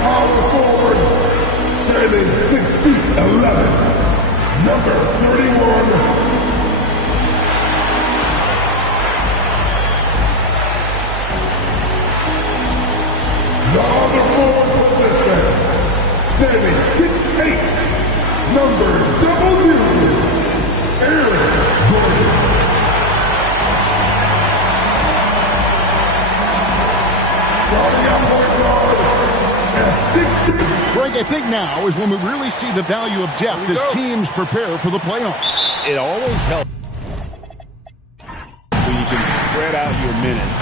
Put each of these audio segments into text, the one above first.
power forward, standing 6 feet 11, number 31. Number 4 position, standing 6'8", number 00, Aaron Gordon. Starting at point guard at 6'3". Greg, I think now is when we really see the value of depth as teams prepare for the playoffs. It always helps so you can spread out your minutes,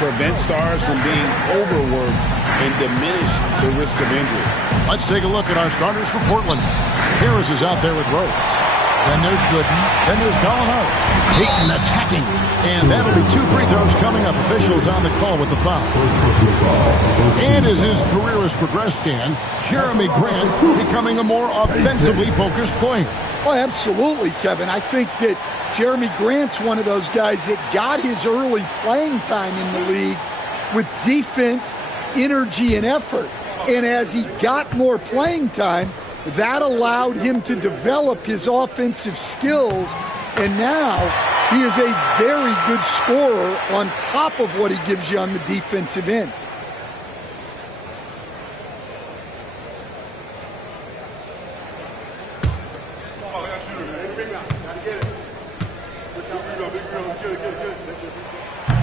prevent stars from being overworked, and diminish the risk of injury. Let's take a look at our starters for Portland. Harris is out there with Rose. Then there's Gooden. Then there's Gallinari. Payton attacking. And that'll be 2 free throws coming up. Officials on the call with the foul. And as his career has progressed, Dan, Jeremy Grant becoming a more offensively focused player. Oh, absolutely, Kevin. I think that Jeremy Grant's one of those guys that got his early playing time in the league with defense, energy, and effort. And as he got more playing time, that allowed him to develop his offensive skills. And now he is a very good scorer on top of what he gives you on the defensive end.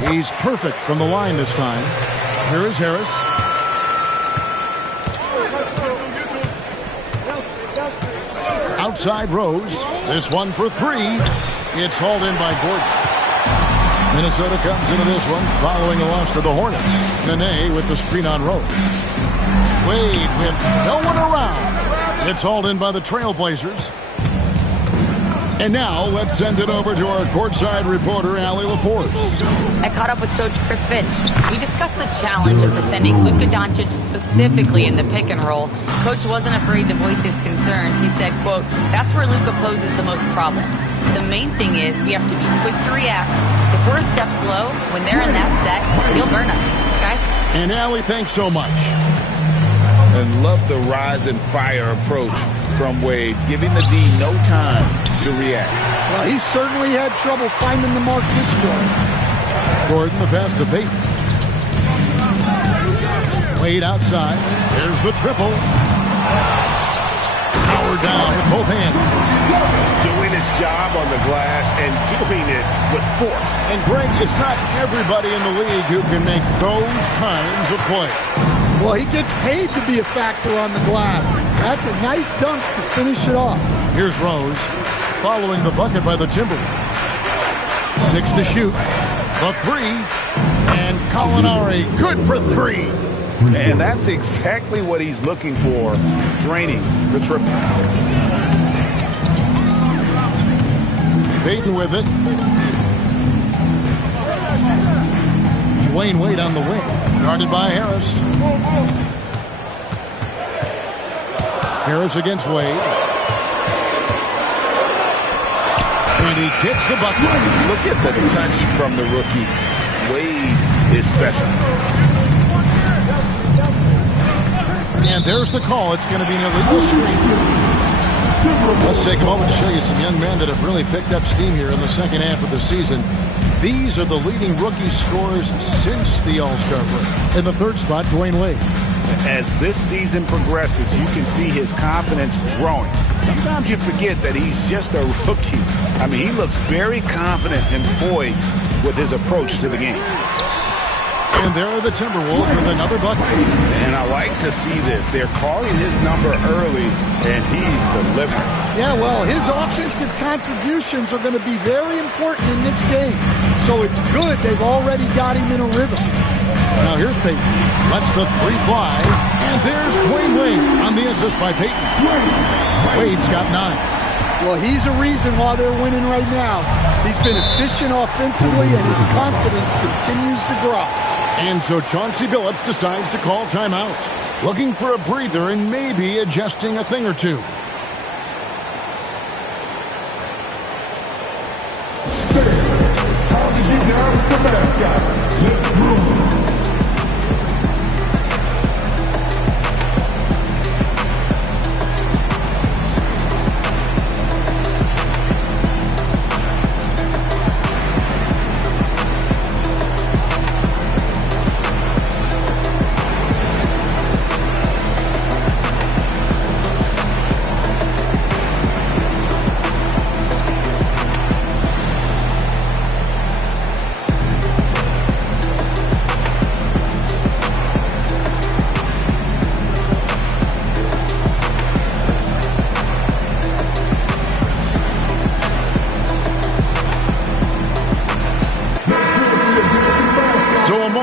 He's perfect from the line this time. Here is Harris. Outside Rose. This one for 3. It's hauled in by Gordon. Minnesota comes into this one following a loss to the Hornets. Nene with the screen on Rose. Wade with no one around. It's hauled in by the Trailblazers. And now, let's send it over to our courtside reporter, Allie LaForce. I caught up with Coach Chris Finch. We discussed the challenge of defending Luka Doncic specifically in the pick and roll. Coach wasn't afraid to voice his concerns. He said, quote, "That's where Luka poses the most problems. The main thing is we have to be quick to react. If we're a step slow, when they're in that set, he'll burn us. Guys?" And Allie, thanks so much. And love the rise and fire approach from Wade, giving the D no time to react. Well, he certainly had trouble finding the mark this joint. Gordon, the pass to Payton. Wade outside. There's the triple. Power down with both hands. Doing his job on the glass and doing it with force. And Greg, it's not everybody in the league who can make those kinds of plays. Well, he gets paid to be a factor on the glass. That's a nice dunk to finish it off. Here's Rose, following the bucket by the Timberwolves. 6 to shoot. The 3. And Gallinari, good for 3. And that's exactly what he's looking for, draining the triple. Payton with it. Dwayne Wade on the wing. Guarded by Harris. Harris against Wade. And he gets the bucket. Look at the touch from the rookie. Wade is special. And there's the call. It's going to be an illegal screen. Let's take a moment to show you some young men that have really picked up steam here in the second half of the season. These are the leading rookie scorers since the All-Star break. In the third spot, Dwayne Wade. As this season progresses, you can see his confidence growing. Sometimes you forget that he's just a rookie. I mean, he looks very confident and poised with his approach to the game. And there are the Timberwolves with another bucket. And I like to see this. They're calling his number early, and he's delivering. Yeah, well, his offensive contributions are going to be very important in this game. So it's good they've already got him in a rhythm. Now here's Payton. Lets the 3 fly. And there's Dwayne Wade on the assist by Payton. Wade's got 9. Well, he's a reason why they're winning right now. He's been efficient offensively, and his confidence continues to grow. And so Chauncey Billups decides to call timeout. Looking for a breather and maybe adjusting a thing or two. Time to get down with the mascot. Let's move.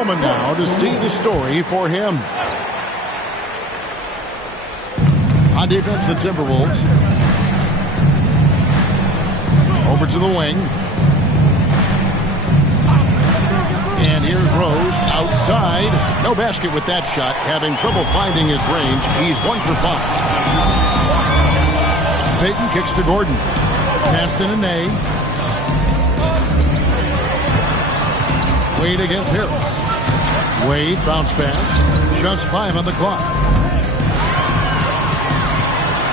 moment now to see the story for him. On defense, the Timberwolves. Over to the wing. And here's Rose outside. No basket with that shot. Having trouble finding his range. He's 1 for 5. Payton kicks to Gordon. Pass to Nene. Wade against Harris. Wade bounce pass. Just 5 on the clock.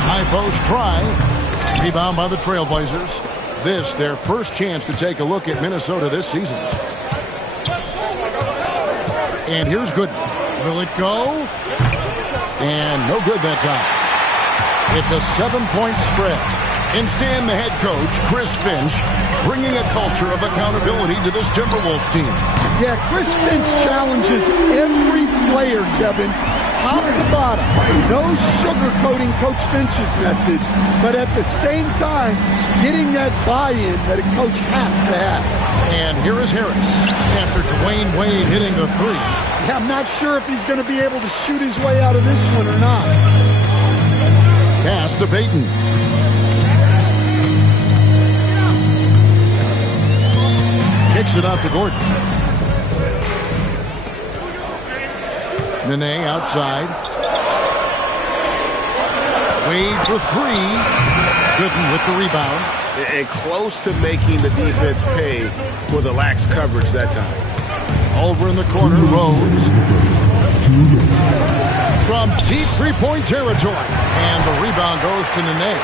High post try. Rebound by the Trailblazers. This their first chance to take a look at Minnesota this season. And here's Gooden. Will it go? And no good that time. It's a 7-point spread. Instead, the head coach, Chris Finch, bringing a culture of accountability to this Timberwolves team. Yeah, Chris Finch challenges every player, Kevin, top to bottom. No sugarcoating Coach Finch's message, but at the same time, getting that buy-in that a coach has to have. And here is Harris after Dwayne Wade hitting the three. Yeah, I'm not sure if he's going to be able to shoot his way out of this one or not. Pass to Payton. Kicks it out to Gordon. Nene outside. Wade for three. Gooden with the rebound. And close to making the defense pay for the lax coverage that time. Over in the corner, Rose. From deep three-point territory. And the rebound goes to Nene.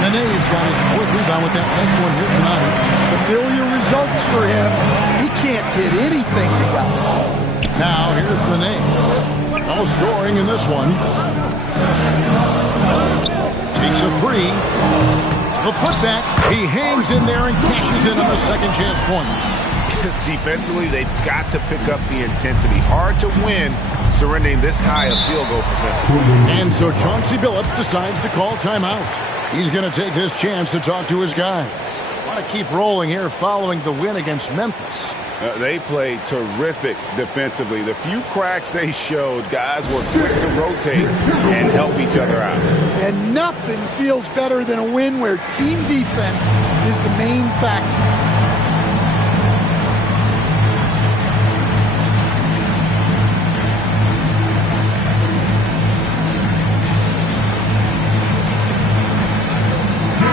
Nene's got his 4th rebound with that last one here tonight. Familiar results for him. He can't get anything together. Now here's Nene. No scoring in this one. Takes a three. The putback. He hangs in there and cashes in on the second chance points. Defensively, they've got to pick up the intensity. Hard to win surrendering this high a field goal percentage. And so Chauncey Billups decides to call timeout. He's going to take this chance to talk to his guys. Want to keep rolling here following the win against Memphis. They played terrific defensively. The few cracks they showed, guys were quick to rotate and help each other out. And nothing feels better than a win where team defense is the main factor.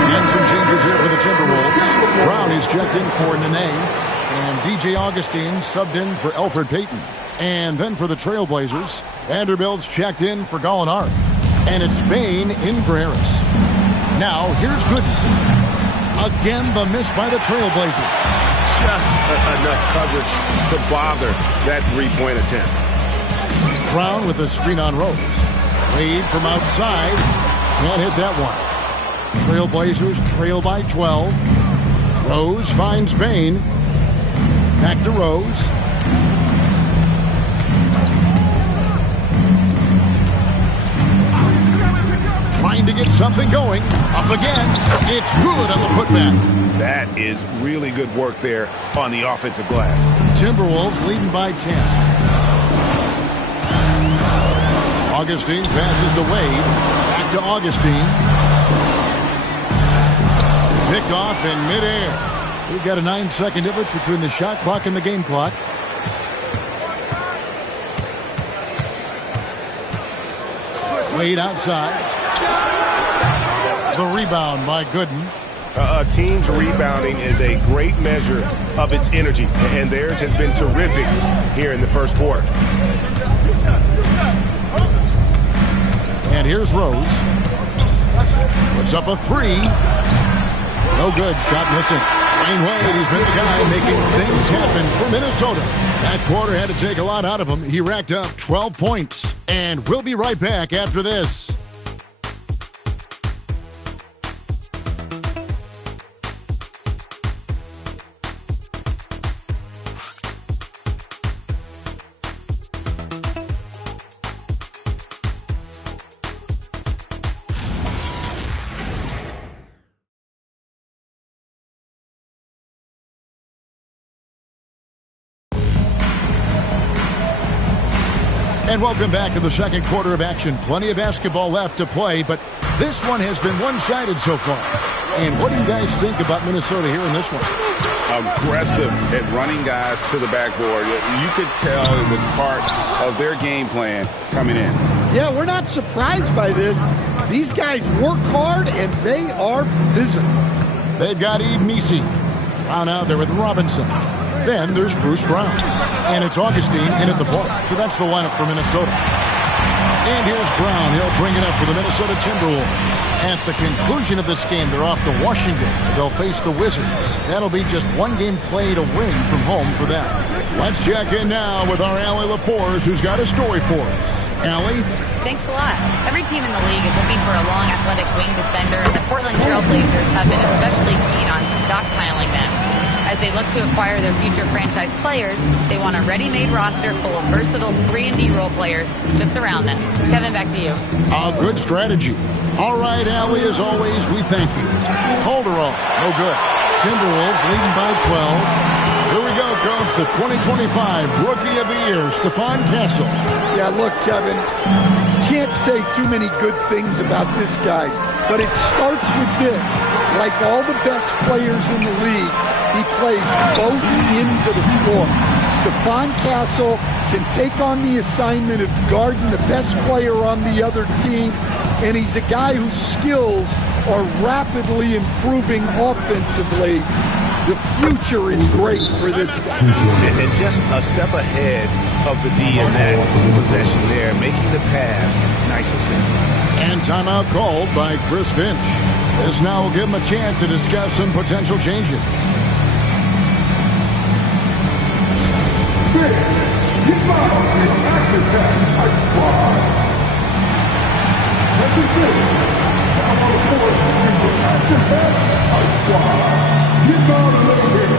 And some changes here for the Timberwolves. Brown is checked in for Nene. And DJ Augustine subbed in for Elfrid Payton. And then for the Trailblazers, Vanderbilt's checked in for Gallinari. And it's Bane in for Harris. Now, here's Gooden. Again, the miss by the Trailblazers. Just enough coverage to bother that three-point attempt. Brown with a screen on Rose. Wade from outside. Can't hit that one. Trailblazers trail by 12. Rose finds Bane. Back to Rose. Trying to get something going. Up again. It's good on the putback. That is really good work there on the offensive glass. Timberwolves leading by 10. Augustine passes to Wade. Back to Augustine. Picked off in midair. We've got a 9-second difference between the shot clock and the game clock. Wade outside. The rebound by Gooden. A team's rebounding is a great measure of its energy, and theirs has been terrific here in the first quarter. And here's Rose. Puts up a three. No good. Shot missing. Dwayne Wade, he's been the guy making things happen for Minnesota. That quarter had to take a lot out of him. He racked up 12 points. And we'll be right back after this. And welcome back to the second quarter of action. Plenty of basketball left to play, but this one has been one-sided so far. And what do you guys think about Minnesota here in this one? Aggressive at running guys to the backboard. You could tell it was part of their game plan coming in. Yeah, we're not surprised by this. These guys work hard, and they are physical. They've got Eve Misi. Brown out there with Robinson. Then there's Bruce Brown. And it's Augustine in at the point. So that's the lineup for Minnesota. And here's Brown. He'll bring it up for the Minnesota Timberwolves. At the conclusion of this game, they're off to Washington. They'll face the Wizards. That'll be just one game played away from home for them. Let's check in now with our Allie LaForce, who's got a story for us. Allie? Thanks a lot. Every team in the league is looking for a long, athletic wing defender, and the Portland Trail Blazers have been especially keen on stockpiling them. As they look to acquire their future franchise players, they want a ready-made roster full of versatile 3-and-D role players just around them. Kevin, back to you. A good strategy. All right, Allie, as always, we thank you. Calderon, no good. Timberwolves leading by 12. Here we go, Coach, the 2025 Rookie of the Year, Stephon Castle. Yeah, look, Kevin, can't say too many good things about this guy, but it starts with this. Like all the best players in the league, he plays both ends of the floor. Stephon Castle can take on the assignment of guarding the best player on the other team, and he's a guy whose skills are rapidly improving offensively. The future is great for this guy. And just a step ahead of the D in that possession there, making the pass. Nice assist. And timeout called by Chris Finch. This now will give him a chance to discuss some potential changes. Get out of here. Action pass. I squad. Second six. Now on the fourth. Action pass. I squad. Get out of here.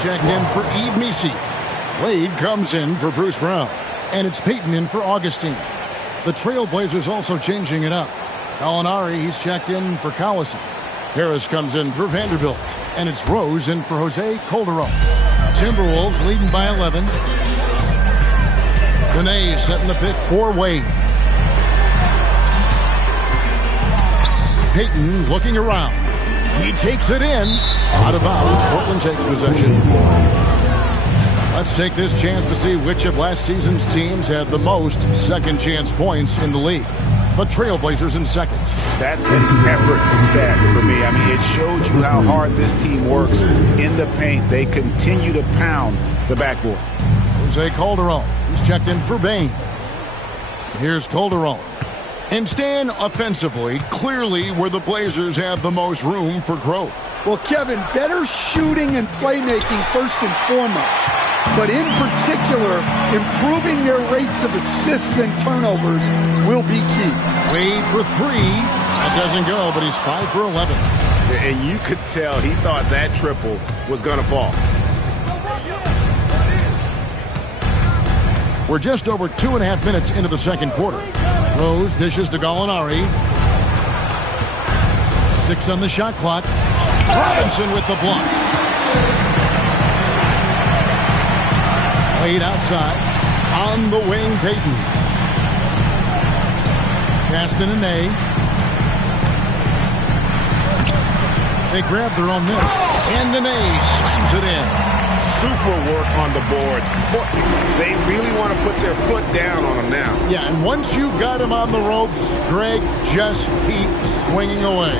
Checked in for Eve Misi. Wade comes in for Bruce Brown. And it's Peyton in for Augustine. The Trailblazers also changing it up. Gallinari, he's checked in for Collison. Harris comes in for Vanderbilt. And it's Rose in for Jose Calderon. Timberwolves leading by 11. Benet setting the pick for Wade. Peyton looking around. He takes it in. Out of bounds. Portland takes possession. Let's take this chance to see which of last season's teams had the most second chance points in the league. The Trailblazers in second. That's an effort stat for me. I mean, it showed you how hard this team works in the paint. They continue to pound the backboard. Jose Calderon. He's checked in for Bain. Here's Calderon. And Stan, offensively, clearly where the Blazers have the most room for growth. Well, Kevin, better shooting and playmaking first and foremost. But in particular, improving their rates of assists and turnovers will be key. Wade for three. That doesn't go, but he's 5 for 11. And you could tell he thought that triple was going to fall. We're just over 2.5 minutes into the second quarter. Rose dishes to Gallinari. 6 on the shot clock. Robinson with the block. Wade outside. On the wing, Peyton. Pass to Nene. They grab their own miss. And Nene slams it in. super work on the boards. They really want to put their foot down on him now. Yeah, and once you got him on the ropes, Greg, just keep swinging away.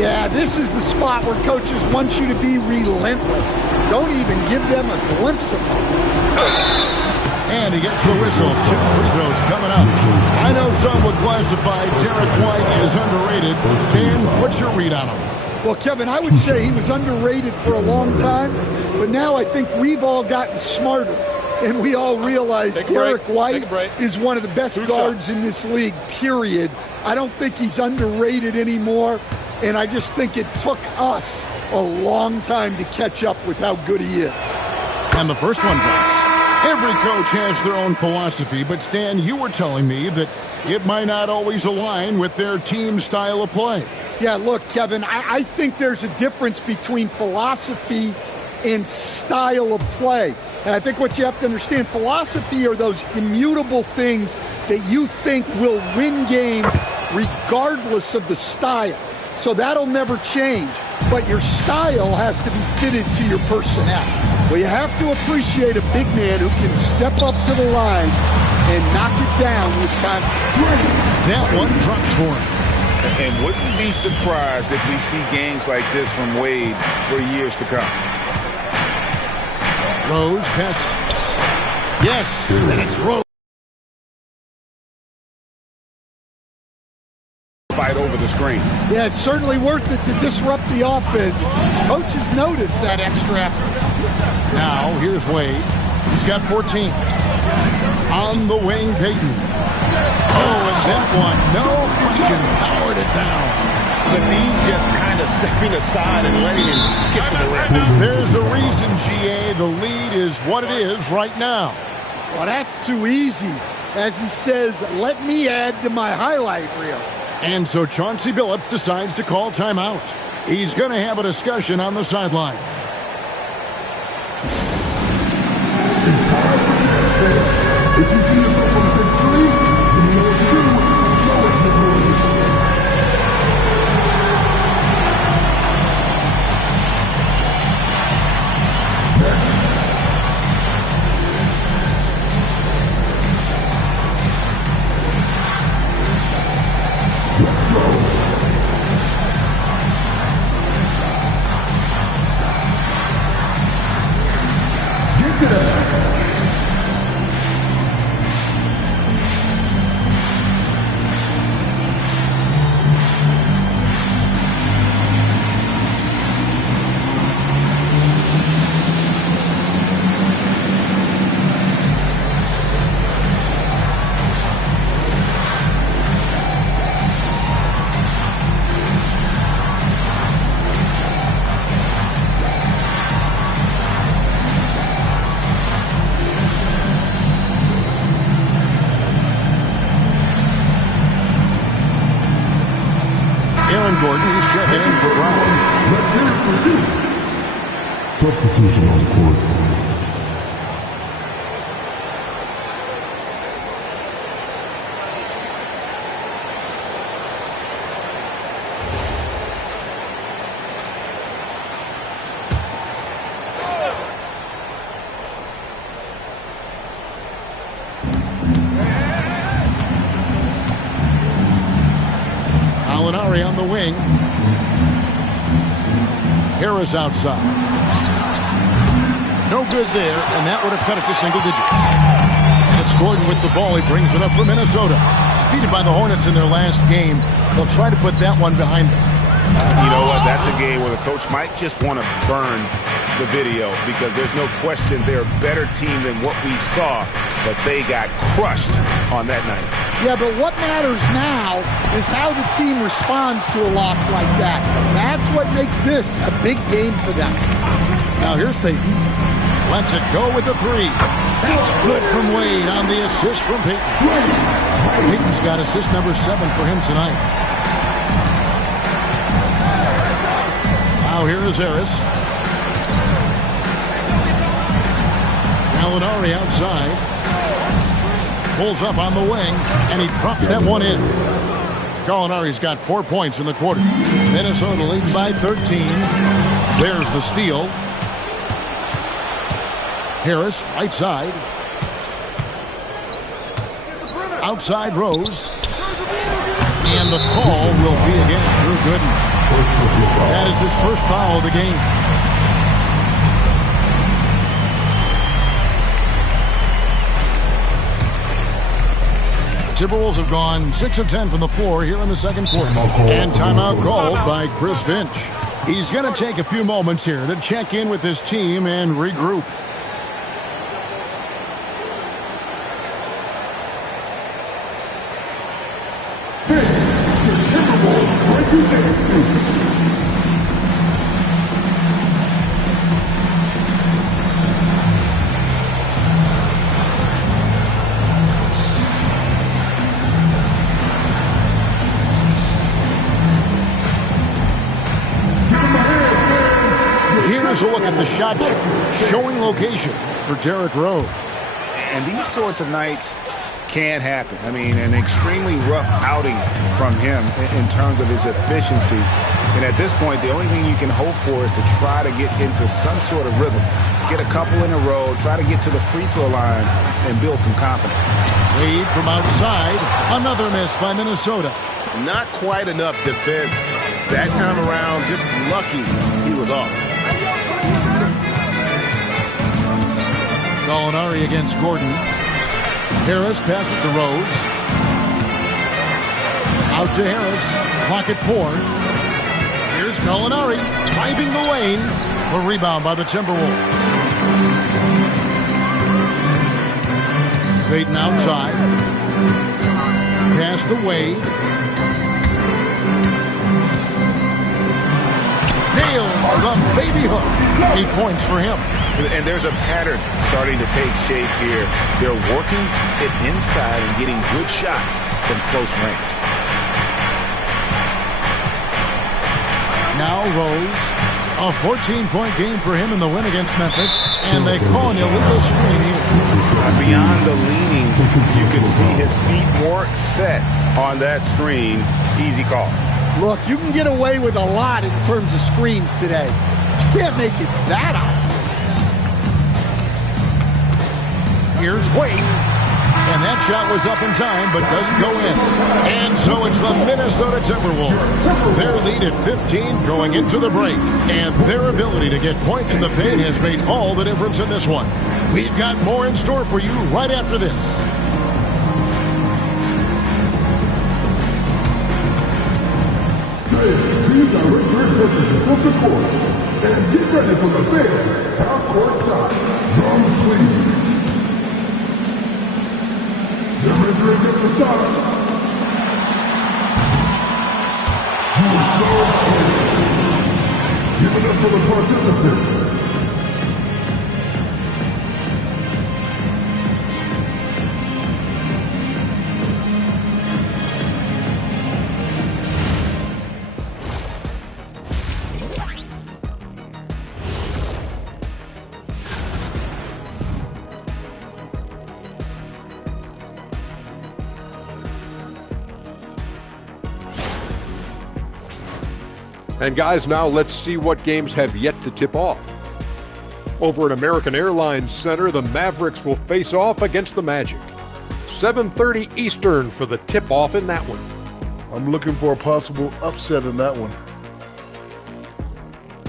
Yeah, this is the spot where coaches want you to be relentless. Don't even give them a glimpse of him. And he gets the whistle. 2 free throws coming up. I know some would classify Derek White as underrated. Stan, what's your read on him? Well, Kevin, I would say he was underrated for a long time, but now I think we've all gotten smarter, and we all realize Derek White is one of the best guards in this league, period. I don't think he's underrated anymore, and I just think it took us a long time to catch up with how good he is. And the first one drops. Every coach has their own philosophy, but Stan, you were telling me that it might not always align with their team style of play. Yeah, look, Kevin, I think there's a difference between philosophy and style of play. And I think what you have to understand, philosophy are those immutable things that you think will win games regardless of the style. So that'll never change. But your style has to be fitted to your personnel. Well, you have to appreciate a big man who can step up to the line and knock it down with confidence. That one drops for him. And wouldn't be surprised if we see games like this from Wade for years to come. Rose, pass. Yes, and it's Rose. Fight over the screen. Yeah, it's certainly worth it to disrupt the offense. Coaches notice that extra effort. Now, here's Wade. He's got 14. On the wing, Payton. Oh, and that one, no question, powered it down. The lead just kind of stepping aside and letting him get to the rim. There's a reason, GA, the lead is what it is right now. Well, that's too easy. As he says, let me add to my highlight reel. And so Chauncey Billups decides to call timeout. He's going to have a discussion on the sideline. If you see yourself on the victory, you know what to do. Know it, Nicholas. Let's go. Get to that. Gordon, he's checking in for Brown. Let's hear it for you. Substitution on the court. On the wing. Harris outside. No good there, and that would have cut it to single digits. And it's Gordon with the ball. He brings it up for Minnesota. Defeated by the Hornets in their last game. They'll try to put that one behind them. You know what? That's a game where the coach might just want to burn the video because there's no question they're a better team than what we saw, but they got crushed on that night. Yeah, but what matters now is how the team responds to a loss like that. That's what makes this a big game for them. Now here's Payton. Lets it go with the three. That's good from Wade on the assist from Payton. Payton's got assist number 7 for him tonight. Now here is Harris. Gallinari outside. Pulls up on the wing, and he drops that one in. Gallinari's got 4 points in the quarter. Minnesota leads by 13. There's the steal. Harris, right side. Outside Rose. And the call will be against Drew Gooden. That is his first foul of the game. Timberwolves have gone 6 of 10 from the floor here in the second quarter. And timeout called by Chris Finch. He's going to take a few moments here to check in with his team and regroup. Here's a look at the shot showing location for Derrick Rose. And these sorts of nights can happen. I mean, an extremely rough outing from him in terms of his efficiency. And at this point, the only thing you can hope for is to try to get into some sort of rhythm. Get a couple in a row, try to get to the free throw line, and build some confidence. Wade from outside. Another miss by Minnesota. Not quite enough defense that time around. Just lucky he was off. Gallinari against Gordon. Harris passes to Rose. Out to Harris. Pocket 4. Here's Gallinari driving the lane. A rebound by the Timberwolves. Payton outside. Pass to Wade. Nails the baby hook. 8 points for him. And there's a pattern starting to take shape here. They're working it inside and getting good shots from close range. Now Rose. A 14-point game for him in the win against Memphis. And they call an illegal screen here. Beyond the leaning, you can see his feet more set on that screen. Easy call. Look, you can get away with a lot in terms of screens today. You can't make it that obvious. Here's Wade. And that shot was up in time, but doesn't go in. And so it's the Minnesota Timberwolves. Their lead at 15 going into the break. And their ability to get points in the paint has made all the difference in this one. We've got more in store for you right after this. These are return temperatures of the court. And get ready for the fair half-court shot. Drums, please. The rendering of the shot. You are so close. Give it up for the participants. And guys, now let's see what games have yet to tip off. Over at American Airlines Center, the Mavericks will face off against the Magic. 7:30 Eastern for the tip-off in that one. I'm looking for a possible upset in that one.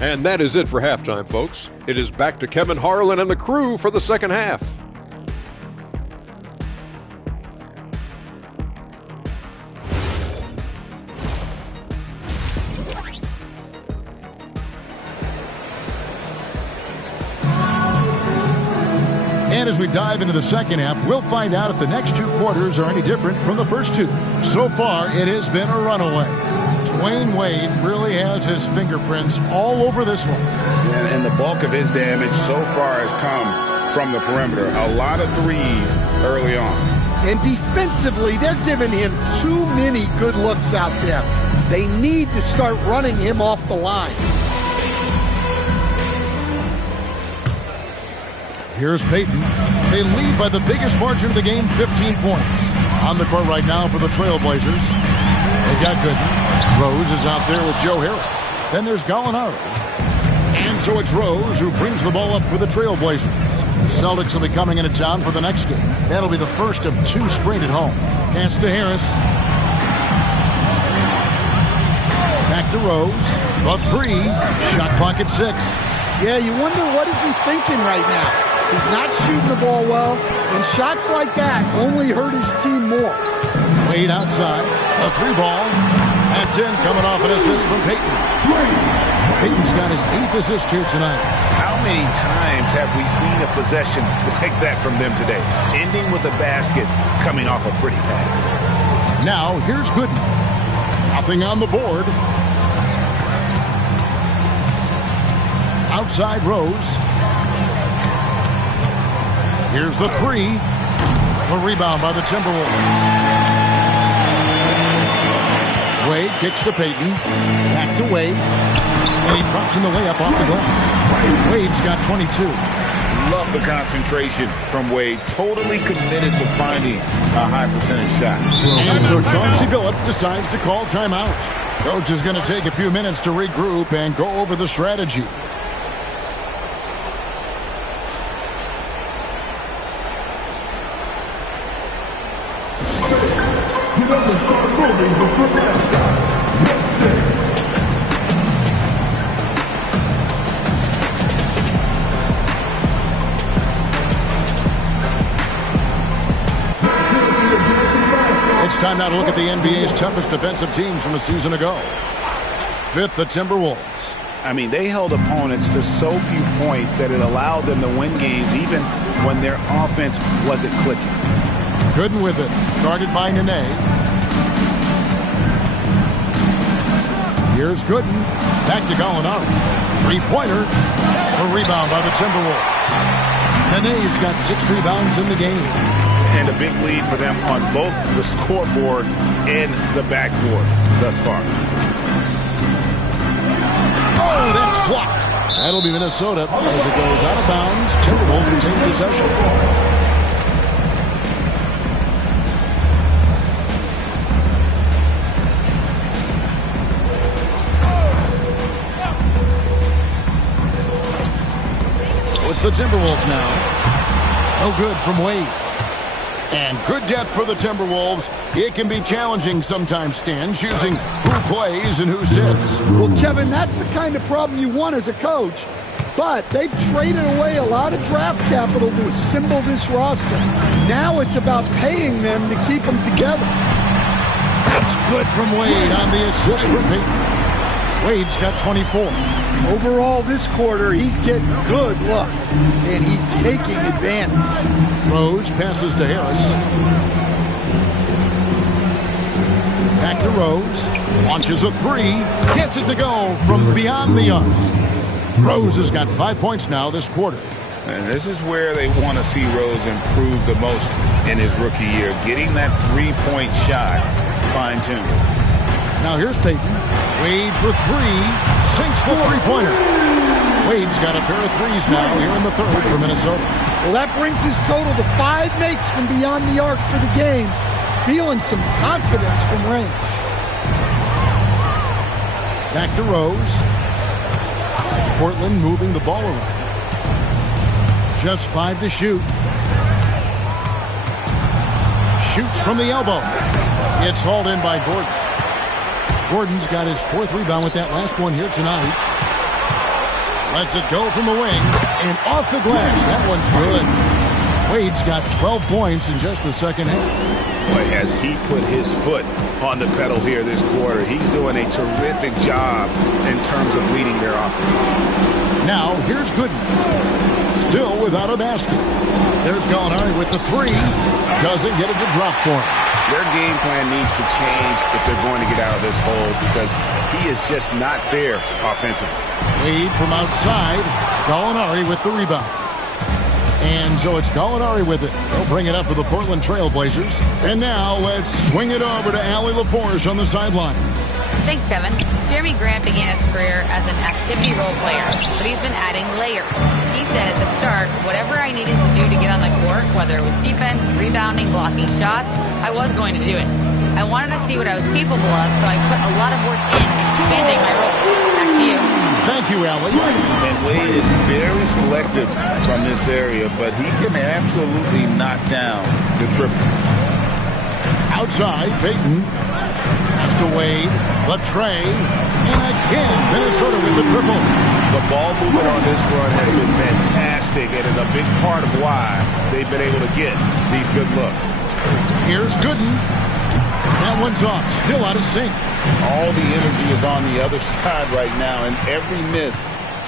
And that is it for halftime, folks. It is back to Kevin Harlan and the crew for the second half. And as we dive into the second half, we'll find out if the next two quarters are any different from the first two. So far, it has been a runaway. Dwayne Wade really has his fingerprints all over this one. And the bulk of his damage so far has come from the perimeter. A lot of threes early on. And defensively, they're giving him too many good looks out there. They need to start running him off the line. Here's Payton. They lead by the biggest margin of the game, 15 points. On the court right now for the Trailblazers. They got Gooden. Rose is out there with Joe Harris. Then there's Gallinari. And so it's Rose who brings the ball up for the Trailblazers. The Celtics will be coming into town for the next game. That'll be the first of 2 straight at home. Pass to Harris. Back to Rose. The 3. Shot clock at 6. Yeah, you wonder what is he thinking right now. He's not shooting the ball well, and shots like that only hurt his team more. Wade outside. A 3 ball. That's in, coming off an assist from Peyton. Peyton's got his 8th assist here tonight. How many times have we seen a possession like that from them today? Ending with a basket, coming off a pretty pass. Now, here's Gooden. Nothing on the board. Outside Rose. Here's the 3. A rebound by the Timberwolves. Wade kicks to Peyton. Back to Wade. And he drops in the layup off the glass. Wade's got 22. Love the concentration from Wade. Totally committed to finding a high percentage shot. And so Chauncey Billups decides to call timeout. Coach is going to take a few minutes to regroup and go over the strategy. Get up and start moving before halftime. It's time now to look at the NBA's toughest defensive teams from a season ago. 5th, the Timberwolves. I mean, they held opponents to so few points that it allowed them to win games even when their offense wasn't clicking. Gooden with it. Guarded by Nene. Here's Gooden. Back to Gallinari. 3-pointer. A rebound by the Timberwolves. Nene's got 6 rebounds in the game. And a big lead for them on both the scoreboard and the backboard thus far. Oh, that's blocked. That'll be Minnesota as it goes out of bounds. Timberwolves retain possession. So it's the Timberwolves now. No good from Wade. And good depth for the Timberwolves. It can be challenging sometimes, Stan, choosing who plays and who sits. Well, Kevin, that's the kind of problem you want as a coach. But they've traded away a lot of draft capital to assemble this roster. Now it's about paying them to keep them together. That's good from Wade on the assist from Peyton. Wade's got 24. Overall, this quarter, he's getting good looks, and he's taking advantage. Rose passes to Harris. Back to Rose. Launches a 3. Gets it to go from beyond the arc. Rose has got 5 points now this quarter. And this is where they want to see Rose improve the most in his rookie year. Getting that 3-point shot fine-tuned. Now here's Peyton. Wade for 3. Sinks the 3-pointer. Wade's got a pair of 3s now here in the 3rd for Minnesota. Well, that brings his total to 5 makes from beyond the arc for the game. Feeling some confidence from range. Back to Rose. Portland moving the ball around. Just 5 to shoot. Shoots from the elbow. It's hauled in by Gordon. Gordon's got his 4th rebound with that last one here tonight. Lets it go from the wing and off the glass. That one's good. Wade's got 12 points in just the second half. Boy, has he put his foot on the pedal here this quarter. He's doing a terrific job in terms of leading their offense. Now, here's Gooden. Still without a basket. There's Gallinari with the 3. Doesn't get it to drop for him. Their game plan needs to change if they're going to get out of this hole because he is just not there offensively. Wade from outside. Gallinari with the rebound. And so it's Gallinari with it. They'll bring it up for the Portland Trail Blazers. And now let's swing it over to Allie LaForge on the sideline. Thanks, Kevin. Jeremy Grant began his career as an activity role player, but he's been adding layers. He said at the start, whatever I needed to do to get on the court, whether it was defense, rebounding, blocking shots, I was going to do it. I wanted to see what I was capable of, so I put a lot of work in expanding my role. Back to you. Thank you, Allie. And Wade is very selective from this area, but he can absolutely knock down the triple. Outside, Peyton. Pass to Wade. The tray. And again, Minnesota with the triple. The ball movement on this run has been fantastic and is a big part of why they've been able to get these good looks. Here's Gooden. That one's off. Still out of sync. All the energy is on the other side right now, and every miss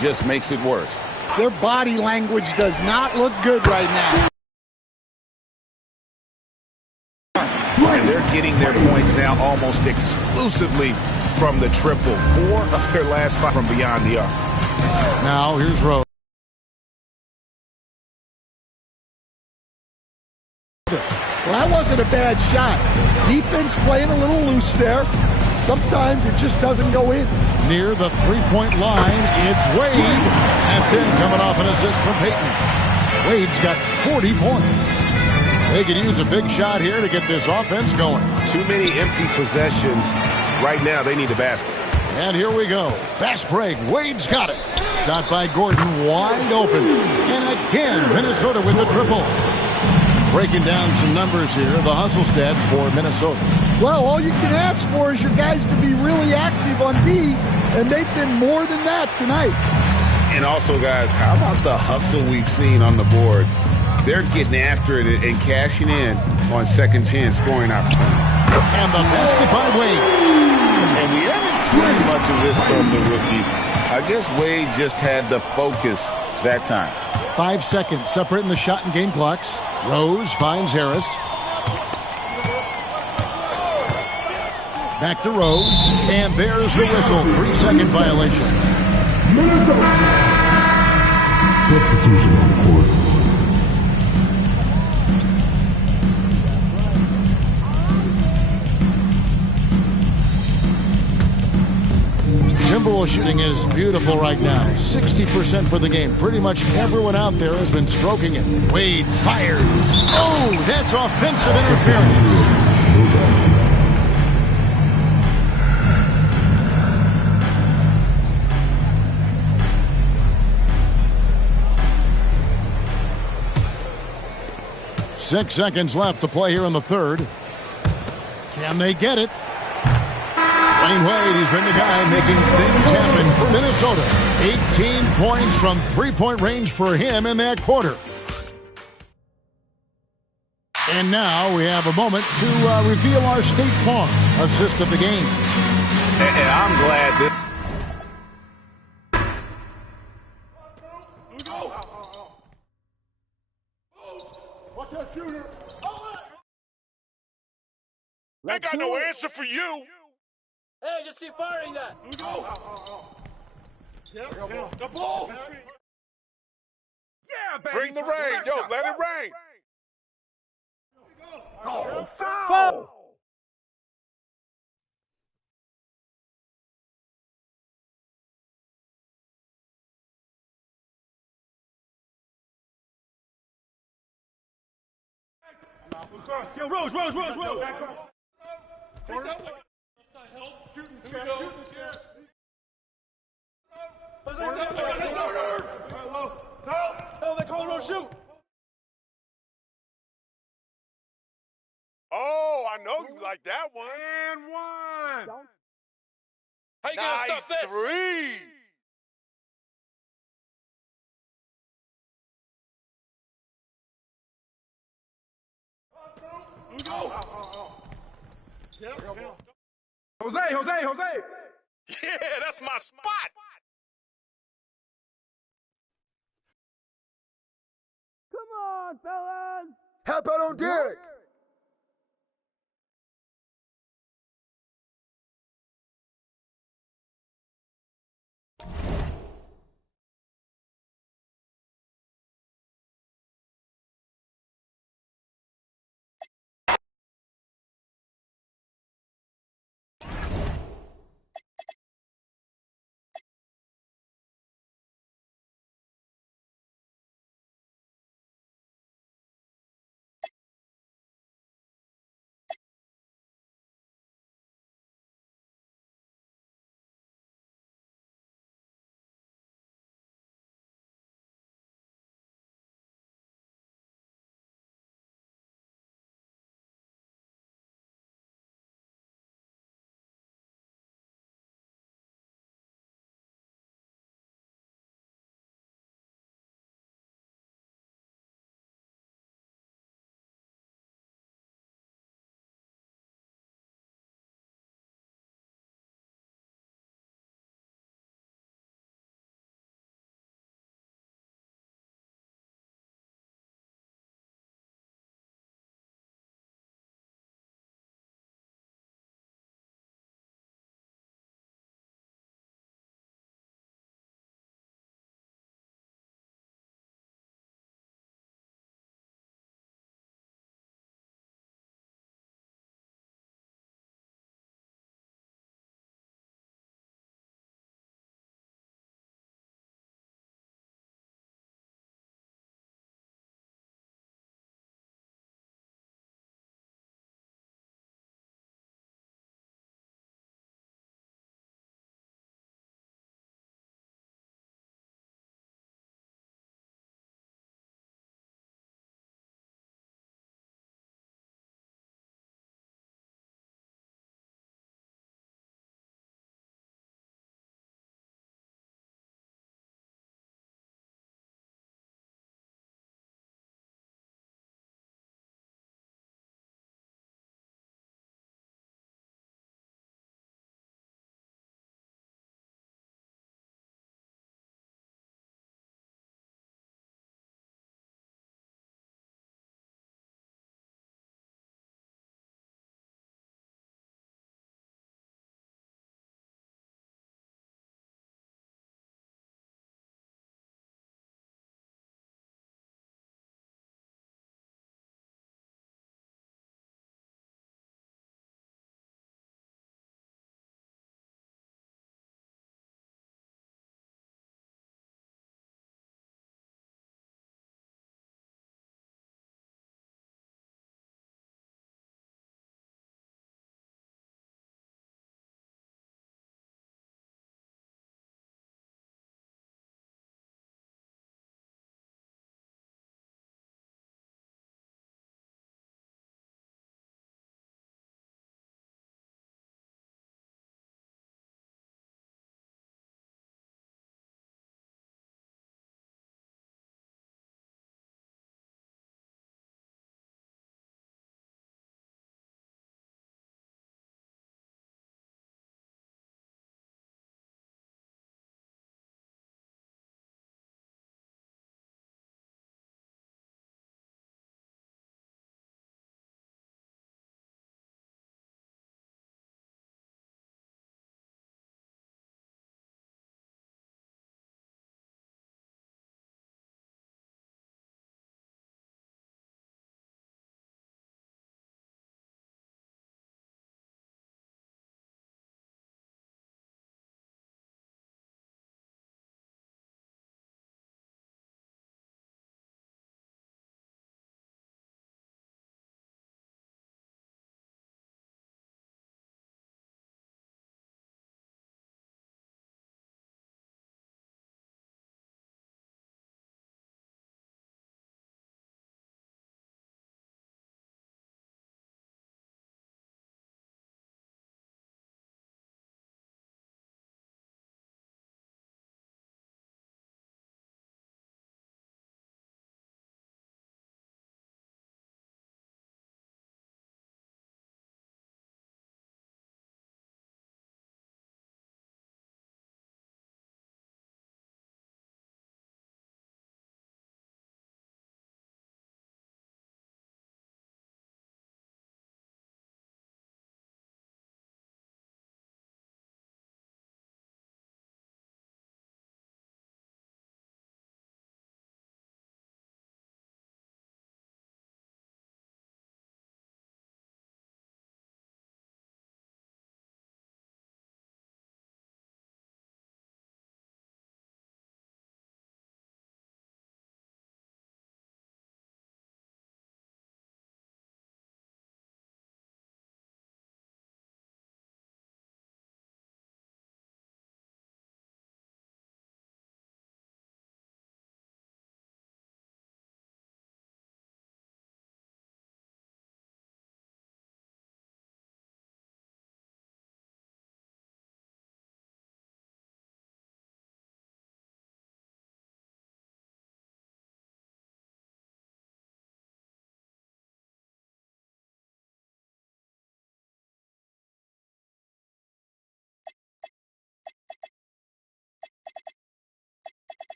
just makes it worse. Their body language does not look good right now. And they're getting their points now almost exclusively from the triple. 4 of their last 5 from beyond the arc. Now here's Rose. Well, that wasn't a bad shot. Defense playing a little loose there. Sometimes it just doesn't go in. Near the three-point line, it's Wade. That's in, coming off an assist from Peyton. Wade's got 40 points. They can use a big shot here to get this offense going. Too many empty possessions. Right now, they need a basket. And here we go. Fast break. Wade's got it. Shot by Gordon, wide open. And again, Minnesota with the triple. Breaking down some numbers here, the hustle stats for Minnesota. Well, all you can ask for is your guys to be really active on D, and they've been more than that tonight. And also, guys, how about the hustle we've seen on the boards? They're getting after it and cashing in on second chance scoring opportunities. And the basket by Wade. And we haven't seen much of this from the rookie. I guess Wade just had the focus that time. 5 seconds separating the shot and game clocks. Rose finds Harris. Back to Rose. And there's the whistle. 3-second violation. Minnesota. Substitution on court. Timberwolves shooting is beautiful right now. 60% for the game. Pretty much everyone out there has been stroking it. Wade fires. Oh, that's offensive interference. 6 seconds left to play here in the third. Can they get it? Dwayne Wade, he's been the guy making things happen for Minnesota. 18 points from three-point range for him in that quarter. And now we have a moment to reveal our State Farm assist of the game. And I'm glad that... I got no answer for you. Hey, just keep firing that. The ball. Yeah, baby. Bring the rain. Yo, let it rain. Oh, foul. Yo, Rose. No, they call Rose shoot. Oh, I know you like that one. And one. How you gonna stop this? Three. Jose. Yeah, that's my spot. How about on Derek?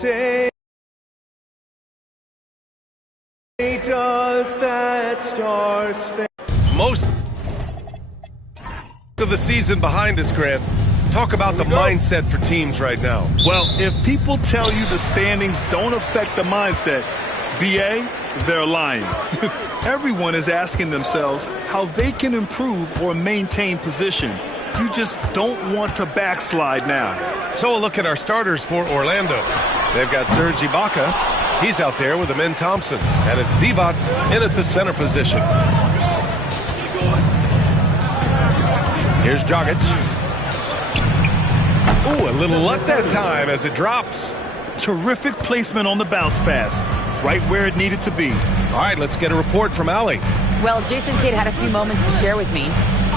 say, does that star span? Most of the season behind us, Grant. Talk about the mindset for teams right now. Well, if people tell you the standings don't affect the mindset, BA, they're lying. Everyone is asking themselves how they can improve or maintain position. You just don't want to backslide now. So a look at our starters for Orlando. They've got Serge Ibaka. He's out there with Amin Thompson. And it's Divac in at the center position. Here's Dragic. Ooh, a little luck that time as it drops. Terrific placement on the bounce pass. Right where it needed to be. All right, let's get a report from Allie. Well, Jason Kidd had a few moments to share with me.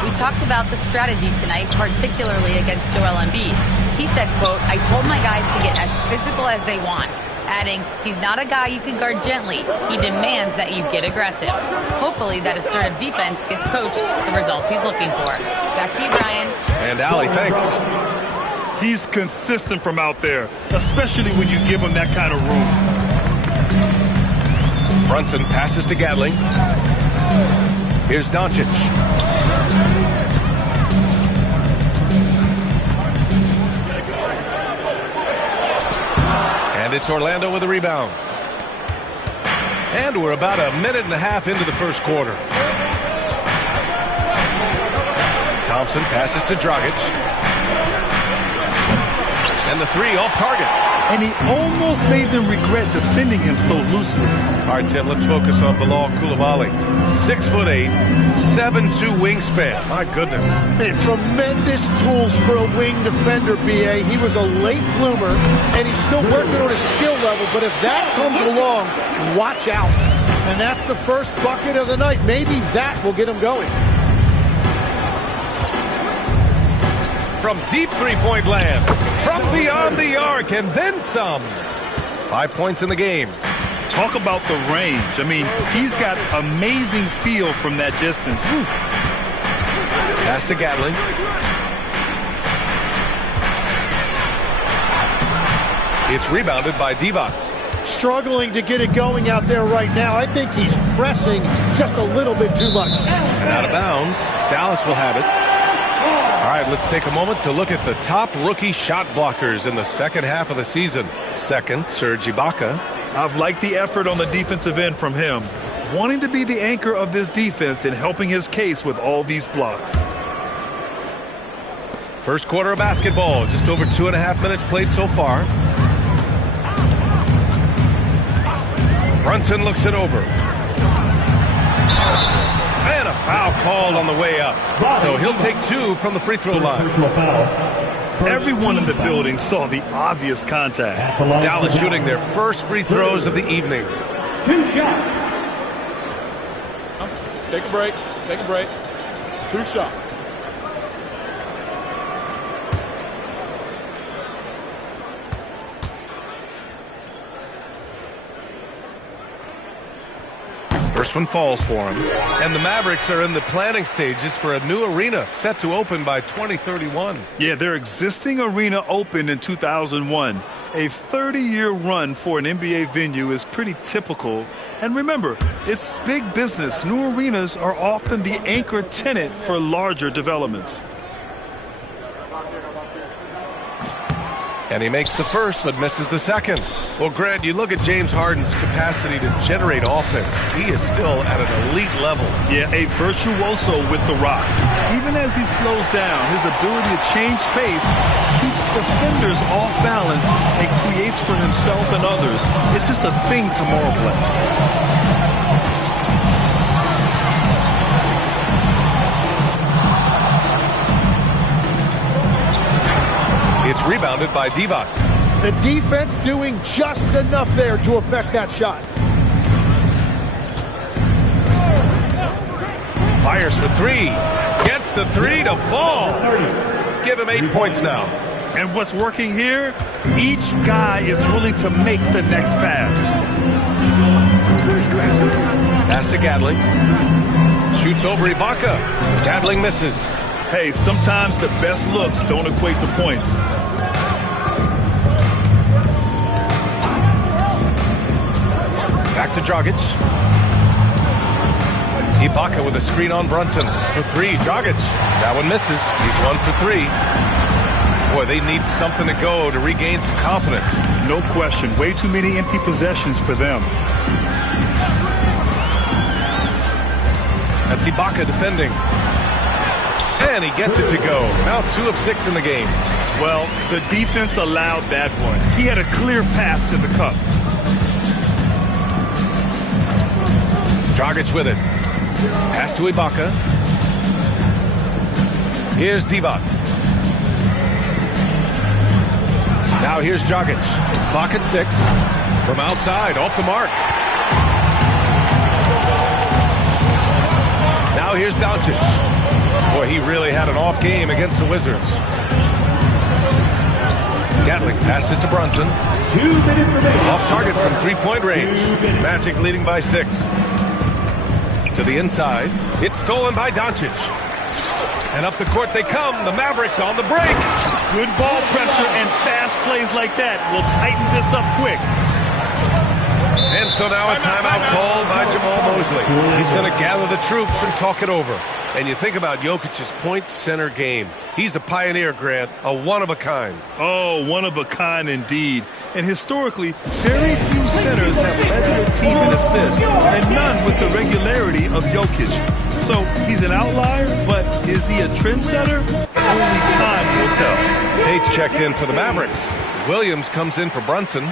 We talked about the strategy tonight, particularly against Joel Embiid. He said, quote, I told my guys to get as physical as they want, adding, he's not a guy you can guard gently. He demands that you get aggressive. Hopefully that assertive defense gets coached the results he's looking for. Back to you, Brian. And Allie, thanks. He's consistent from out there, especially when you give him that kind of room. Brunson passes to Gatling. Here's Doncic. And it's Orlando with a rebound. And we're about a minute and a half into the first quarter. Thompson passes to Dragic. And the three off target. And he almost made them regret defending him so loosely. All right, Tim, let's focus on Bilal Coulibaly. 6'8", 7'2" wingspan. My goodness. Man, tremendous tools for a wing defender, BA. He was a late bloomer, and he's still working on his skill level. But if that comes along, watch out. And that's the first bucket of the night. Maybe that will get him going. From deep three-point land, from beyond the arc, and then some. 5 points in the game. Talk about the range. I mean, he's got amazing feel from that distance. Whew. Pass to Gatling. It's rebounded by Divac. Struggling to get it going out there right now. I think he's pressing just a little bit too much. And out of bounds. Dallas will have it. All right, let's take a moment to look at the top rookie shot blockers in the second half of the season. Second, Serge Ibaka. I've liked the effort on the defensive end from him, wanting to be the anchor of this defense and helping his case with all these blocks. First quarter of basketball, just over 2.5 minutes played so far. Brunson looks it over. And a foul called on the way up. So he'll take 2 from the free throw line. Everyone in the building saw the obvious contact. Dallas shooting their first free throws of the evening. 2 shots. Take a break. Take a break. 2 shots. First one falls for him. And the Mavericks are in the planning stages for a new arena set to open by 2031. Yeah, their existing arena opened in 2001. A 30-year run for an NBA venue is pretty typical. And remember, it's big business. New arenas are often the anchor tenant for larger developments. And he makes the first, but misses the second. Well, Grant, you look at James Harden's capacity to generate offense. He is still at an elite level. Yeah, a virtuoso with the rock. Even as he slows down, his ability to change pace keeps defenders off balance and creates for himself and others. It's just a thing tomorrow play. It's rebounded by Divac. The defense doing just enough there to affect that shot. Fires the three. Gets the three to fall. Give him 8 points now. And what's working here? Each guy is willing to make the next pass. Pass to Gatling. Shoots over Ibaka. Gatling misses. Hey, sometimes the best looks don't equate to points. Back to Dragic. Ibaka with a screen on Brunson. For three, Dragic. That one misses. He's 1 for 3. Boy, they need something to go to regain some confidence. No question. Way too many empty possessions for them. That's Ibaka defending. And he gets it to go. Now 2 of 6 in the game. Well, the defense allowed that one. He had a clear path to the cup. Dragic with it. Pass to Ibaka. Here's Divac. Now here's Dragic. Clock at 6. From outside, off the mark. Now here's Doncic. Boy, he really had an off game against the Wizards. Gatling passes to Brunson. 2 minutes remaining. Off target from 3-point range. Magic leading by 6. To the inside. It's stolen by Doncic. And up the court they come. The Mavericks on the break. Good ball pressure and fast plays like that will tighten this up quick. And so now a timeout called by Jamal Mosley. He's going to gather the troops and talk it over. And you think about Jokic's point center game. He's a pioneer, Grant, a one-of-a-kind. Oh, one-of-a-kind indeed. And historically, very few centers have led their team in assists, and none with the regularity of Jokic. So he's an outlier, but is he a trendsetter? Only time will tell. Tate's checked in for the Mavericks. Williams comes in for Brunson.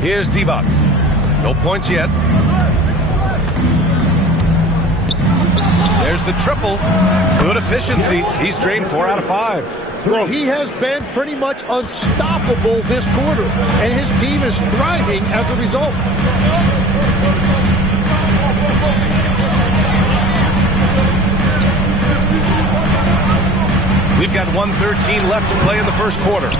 Here's Divac. No points yet. There's the triple. Good efficiency. He's drained 4 out of 5. Well, he has been pretty much unstoppable this quarter, and his team is thriving as a result. We've got 1:13 left to play in the first quarter.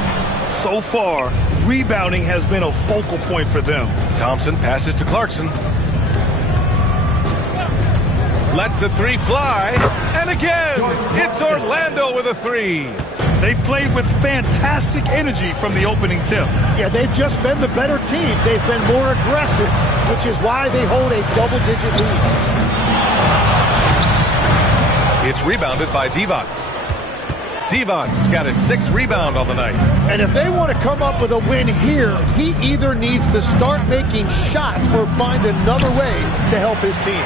So far, rebounding has been a focal point for them. Thompson passes to Clarkson. Lets the 3 fly. And again, it's Orlando with a 3. They've played with fantastic energy from the opening tip. Yeah, they've just been the better team. They've been more aggressive, which is why they hold a double-digit lead. It's rebounded by Divac. Divac's got his 6th rebound on the night. And if they want to come up with a win here, he either needs to start making shots or find another way to help his team.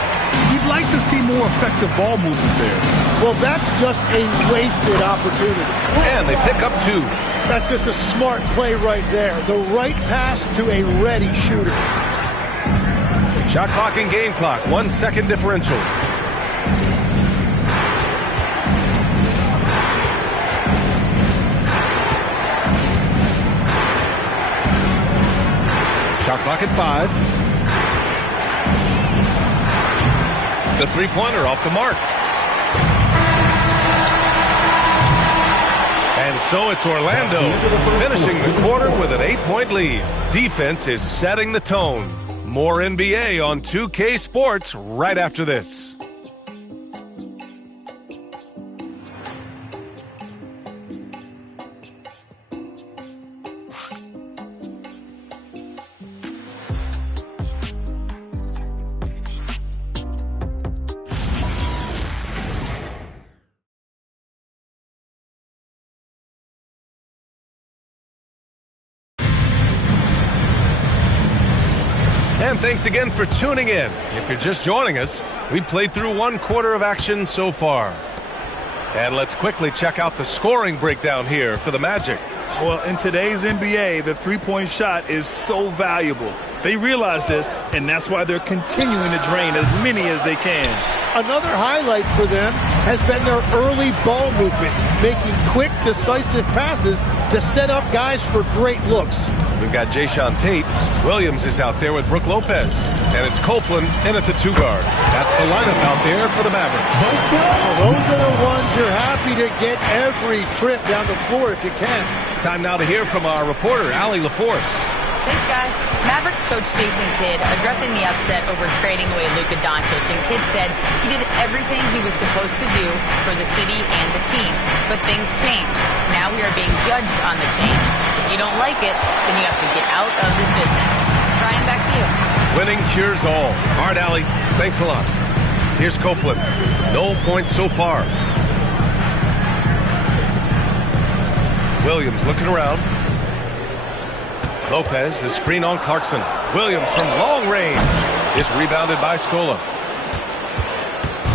You'd like to see more effective ball movement there. Well, that's just a wasted opportunity. And they pick up 2. That's just a smart play right there. The right pass to a ready shooter. Shot clock and game clock. 1 second differential. Shot clock at 5. The 3-pointer off the mark. And so it's Orlando finishing the quarter with an 8-point lead. Defense is setting the tone. More NBA on 2K Sports right after this. And thanks again for tuning in. If you're just joining us, we've played through 1 quarter of action so far. And let's quickly check out the scoring breakdown here for the Magic. Well, in today's NBA, the 3-point shot is so valuable. They realize this, and that's why they're continuing to drain as many as they can. Another highlight for them has been their early ball movement, making quick, decisive passes to set up guys for great looks. We've got Jayshawn Tate. Williams is out there with Brook Lopez. And it's Copeland in at the 2 guard. That's the lineup out there for the Mavericks. Well, those are the ones you're happy to get every trip down the floor if you can. Time now to hear from our reporter, Allie LaForce. Thanks, guys. Mavericks coach Jason Kidd addressing the upset over trading away Luka Doncic, and Kidd said he did everything he was supposed to do for the city and the team. But things changed. Now we are being judged on the change. If you don't like it, then you have to get out of this business. Brian, back to you. Winning cures all. All right, Allie, thanks a lot. Here's Copeland. No points so far. Williams looking around. Lopez, the screen on Clarkson. Williams from long range is rebounded by Scola.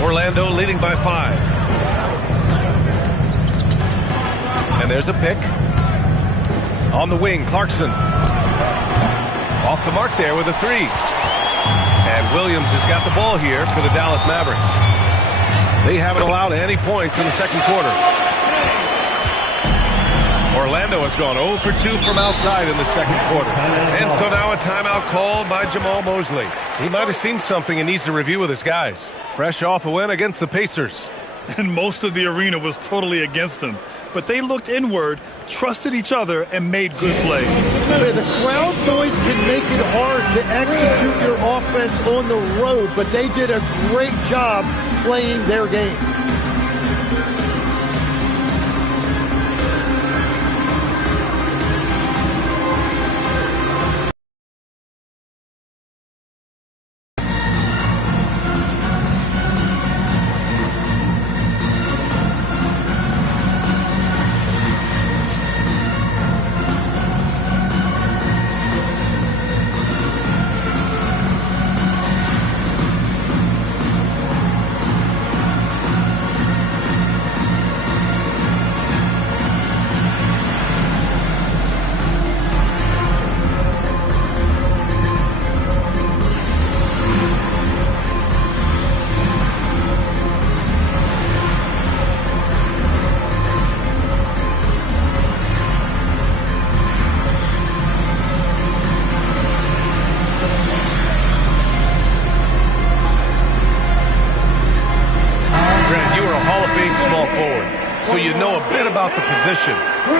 Orlando leading by 5. And there's a pick. On the wing, Clarkson. Off the mark there with a 3. And Williams has got the ball here for the Dallas Mavericks. They haven't allowed any points in the second quarter. Orlando has gone 0 for 2 from outside in the second quarter. And so now a timeout called by Jamal Mosley. He might have seen something and needs to review with his guys. Fresh off a win against the Pacers. And most of the arena was totally against them. But they looked inward, trusted each other, and made good plays. The crowd noise can make it hard to execute your offense on the road, but they did a great job playing their game.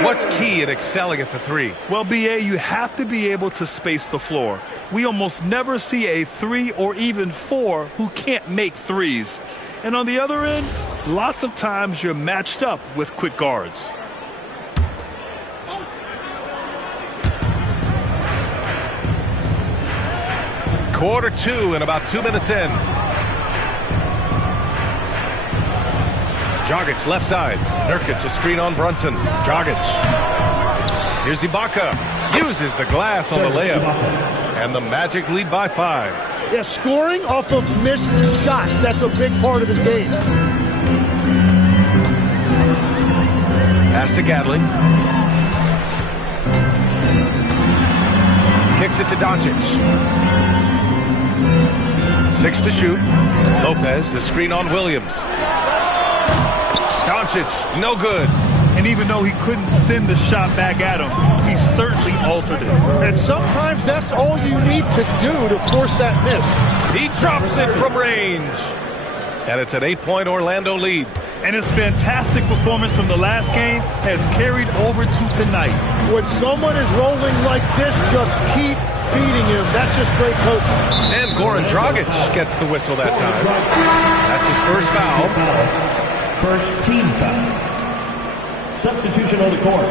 What's key in excelling at the 3? Well, B.A., you have to be able to space the floor. We almost never see a 3 or even 4 who can't make threes. And on the other end, lots of times you're matched up with quick guards. Quarter 2 and about 2 minutes in. Dragic left side. Nurkic a screen on Brunson. Dragic. Here's Ibaka. Uses the glass on the layup. And the Magic lead by 5. Yeah, scoring off of missed shots. That's a big part of his game. Pass to Gatling. Kicks it to Doncic. 6 to shoot. Lopez, the screen on Williams. Doncic, no good. And even though he couldn't send the shot back at him, he certainly altered it. And sometimes that's all you need to do to force that miss. He drops it from range. And it's an 8-point Orlando lead. And his fantastic performance from the last game has carried over to tonight. When someone is rolling like this, just keep feeding him. That's just great coaching. And Goran Dragic gets the whistle that time. That's his first foul. First team foul. Substitution on the court.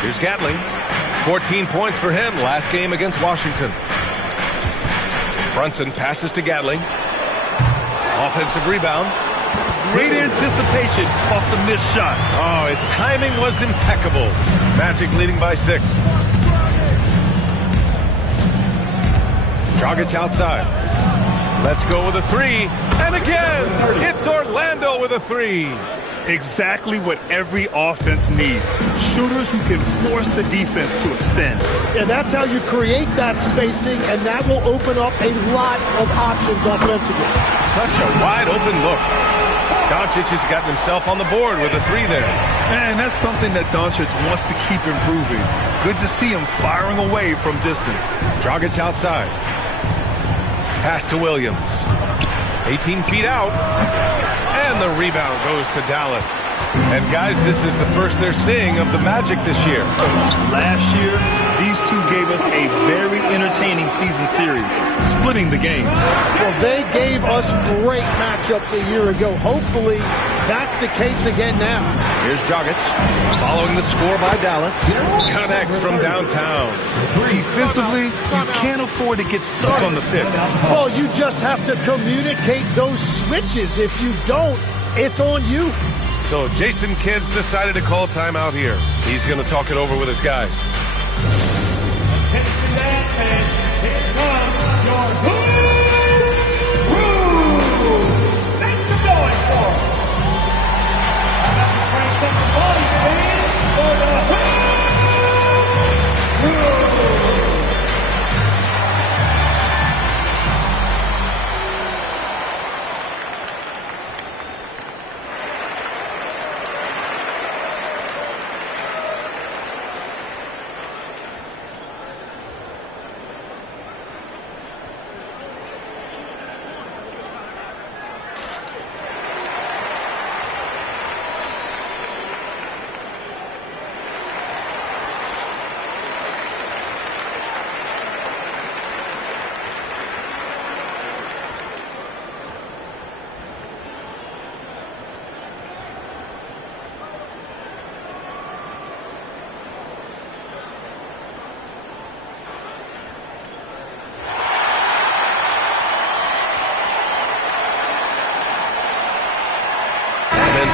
Here's Gatling. 14 points for him last game against Washington. Brunson passes to Gatling. Offensive rebound. Great anticipation off the missed shot. Oh, his timing was impeccable. Magic leading by 6. Dragic outside. Let's go with a 3. And again, it's Orlando with a 3. Exactly what every offense needs. Shooters who can force the defense to extend. And that's how you create that spacing, and that will open up a lot of options offensively. Such a wide open look. Doncic has gotten himself on the board with a 3 there. And that's something that Doncic wants to keep improving. Good to see him firing away from distance. Dragic outside. Pass to Williams. 18 feet out. And the rebound goes to Dallas. And guys, this is the first they're seeing of the Magic this year. Last year, these two gave us a very entertaining season series, splitting the games. Well, they gave us great matchups a year ago. Hopefully, that's the case again now. Here's Dragic, following the score by Dallas. Connects from downtown. Defensively, you can't afford to get stuck on the pick. Well, you just have to communicate those switches. If you don't, it's on you. So Jason Kidd's decided to call timeout here. He's going to talk it over with his guys. Attention that, and here comes your Woo! Make some noise for it. I'd like to crank up the volume, man, for the Woo!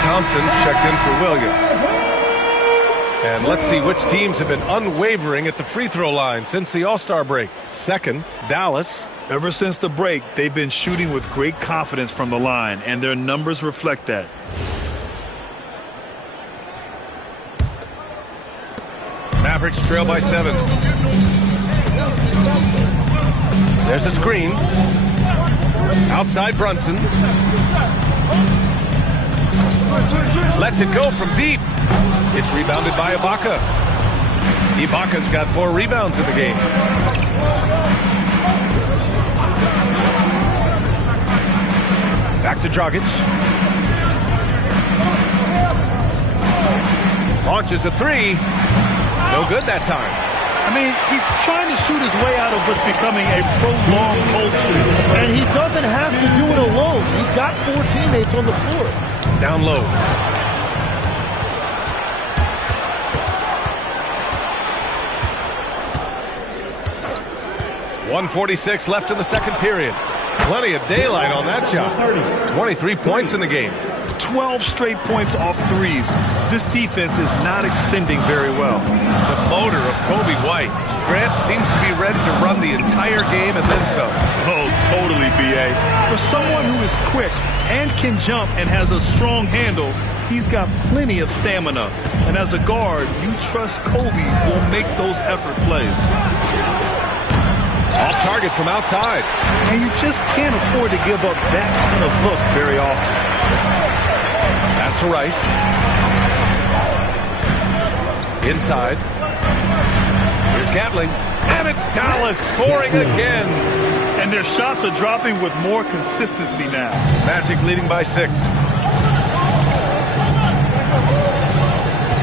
Thompson checked in for Williams. And let's see which teams have been unwavering at the free throw line since the All-Star break. Second, Dallas. Ever since the break, they've been shooting with great confidence from the line, and their numbers reflect that. Mavericks trail by 7. There's a screen. Outside Brunson. Lets it go from deep. It's rebounded by Ibaka. Ibaka's got 4 rebounds in the game. Back to Dragic. Launches a 3. No good that time. I mean, he's trying to shoot his way out of what's becoming a prolonged cold streak. And he doesn't have to do it alone. He's got 4 teammates on the floor. Down low. .146 left in the second period. Plenty of daylight on that shot. 23 points in the game. 12 straight points off threes. This defense is not extending very well. The motor of Kobe White. Grant seems to be ready to run the entire game and then some. Oh, totally, B.A. For someone who is quick and can jump and has a strong handle, he's got plenty of stamina. And as a guard, you trust Kobe will make those effort plays. Off target from outside. And you just can't afford to give up that kind of look very often. Pass to Rice. Inside. Here's Gatling. And it's Dallas scoring again. And their shots are dropping with more consistency now. Magic leading by 6.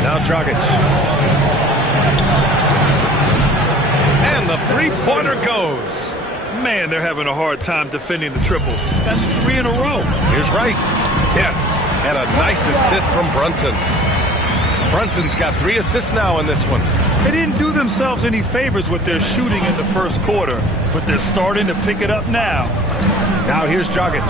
Now Dragic. And the three-pointer goes. Man, they're having a hard time defending the triple. That's 3 in a row. Here's Rice. Yes, and a nice assist from Brunson. Brunson's got 3 assists now in this one. They didn't do themselves any favors with their shooting in the first quarter, but they're starting to pick it up now. Now here's Dragic.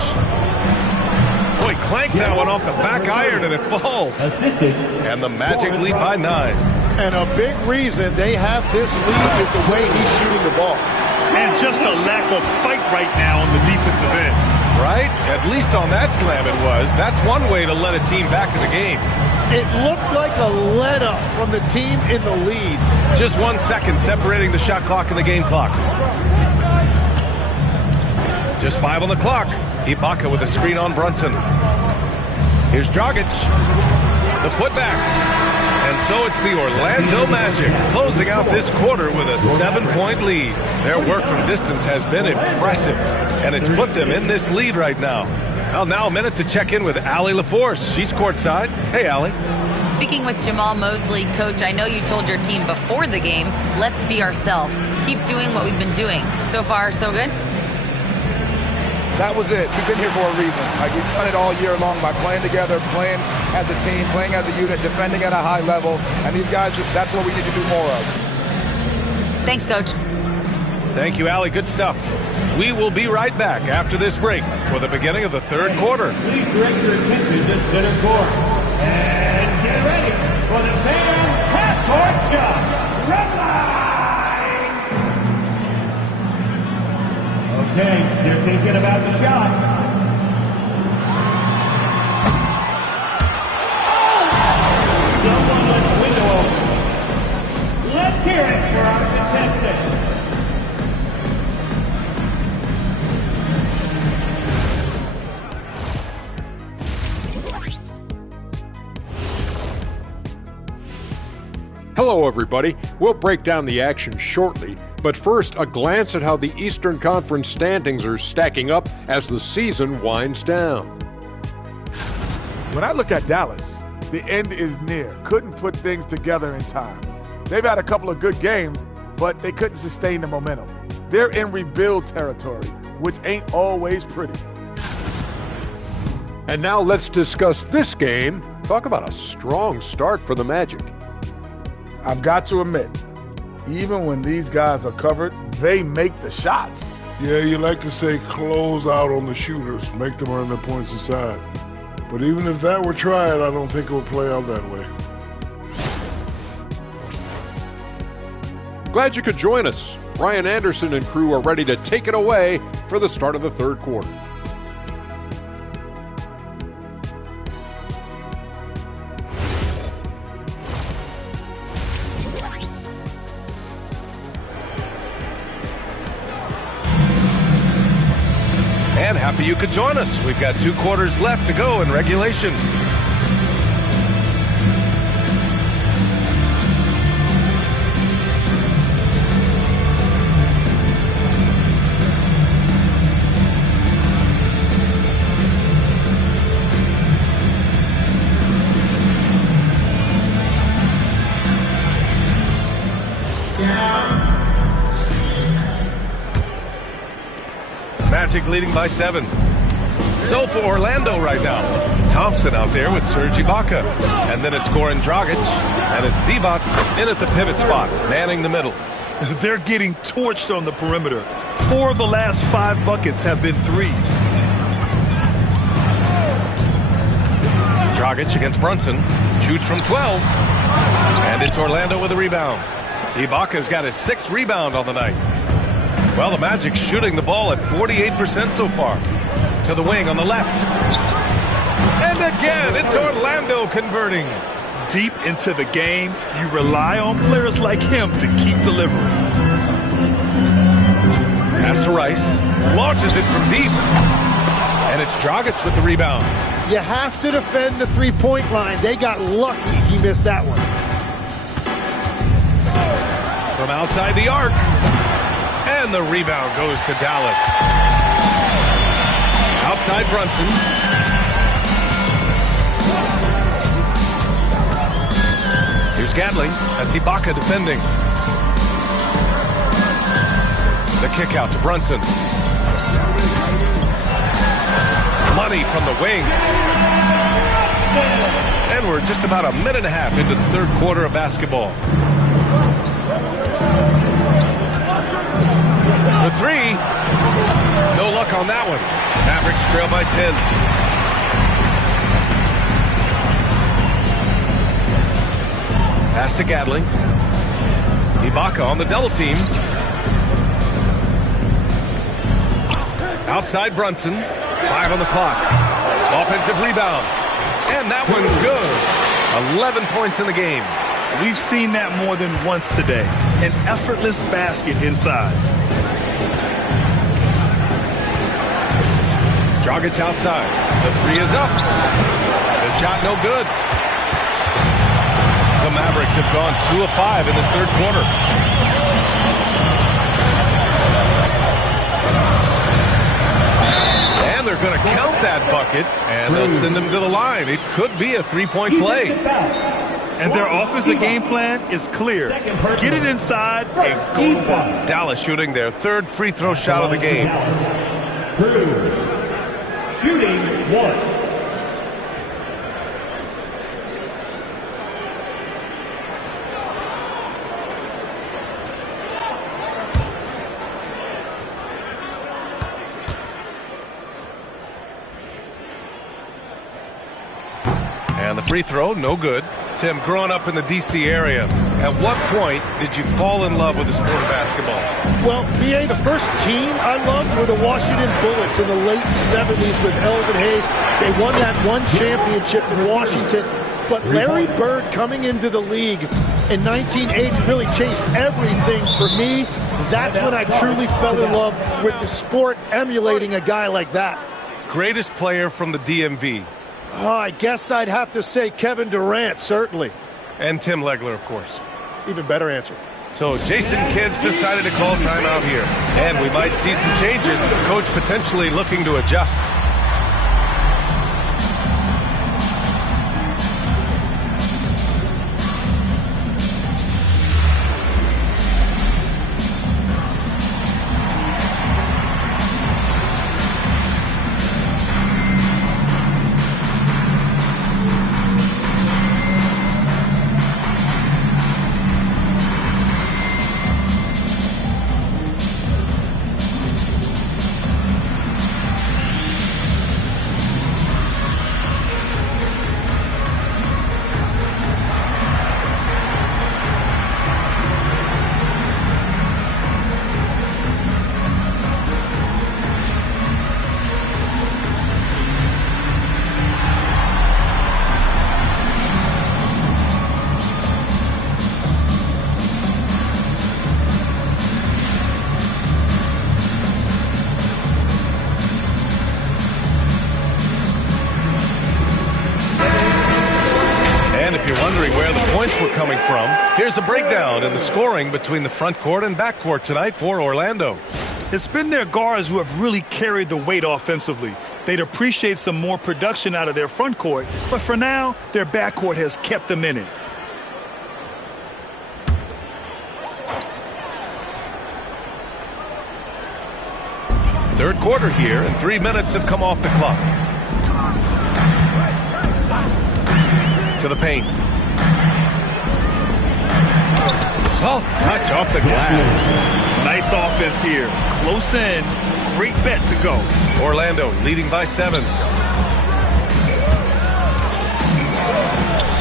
Boy, clanks that one off the back iron and it falls. Assisted. And the Magic lead by 9. And a big reason they have this lead is the way he's shooting the ball. And just a lack of fight right now on the defensive end. Right? At least on that slam it was. That's one way to let a team back in the game. It looked like a let-up from the team in the lead. Just 1 second separating the shot clock and the game clock. Just 5 on the clock. Ibaka with a screen on Brunson. Here's Dragic. The putback. And so it's the Orlando Magic closing out this quarter with a 7-point lead. Their work from distance has been impressive. and it's put them in this lead right now. Well, now a minute to check in with Allie LaForce. She's courtside. Hey, Allie. Speaking with Jamal Mosley, Coach, I know you told your team before the game, let's be ourselves. Keep doing what we've been doing. So far, so good? That was it. We've been here for a reason. Like, we've done it all year long by playing together, playing as a team, playing as a unit, defending at a high level. And these guys, that's what we need to do more of. Thanks, Coach. Thank you, Allie. Good stuff. We will be right back after this break for the beginning of the third quarter. Please direct your attention to center court. And get ready for the fan half-court shot. Red line! Okay, they're thinking about the shot. Someone let the window open. Let's hear it for our contestant. Hello, everybody. We'll break down the action shortly, but first, a glance at how the Eastern Conference standings are stacking up as the season winds down. When I look at Dallas, the end is near. Couldn't put things together in time. They've had a couple of good games, but they couldn't sustain the momentum. They're in rebuild territory, which ain't always pretty. And now let's discuss this game. Talk about a strong start for the Magic. I've got to admit, even when these guys are covered, they make the shots. Yeah, you like to say close out on the shooters, make them earn their points inside. But even if that were tried, I don't think it would play out that way. Glad you could join us. Brian Anderson and crew are ready to take it away for the start of the third quarter. And happy you could join us. We've got 2 quarters left to go in regulation. Magic leading by 7. So for Orlando right now, Thompson out there with Serge Ibaka. And then it's Goran Dragic, and it's Divac in at the pivot spot, manning the middle. They're getting torched on the perimeter. 4 of the last 5 buckets have been threes. Dragic against Brunson, shoots from 12. And it's Orlando with a rebound. Ibaka's got his 6th rebound on the night. Well, the Magic shooting the ball at 48% so far. To the wing on the left. And again, it's Orlando converting. Deep into the game, you rely on players like him to keep delivering. Pass to Rice. Launches it from deep. And it's Dragic with the rebound. You have to defend the three-point line. They got lucky he missed that one. From outside the arc. And the rebound goes to Dallas. Outside Brunson. Here's Gatling. That's Ibaka defending. The kick out to Brunson. Money from the wing. And we're just about a minute and a half into the third quarter of basketball. For 3. No luck on that one. Mavericks trail by 10. Pass to Gatling. Ibaka on the double team. Outside Brunson. 5 on the clock. Offensive rebound. And that one's good. 11 points in the game. We've seen that more than once today. An effortless basket inside. Dragic outside. The 3 is up. The shot no good. The Mavericks have gone 2 of 5 in this third quarter. going to count that bucket, and they'll send him to the line. It could be a three-point play. And their offensive game plan is clear. Get it inside and go to work. Dallas shooting their third free throw shot of the game. Shooting 1. And the free throw, no good. Tim, growing up in the D.C. area, at what point did you fall in love with the sport of basketball? Well, B.A., the first team I loved were the Washington Bullets in the late 70s with Elvin Hayes. They won that one championship in Washington. But Larry Bird coming into the league in 1980 really changed everything for me. That's when I truly fell in love with the sport, emulating a guy like that. Greatest player from the DMV? Oh, I guess I'd have to say Kevin Durant, certainly. And Tim Legler, of course. Even better answer. So Jason Kidd's decided to call timeout here. And we might see some changes. Coach potentially looking to adjust. Here's a breakdown in the scoring between the front court and back court tonight for Orlando. It's been their guards who have really carried the weight offensively. They'd appreciate some more production out of their front court, but for now, their back court has kept them in it. Third quarter here, and 3 minutes have come off the clock. To the paint. Soft touch off the glass. Nice offense here. Close in. Great bet to go. Orlando leading by 7.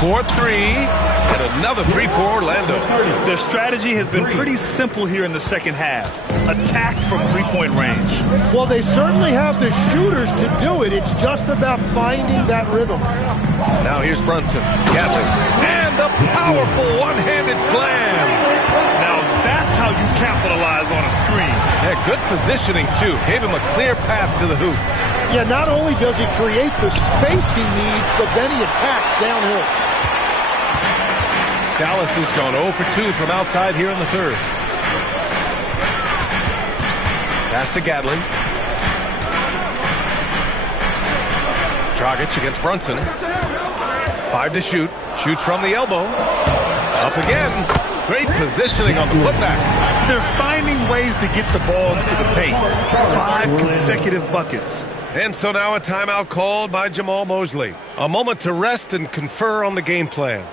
4-3. And another 3 for Orlando. Their strategy has been pretty simple here in the second half. Attack from three-point range. Well, they certainly have the shooters to do it. It's just about finding that rhythm. Now here's Brunson. Gatling. And the powerful one-handed slam. Now that's how you capitalize on a screen. Yeah, good positioning, too. Gave him a clear path to the hoop. Yeah, not only does he create the space he needs, but then he attacks downhill. Dallas has gone 0 for 2 from outside here in the third. Pass to Gatling. Dragic against Brunson. 5 to shoot. Shoots from the elbow. Up again. Great positioning on the putback. They're finding ways to get the ball into the paint. 5 consecutive buckets. And so now a timeout called by Jamal Mosley. A moment to rest and confer on the game plan.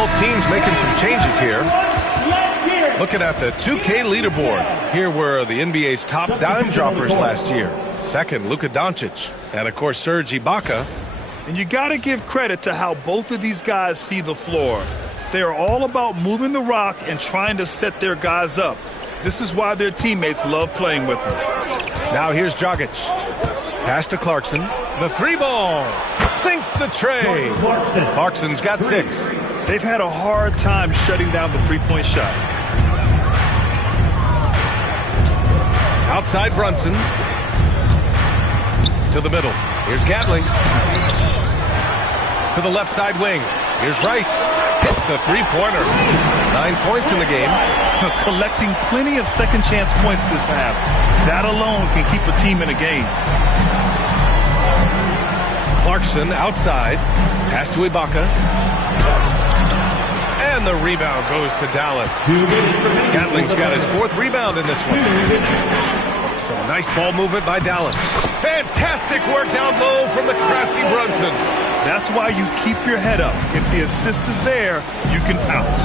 both teams making some changes here. Looking at the 2K leaderboard, here were the NBA's top dime droppers last year. Second, Luka Doncic, and of course Serge Ibaka. And you got to give credit to how both of these guys see the floor. They are all about moving the rock and trying to set their guys up. This is why their teammates love playing with them. Now here's Dragic. Pass to Clarkson. The three ball. Sinks the tray. Clarkson's got 6. They've had a hard time shutting down the three-point shot. Outside Brunson. To the middle. Here's Gatling. To the left side wing. Here's Rice. Hits the three-pointer. 9 points in the game. Collecting plenty of second-chance points this half. That alone can keep a team in a game. Clarkson outside. Pass to Ibaka. And the rebound goes to Dallas. Gatling's got his 4th rebound in this one. Some nice ball movement by Dallas. Fantastic work down low from the crafty Brunson. That's why you keep your head up. If the assist is there, you can pounce.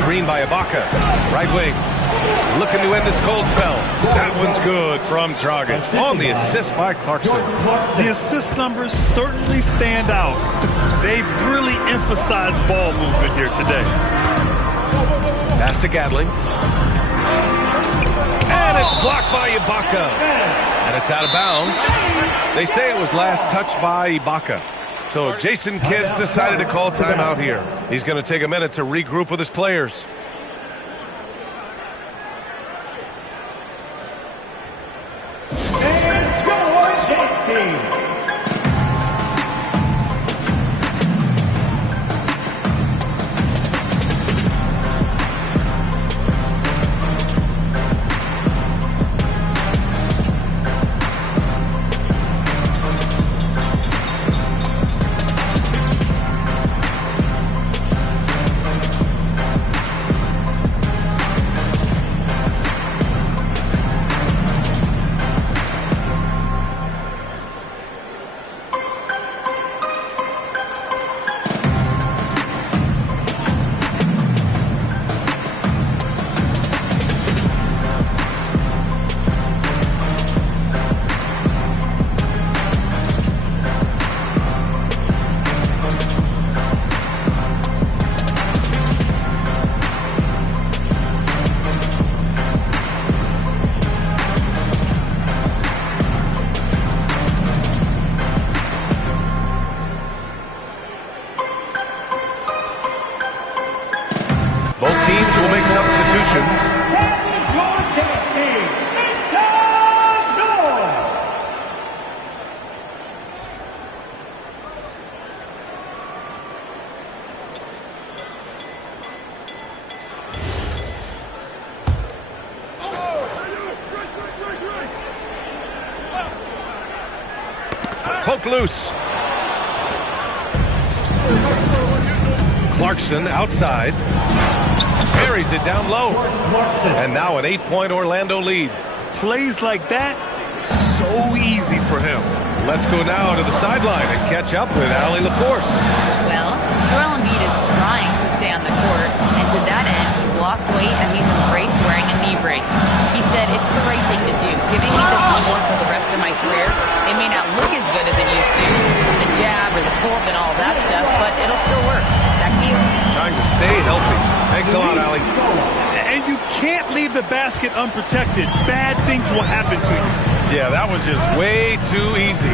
Screen by Ibaka. Right wing. Looking to end this cold spell. That one's good from Dragic. On the assist by Clarkson. The assist numbers certainly stand out. They've really emphasized ball movement here today. Pass to Gatling. And it's blocked by Ibaka. And it's out of bounds. They say it was last touched by Ibaka. So Jason Kidd's decided to call timeout here. He's going to take a minute to regroup with his players. Poked loose. Clarkson outside. Buries it down low. And now an 8-point Orlando lead. Plays like that, so easy for him. Let's go now to the sideline and catch up with Allie LaForce. Well, Joel Embiid is trying to stay on the court, and to that end, he's lost weight and he's embraced wearing a knee brace. He said, "It's the right thing to do. Giving me this reward for the rest of my career, it may not look as good as it used to, the jab or the pull-up and all that stuff, but it'll still work." Back to you. Trying to stay healthy. Thanks a lot, Allie. And you can't leave the basket unprotected. Bad things will happen to you. Yeah, that was just way too easy.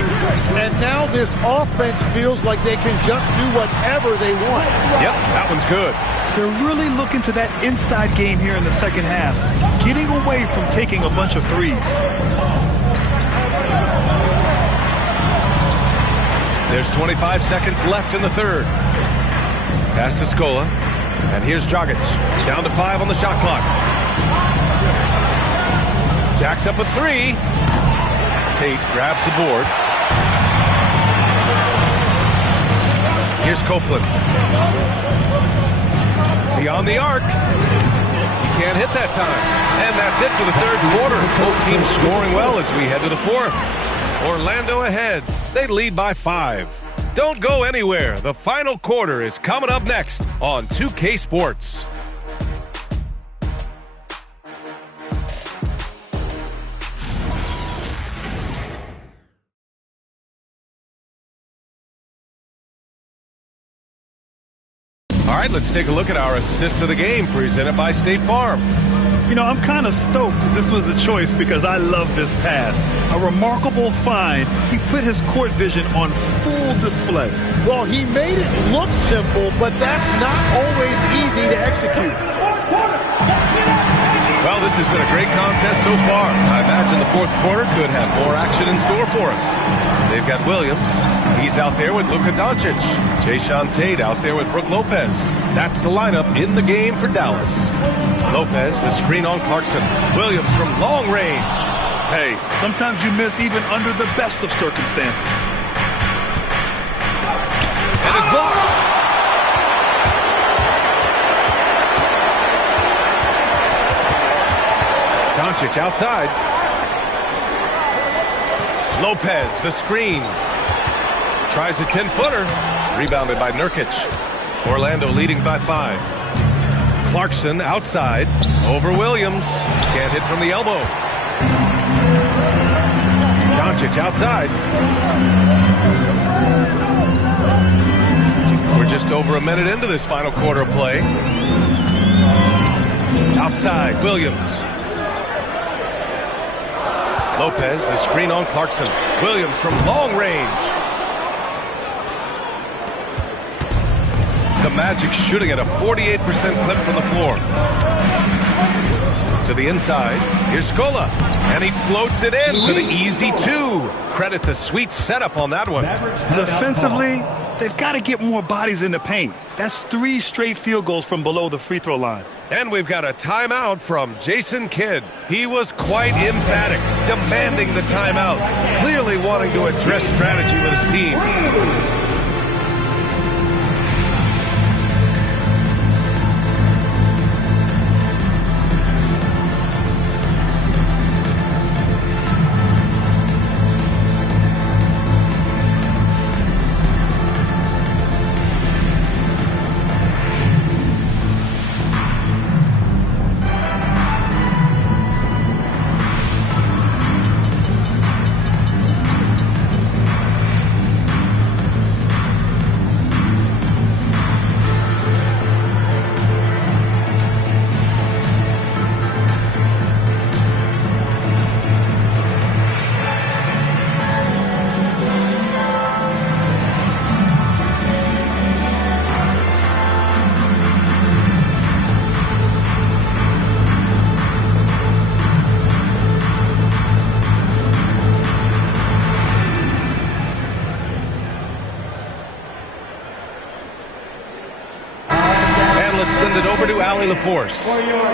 And now this offense feels like they can just do whatever they want. Yep, that one's good. They're really looking to that inside game here in the second half, getting away from taking a bunch of threes. There's 25 seconds left in the third. Pass to Scola. And here's Dragic. Down to 5 on the shot clock. Jacks up a 3. Tate grabs the board. Here's Copeland. Beyond the arc. He can't hit that time. And that's it for the third quarter. Both teams scoring well as we head to the fourth. Orlando ahead. They lead by 5. Don't go anywhere. The final quarter is coming up next on 2K Sports. All right, let's take a look at our assist of the game presented by State Farm. You know, I'm kind of stoked that this was a choice because I love this pass. A remarkable find. He put his court vision on full display. Well, he made it look simple, but that's not always easy to execute. Well, this has been a great contest so far. I imagine the fourth quarter could have more action in store for us. They've got Williams. He's out there with Luka Doncic. Jayshawn Tate out there with Brook Lopez. That's the lineup in the game for Dallas. Lopez, the screen on Clarkson. Williams from long range. Hey, sometimes you miss even under the best of circumstances. And it's blocked. Doncic outside. Lopez, the screen. Tries a 10-footer. Rebounded by Nurkic. Orlando leading by 5. Clarkson outside. Over Williams. Can't hit from the elbow. Doncic outside. We're just over a minute into this final quarter of play. Outside, Williams. Lopez, the screen on Clarkson. Williams from long range. The Magic shooting at a 48% clip from the floor. To the inside. Here's Scola. And he floats it in for the easy 2. Credit the sweet setup on that one. Defensively, they've got to get more bodies in the paint. That's 3 straight field goals from below the free throw line. And we've got a timeout from Jason Kidd. He was quite emphatic, demanding the timeout, clearly wanting to address strategy with his team. LaForce.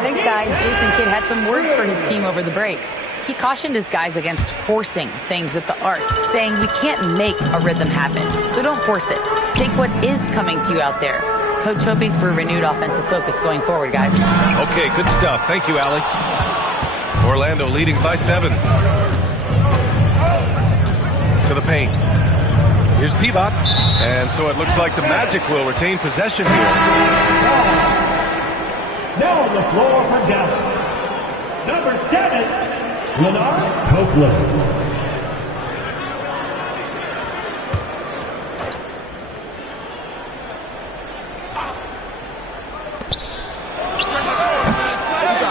Thanks, guys. Jason Kidd had some words for his team over the break. He cautioned his guys against forcing things at the arc, saying we can't make a rhythm happen, so don't force it. Take what is coming to you out there. Coach hoping for renewed offensive focus going forward, guys. Okay, good stuff. Thank you, Allie. Orlando leading by 7. To the paint. Here's T-Box. And so it looks like the Magic will retain possession here. Now on the floor for Dallas, number 7, Leonard Copeland.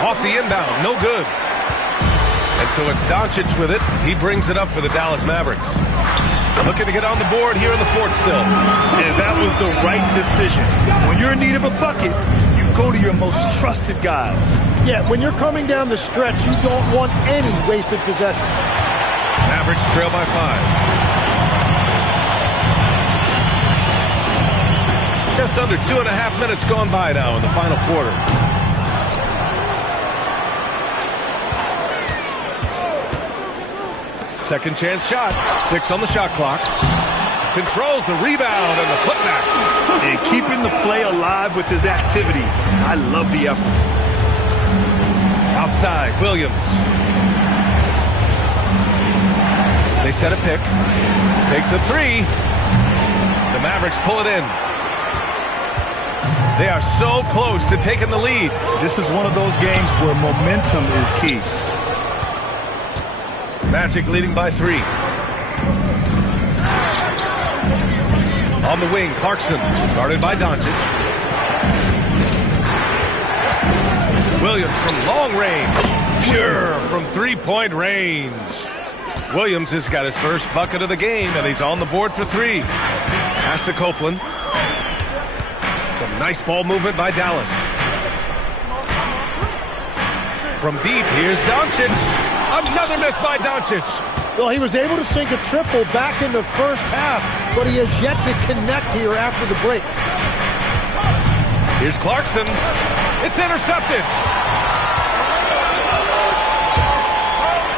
Off the inbound, no good. And so it's Doncic with it. He brings it up for the Dallas Mavericks. Looking to get on the board here in the fourth still. And that was the right decision. When you're in need of a bucket, go to your most trusted guys. Yeah, when you're coming down the stretch, you don't want any wasted possession. Mavericks trail by 5. Just under 2.5 minutes gone by now in the final quarter. Second chance shot. 6 on the shot clock. Controls the rebound and the putback. And keeping the play alive with his activity. I love the effort. Outside, Williams. They set a pick. Takes a 3. The Mavericks pull it in. They are so close to taking the lead. This is one of those games where momentum is key. Magic leading by 3. On the wing, Clarkson, guarded by Doncic. Williams from long range. Pure from three-point range. Williams has got his first bucket of the game, and he's on the board for 3. Pass to Copeland. Some nice ball movement by Dallas. From deep, here's Doncic. Another miss by Doncic. Well, he was able to sink a triple back in the first half, but he has yet to connect here after the break. Here's Clarkson. It's intercepted.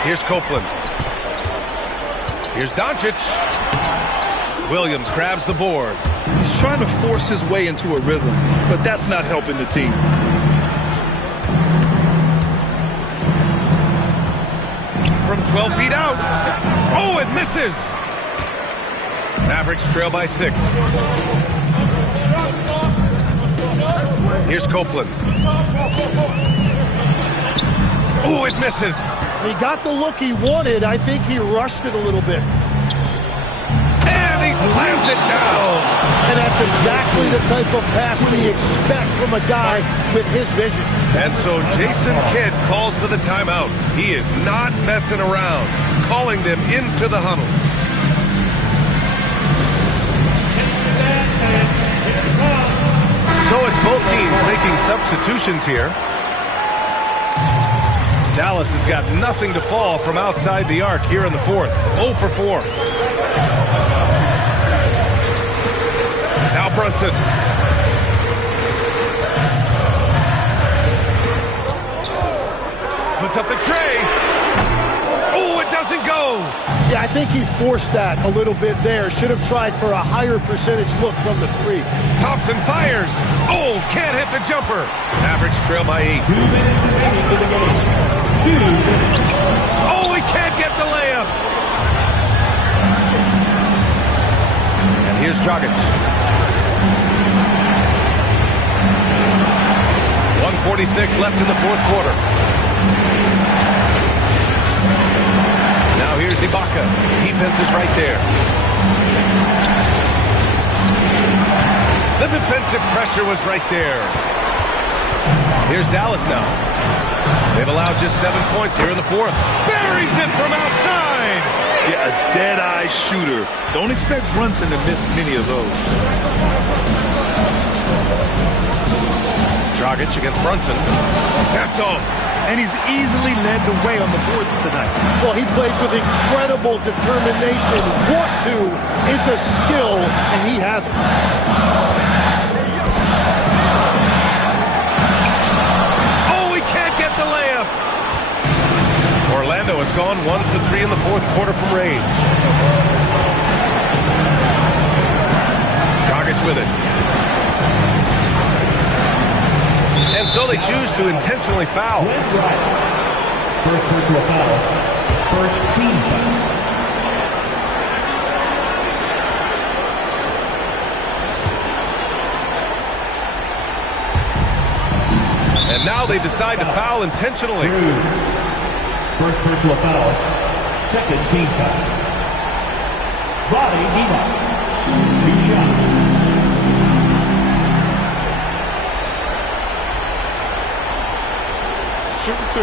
Here's Copeland. Here's Doncic. Williams grabs the board. He's trying to force his way into a rhythm, but that's not helping the team. From 12 feet out. Oh, it misses. Mavericks trail by 6. Here's Copeland. Oh, it misses. He got the look he wanted. I think he rushed it a little bit. And he slams it down. And that's exactly the type of pass we expect from a guy with his vision. And so Jason Kidd calls for the timeout. He is not messing around, calling them into the huddle. So it's both teams making substitutions here. Dallas has got nothing to fall from outside the arc here in the 4th. 0 for 4. Now Brunson. Puts up the tray. Oh, it doesn't go. Yeah, I think he forced that a little bit there. Should have tried for a higher percentage look from the 3. Thompson fires. Oh, can't hit the jumper. Mavericks trail by 8. 2 minutes remaining in the game. 2 minutes. Oh, he can't get the layup. And here's Dragic. 1:46 left in the 4th quarter. Now here's Ibaka. Defense is right there. The defensive pressure was right there. Here's Dallas now. They've allowed just 7 points here in the 4th. Buries it from outside. Yeah, a dead-eye shooter. Don't expect Brunson to miss many of those. Dragic against Brunson. That's off. And he's easily led the way on the boards tonight. Well, he plays with incredible determination. Want to is a skill, and he has it. Oh, he can't get the layup. Orlando has gone 1 for 3 in the 4th quarter from range. Dragic with it. And so they choose to intentionally foul. First personal foul. First team foul. And now they decide to foul intentionally. First personal foul. Second team foul. Body Divac. 2 shots. Shooting 2.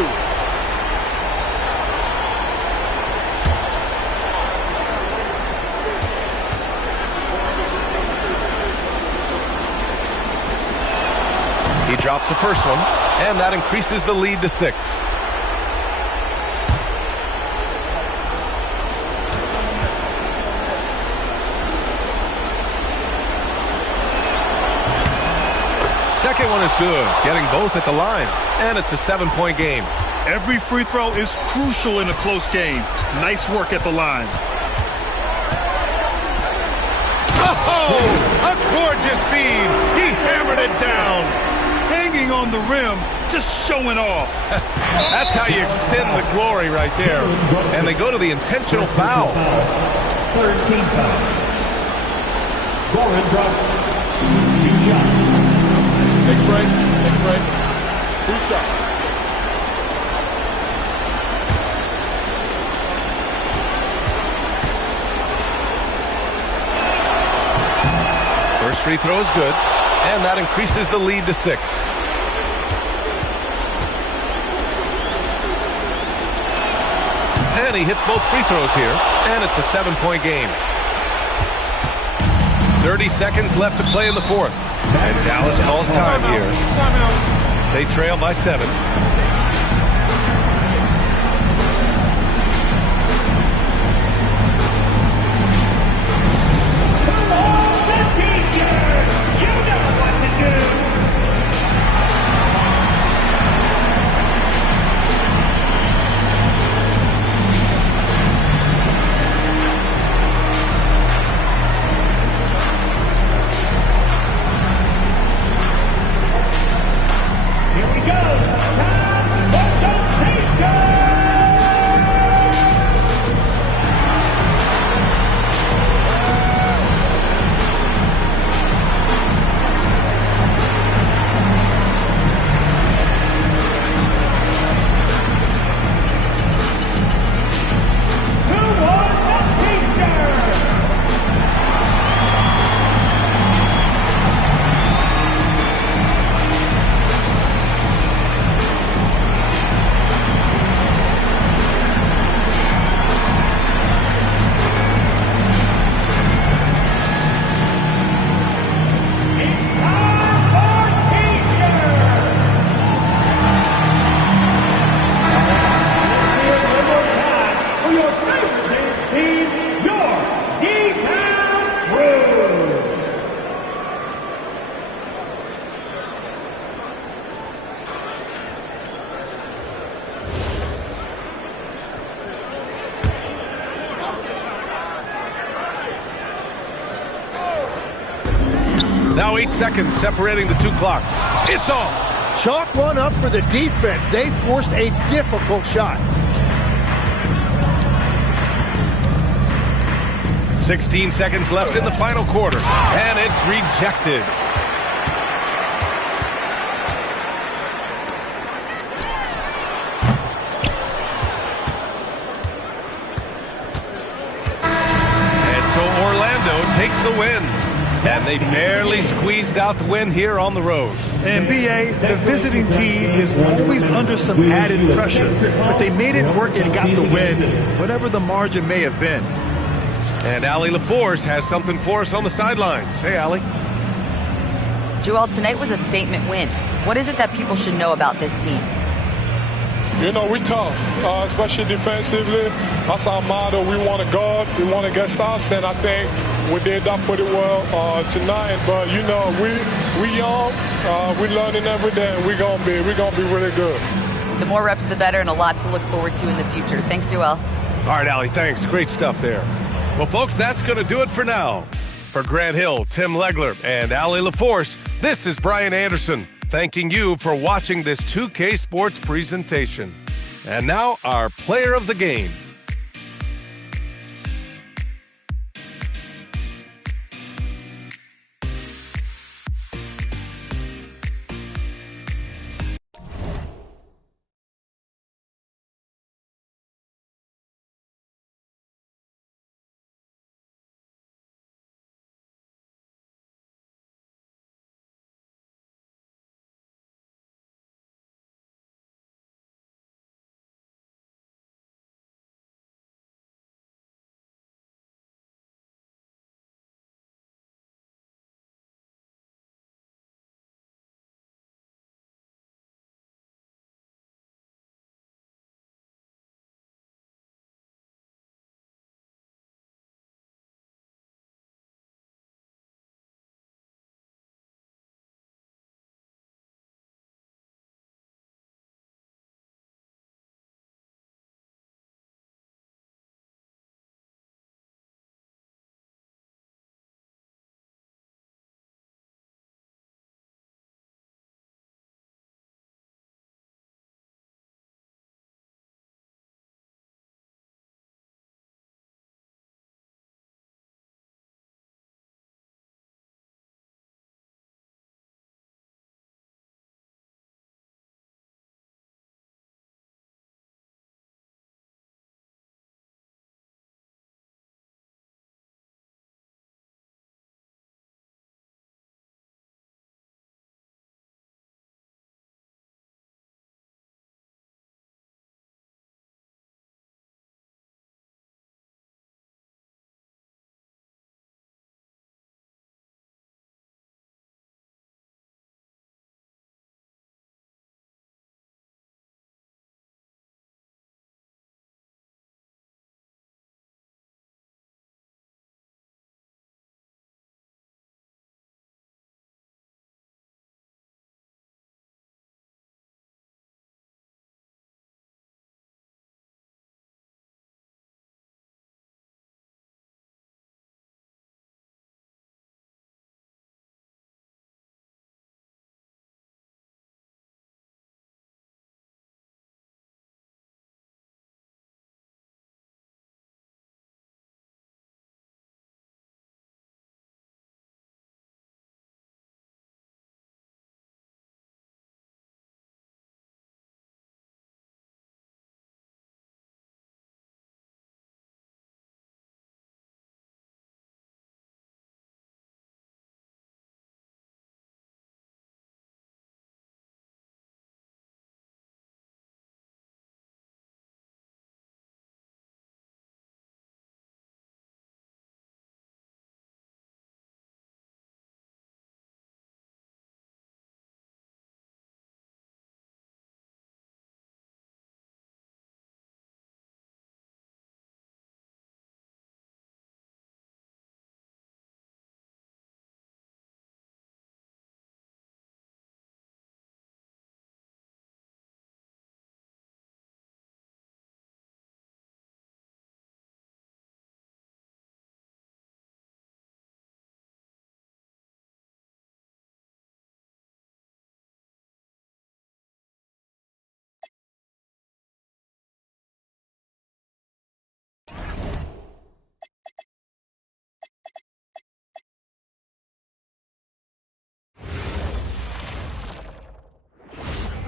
He drops the first one, and that increases the lead to 6. Second one is good, getting both at the line, and it's a 7-point game. Every free throw is crucial in a close game. Nice work at the line. Oh, a gorgeous feed. He hammered it down. Hanging on the rim, just showing off. That's how you extend the glory right there. And they go to the intentional foul. Third team foul. Scoring drop. 2 shots. Take a break. Take a break. 2 shots. First free throw is good, and that increases the lead to 6. And he hits both free throws here, and it's a 7-point game. 30 seconds left to play in the 4th. And Dallas calls time here. They trail by 7. Come on, the teachers! You know what to do! Here we go! Time for the teachers! Who wants the teachers? For your favorite dance team, your D-Town Crew. Now 8 seconds separating the 2 clocks. It's off. Chalk one up for the defense. They forced a difficult shot. 16 seconds left in the final quarter, and it's rejected. And so Orlando takes the win. And they barely squeezed out the win here on the road. And B.A., the visiting team is always under some added pressure, but they made it work and got the win, whatever the margin may have been. And Allie LaForce has something for us on the sidelines. Hey, Allie. Joel, tonight was a statement win. What is it that people should know about this team? You know, we tough, especially defensively. That's our motto. We want to guard, we want to get stops, and I think we did that pretty well tonight. But you know, we young, we learning every day, and we're gonna be really good. The more reps, the better, and a lot to look forward to in the future. Thanks, Joel. All right, Allie, thanks. Great stuff there. Well, folks, that's going to do it for now. For Grant Hill, Tim Legler, and Allie LaForce, this is Brian Anderson, thanking you for watching this 2K Sports presentation. And now, our player of the game.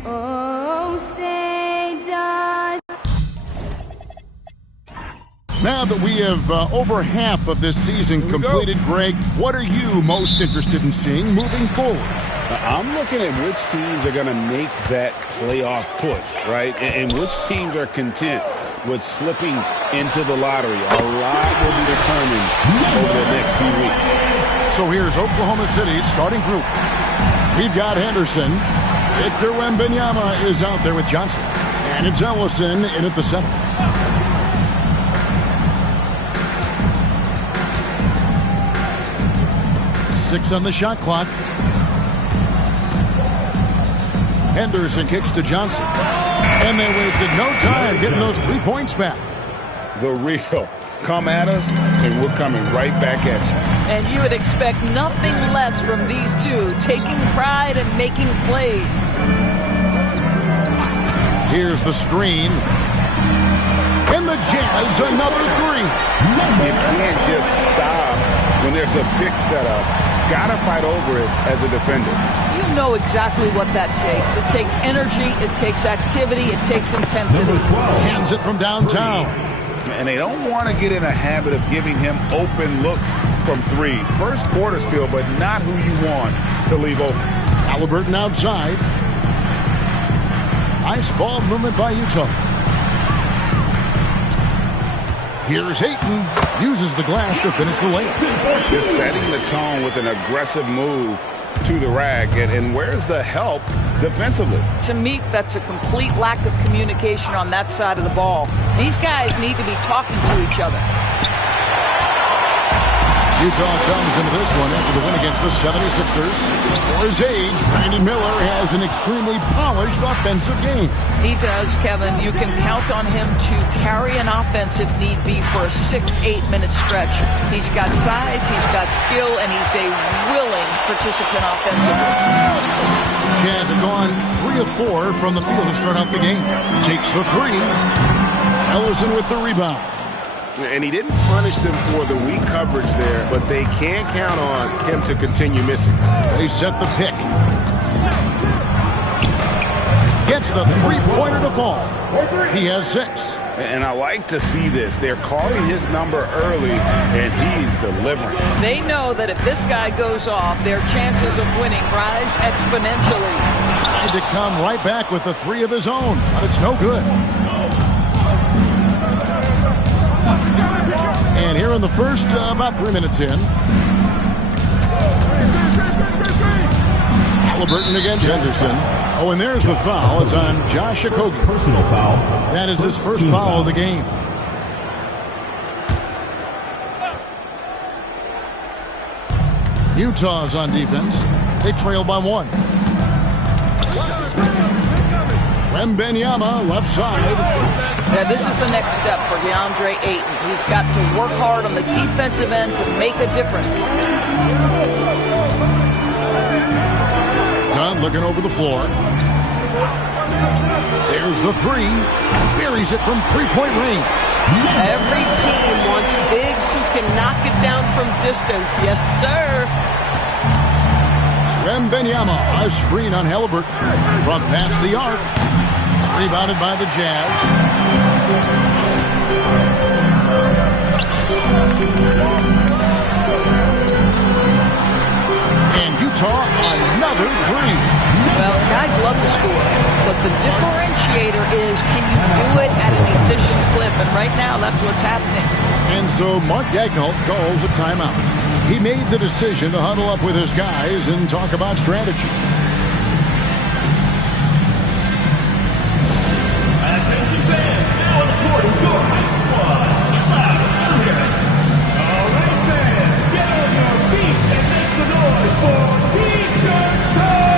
Oh, say does. Now that we have over half of this season completed, Greg, what are you most interested in seeing moving forward? I'm looking at which teams are going to make that playoff push, right? And which teams are content with slipping into the lottery. A lot will be determined over the next few weeks. So here's Oklahoma City's starting group. We've got Henderson. Victor Wembanyama is out there with Johnson. And it's Ellison in at the center. Six on the shot clock. Henderson kicks to Johnson. And they wasted no time getting those 3 points back. The real. Come at us, and we're coming right back at you. And you would expect nothing less from these two, taking pride and making plays. Here's the screen. And the Jazz, another three. You can't just stop when there's a pick set up. Gotta fight over it as a defender. You know exactly what that takes. It takes energy, it takes activity, it takes intensity. Hands it from downtown. And they don't want to get in a habit of giving him open looks from three. First quarter still, but not who you want to leave open. Halliburton outside. Nice ball movement by Utah. Here's Hayton. Uses the glass to finish the layup. Just setting the tone with an aggressive move to the rack. And where's the help defensively? To me, that's a complete lack of communication on that side of the ball. These guys need to be talking to each other. Utah comes into this one after the win against the 76ers. For his age, Brandon Miller has an extremely polished offensive game. He does, Kevin. You can count on him to carry an offense if need be for a 6-8 minute stretch. He's got size, he's got skill, and he's a willing participant offensively. Jazz have gone 3 of 4 from the field to start out the game. Takes the three. Ellison with the rebound. And he didn't punish them for the weak coverage there, but they can't count on him to continue missing. They set the pick. Gets the three-pointer to fall. He has 6. And I like to see this. They're calling his number early, and he's delivering. They know that if this guy goes off, their chances of winning rise exponentially. Tried to come right back with the 3 of his own, but it's no good. And here in the first, about 3 minutes in. Halliburton against Henderson. Oh, and there's the foul. It's on Josh Okogie. Personal foul. That is his first foul of the game. Utah's on defense. They trail by 1. Wembanyama, left side. Yeah, this is the next step for DeAndre Ayton. He's got to work hard on the defensive end to make a difference. Dunn looking over the floor. There's the 3. Buries it from 3-point range. Every team wants bigs who can knock it down from distance. Yes, sir. Wembanyama, a screen on Halliburton. From past the arc. Rebounded by the Jazz. And Utah, another 3. Well, guys love to score, but the differentiator is, can you do it at an efficient clip? And right now, that's what's happening. And so Mark Daigneault calls a timeout. He made the decision to huddle up with his guys and talk about strategy. Attention fans, now on the court is your hype squad. Get loud and hear it. All right, fans, get on your feet and make some noise for T-shirt time!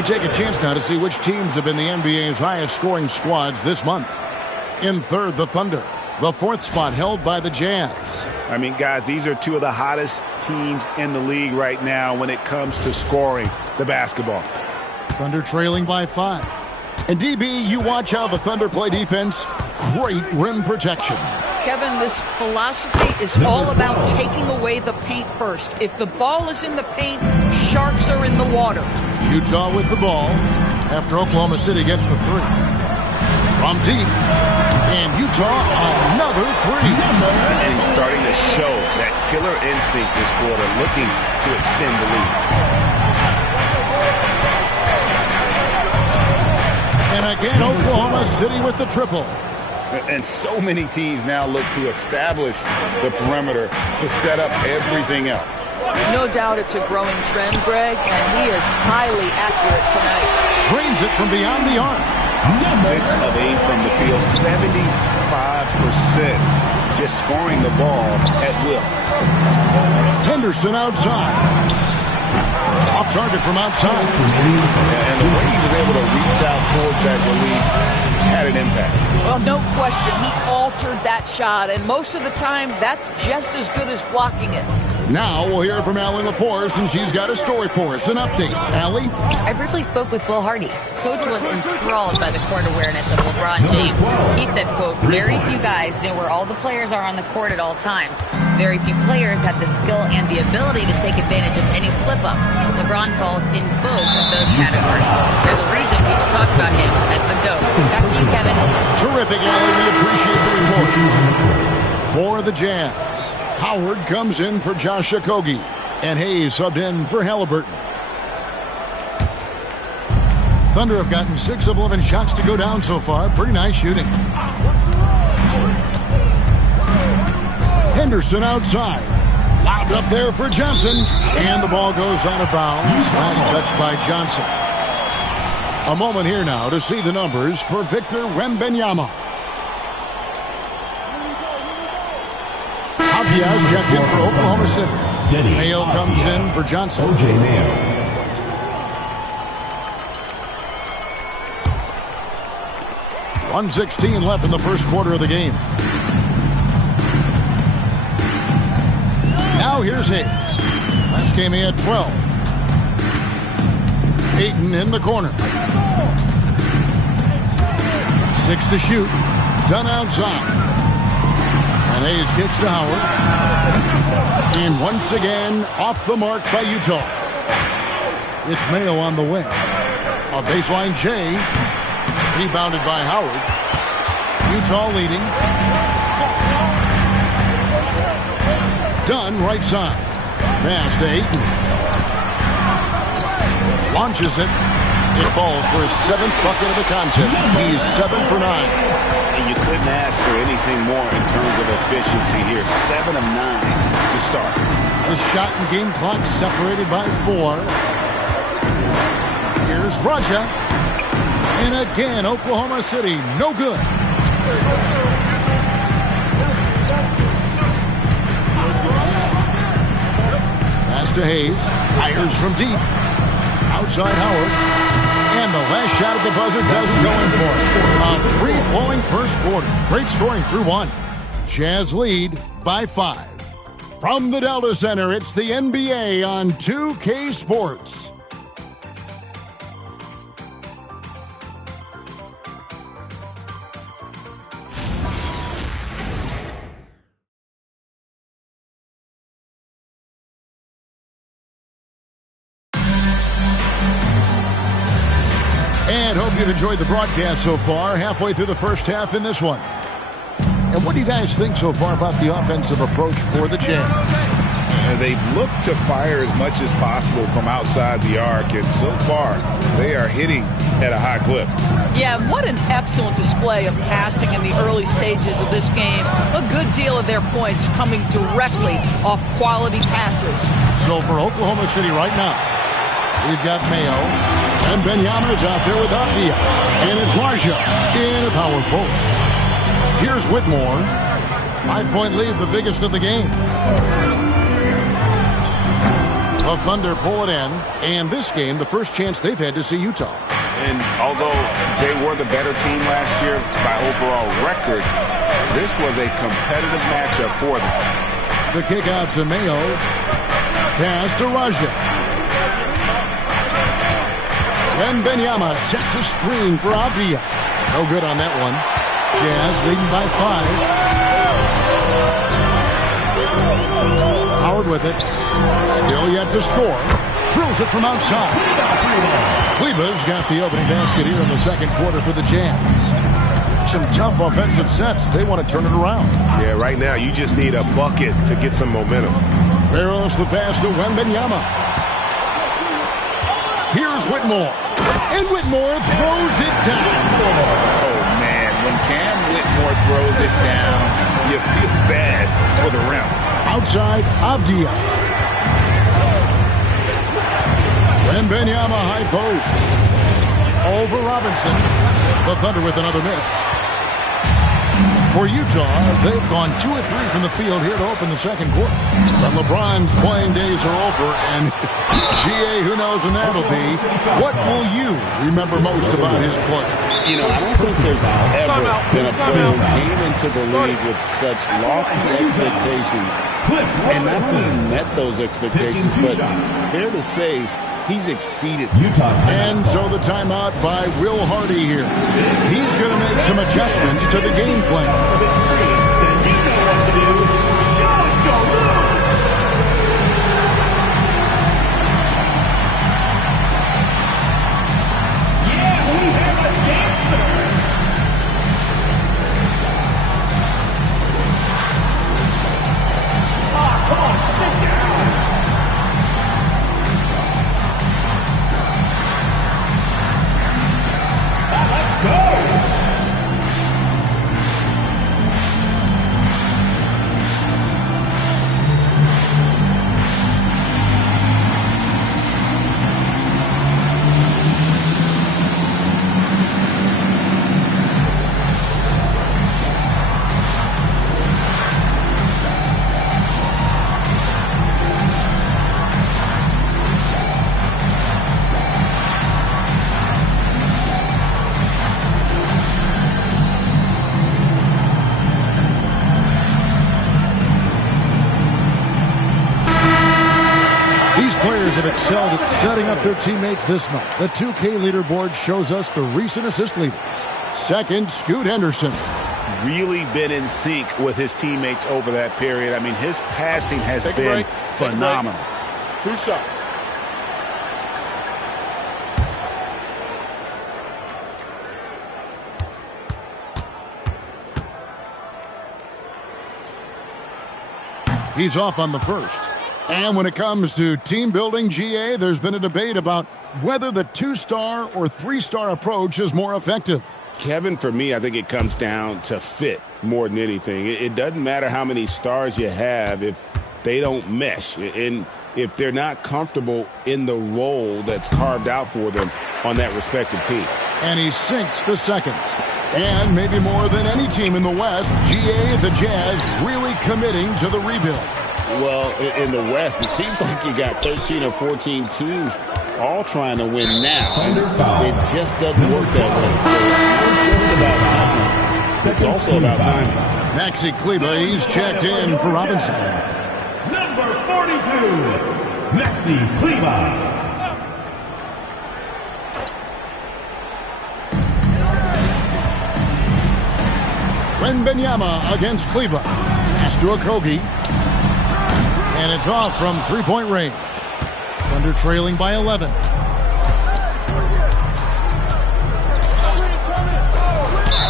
we take a chance now to see which teams have been the NBA's highest scoring squads this month. In third, the Thunder. The fourth spot held by the Jazz. I mean, guys, these are two of the hottest teams in the league right now when it comes to scoring the basketball. Thunder trailing by 5. And DB, you watch how the Thunder play defense. Great rim protection. Kevin, this philosophy is all about taking away the paint first. If the ball is in the paint, sharks are in the water. Utah with the ball after Oklahoma City gets the 3. From deep. And Utah, another 3. And he's starting to show that killer instinct this quarter, looking to extend the lead. And again, Oklahoma City with the triple. And so many teams now look to establish the perimeter to set up everything else. No doubt it's a growing trend, Greg, and he is highly accurate tonight. Drains it from beyond the arc. 6 of 8 from the field, 75%. Just scoring the ball at will. Henderson outside. Off target from outside. And the way he was able to reach out towards that release had an impact. Well, no question. He altered that shot, and most of the time, that's just as good as blocking it. Now we'll hear from Allie LaForce, and she's got a story for us. An update. Allie? I briefly spoke with Will Hardy. Coach was enthralled by the court awareness of LeBron James. He said, quote, very few guys know where all the players are on the court at all times. Very few players have the skill and the ability to take advantage of any slip-up. LeBron falls in both of those categories. There's a reason people talk about him as the GOAT. Back to you, Kevin. Terrific, Allie. We appreciate the report. For the Jazz, Howard comes in for Josh Okogie, and Hayes subbed in for Halliburton. Thunder have gotten 6 of 11 shots to go down so far. Pretty nice shooting. Henderson outside. Lobbed up there for Johnson. And the ball goes out of bounds. Last touch by Johnson. A moment here now to see the numbers for Victor Wembanyama. Diaz checked in for Oklahoma City. Mayo comes in for Johnson. O.J. Mayo. .116 left in the first quarter of the game. Now here's Hayes. Last game he had 12. Ayton in the corner. 6 to shoot. Done outside. And Hayes gets to Howard. And once again, off the mark by Utah. It's Mayo on the wing. A baseline J. Rebounded by Howard. Utah leading. Dunn right side. Pass to Ayton. Launches it. It falls for his 7th bucket of the contest. He's 7 for 9. And you couldn't ask for anything more in terms of efficiency here. 7 of 9 to start. The shot and game clock separated by 4. Here's Raja. And again, Oklahoma City, no good. Pass to Hayes. Fires from deep. Outside Howard. And the last shot at the buzzer doesn't go in for it. A free-flowing first quarter. Great scoring through 1. Jazz lead by 5. From the Delta Center, it's the NBA on 2K Sports. And hope you've enjoyed the broadcast so far. Halfway through the first half in this one. And what do you guys think so far about the offensive approach for the Jazz? They've looked to fire as much as possible from outside the arc, and so far they are hitting at a high clip. Yeah, what an excellent display of passing in the early stages of this game. A good deal of their points coming directly off quality passes. So for Oklahoma City right now, we've got Mayo, and Benyama's out there with Avdia. And it's Raja in a power forward. Here's Whitmore. 5-point lead, the biggest of the game. The Thunder pull it in, and this game, the first chance they've had to see Utah. And although they were the better team last year by overall record, this was a competitive matchup for them. The kick out to Mayo. Pass to Raja. Wembanyama sets a screen for Avdia. No good on that one. Jazz leading by 5. Howard with it. Still yet to score. Drills it from outside. Kleba's got the opening basket here in the second quarter for the Jazz. Some tough offensive sets. They want to turn it around. Yeah, right now you just need a bucket to get some momentum. Barrows the pass to Wembanyama. Here's Whitmore. And Whitmore throws it down. Oh, man. When Cam Whitmore throws it down, you feel bad for the rim. Outside, Avdia. Wembanyama high post. Over Robinson. The Thunder with another miss. For Utah, they've gone 2 of 3 from the field here to open the second quarter. But LeBron's playing days are over, and GA, who knows when that'll be. What will you remember most about his play? You know, I don't think there's ever been a player who came into the league with such lofty expectations and not only met those expectations, but fair to say, he's exceeded. And so the timeout by Will Hardy here. He's going to make some adjustments to the game plan. Have excelled at setting up their teammates this month. The 2K leaderboard shows us the recent assist leaders. Second, Scoot Henderson. Really been in sync with his teammates over that period. I mean, his passing has been phenomenal. 2 shots. He's off on the first. And when it comes to team building, GA, there's been a debate about whether the 2-star or 3-star approach is more effective. Kevin, for me, I think it comes down to fit more than anything. It doesn't matter how many stars you have if they don't mesh and if they're not comfortable in the role that's carved out for them on that respective team. And he sinks the second. And maybe more than any team in the West, GA, the Jazz, really committing to the rebuild. Well, in the West, it seems like you got 13 or 14 teams all trying to win now. It just doesn't work that way. So it's not just about time. It's also about timing. Maxi Kleber, he's checked in for Robinson. Number 42, Maxi Kleber. Wembanyama against Kleber. Pass to Okogie. And it's off from 3-point range. Thunder trailing by 11.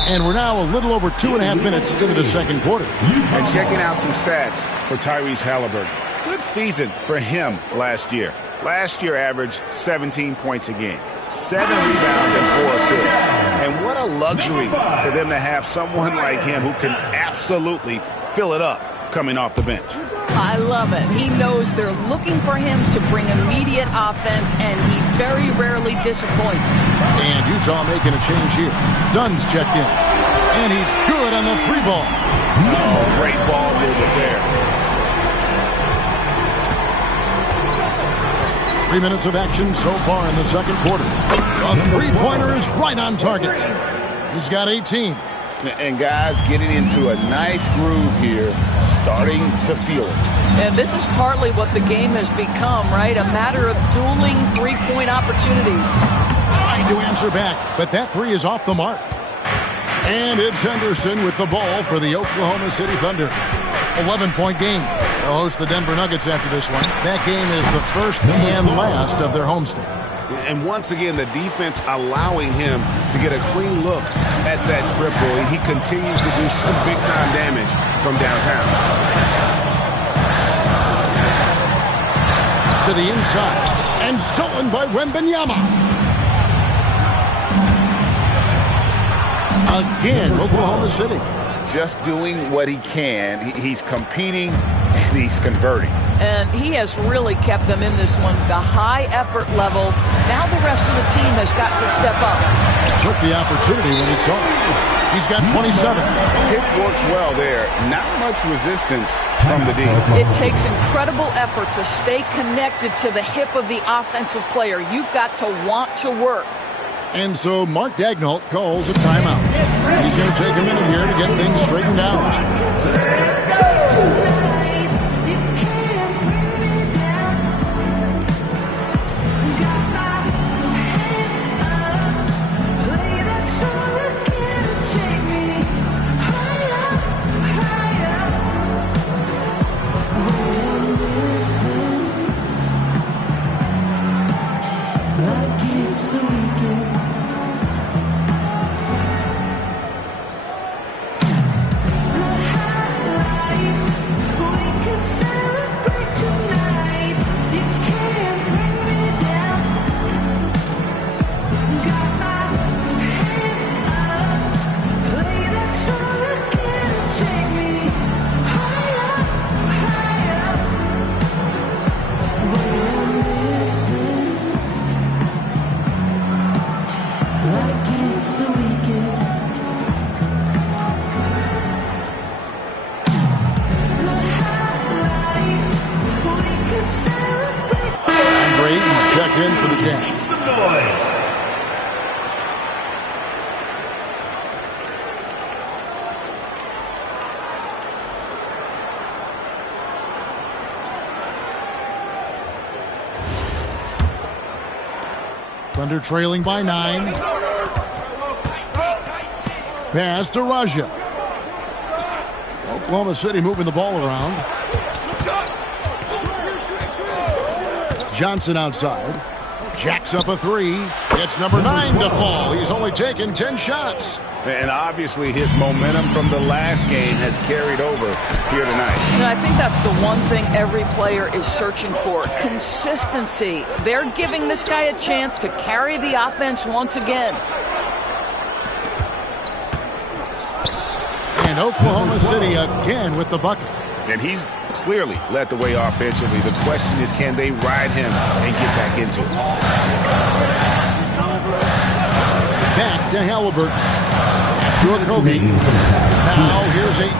And we're now a little over 2.5 minutes into the second quarter. And checking out some stats for Tyrese Halliburton. Good season for him last year. Last year averaged 17 points a game, 7 rebounds and 4 assists. And what a luxury for them to have someone like him who can absolutely fill it up coming off the bench. I love it. He knows they're looking for him to bring immediate offense, and he very rarely disappoints. And Utah making a change here. Dunn's checked in. And he's good on the 3-ball. Oh, great ball movement there. 3 minutes of action so far in the second quarter. A three-pointer is right on target. He's got 18. And guys getting into a nice groove here, starting to feel it. And this is partly what the game has become, right? A matter of dueling three-point opportunities. Trying to answer back, but that three is off the mark. And it's Henderson with the ball for the Oklahoma City Thunder. 11-point game. They'll host the Denver Nuggets after this one. That game is the first and last of their homestand. And once again, the defense allowing him to get a clean look at that triple. He continues to do some big-time damage from downtown. To the inside, and stolen by Wembanyama. Again, Oklahoma City. Just doing what he can. He's competing, and he's converting. And he has really kept them in this one. The high effort level. Now the rest of the team has got to step up. Took the opportunity when he saw it. He's got 27. It works well there. Not much resistance from the D. It takes incredible effort to stay connected to the hip of the offensive player. You've got to want to work. And so Mark Daigneault calls a timeout. He's going to take a minute here to get things straightened out. In for the Jazz. Thunder trailing by 9. Pass to Raja. Oklahoma City moving the ball around. Johnson outside. Jacks up a three. It's number 9 to fall. He's only taken 10 shots. And obviously his momentum from the last game has carried over here tonight. And I think that's the one thing every player is searching for. Consistency. They're giving this guy a chance to carry the offense once again. And Oklahoma City again with the bucket. And he's clearly led the way offensively. The question is, can they ride him and get back into it? Back to Halliburton. To Okogie. Now here's 8.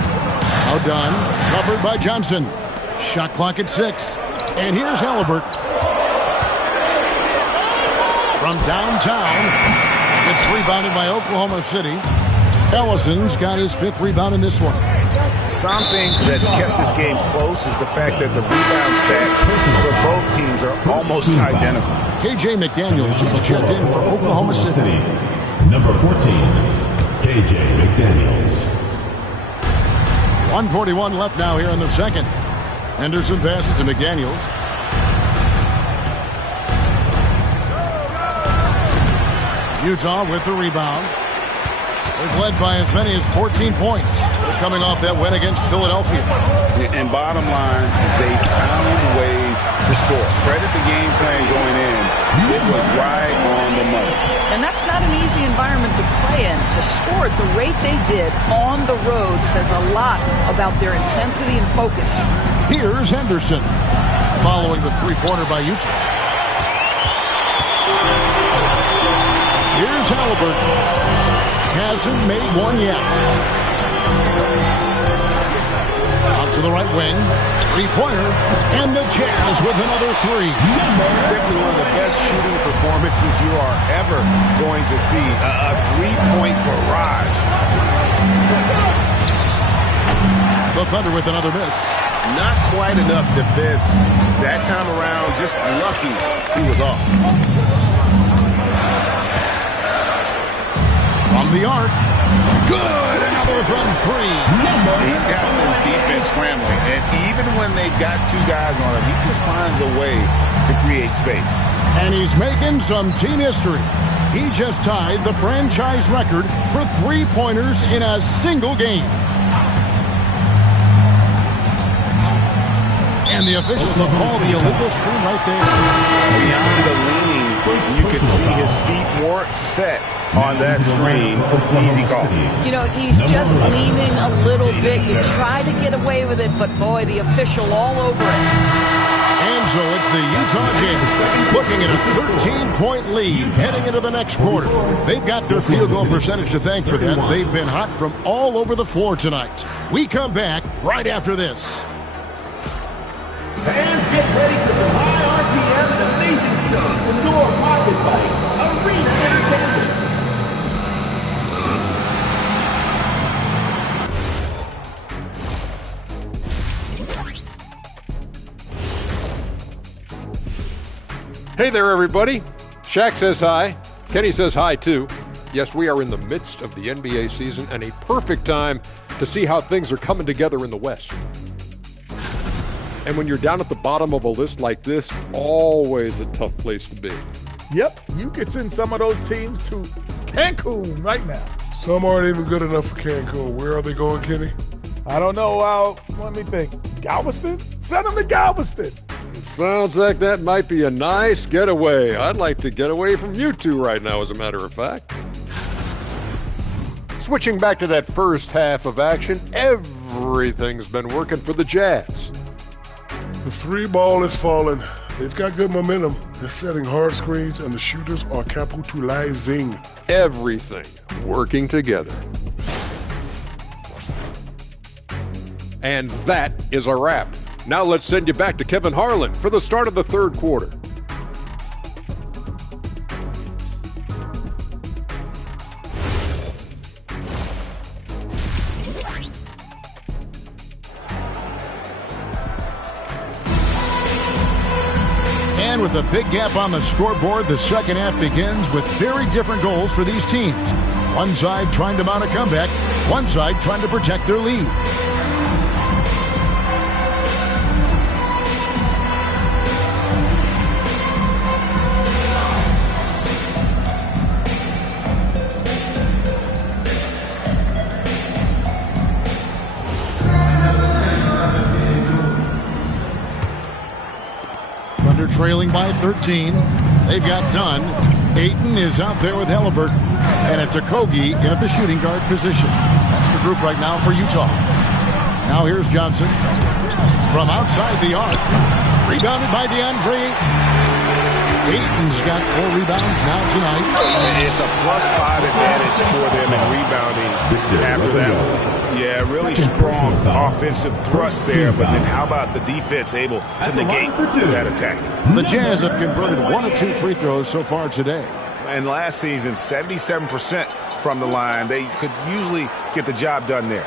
Outdone. Covered by Johnson. Shot clock at 6. And here's Halliburton. From downtown. It's rebounded by Oklahoma City. Ellison's got his 5th rebound in this one. Something that's kept this game close is the fact that the rebound stats for both teams are almost identical. KJ McDaniels is checked in for Oklahoma City. Number 14, KJ McDaniels. 1:41 left now here in the second. Henderson passes to McDaniels. Utah with the rebound. They've led by as many as 14 points. They're coming off that win against Philadelphia. And bottom line, they found ways to score. Credit the game plan going in. It was right on the money. And that's not an easy environment to play in. To score at the rate they did on the road says a lot about their intensity and focus. Here's Henderson, following the three-pointer by Utah. Here's Halliburton. Hasn't made one yet. to the right wing. Three-pointer. And the Jazz with another three. Simply one of the best shooting performances you are ever going to see. A three-point barrage. The Thunder with another miss. Not quite enough defense. That time around, just lucky he was off. From the arc. Good. Another from three. He's got his defense scrambling. And even when they've got two guys on him, he just finds a way to create space. And he's making some team history. He just tied the franchise record for three-pointers in a single game. And the officials have called the illegal screen right there. Beyond the leaning, you can see his feet weren't set on that screen. Easy call. You know, he's just leaning a little bit. You try to get away with it, but boy, the official all over it. And so it's the Utah Jazz looking at a 13-point lead heading into the next quarter. They've got their field goal percentage to thank for that. They've been hot from all over the floor tonight. We come back right after this. Fans, get ready for some high RPM and amazing stuff. Indoor pocket fights, arena entertainment. Hey there, everybody. Shaq says hi. Kenny says hi, too. Yes, we are in the midst of the NBA season and a perfect time to see how things are coming together in the West. And when you're down at the bottom of a list like this, always a tough place to be. Yep, you could send some of those teams to Cancun right now. Some aren't even good enough for Cancun. Where are they going, Kenny? I don't know. Let me think. Galveston? Send them to Galveston. Sounds like that might be a nice getaway. I'd like to get away from you two right now, as a matter of fact. Switching back to that first half of action, everything's been working for the Jazz. The three ball is falling. They've got good momentum. They're setting hard screens, and the shooters are capitalizing. Everything working together. And that is a wrap. Now let's send you back to Kevin Harlan for the start of the third quarter. And with a big gap on the scoreboard, the second half begins with very different goals for these teams. One side trying to mount a comeback, one side trying to protect their lead. Trailing by 13. They've got Dunn. Ayton is out there with Halliburton. And it's Okogie in at the shooting guard position. That's the group right now for Utah. Now here's Johnson. From outside the arc. Rebounded by DeAndre. Ayton's got 4 rebounds now tonight. It's a +5 advantage for them in rebounding after that one. Yeah, really strong offensive thrust there, but then how about the defense able to negate that attack? The Jazz have converted 1 of 2 free throws so far today. And last season, 77% from the line. They could usually get the job done there.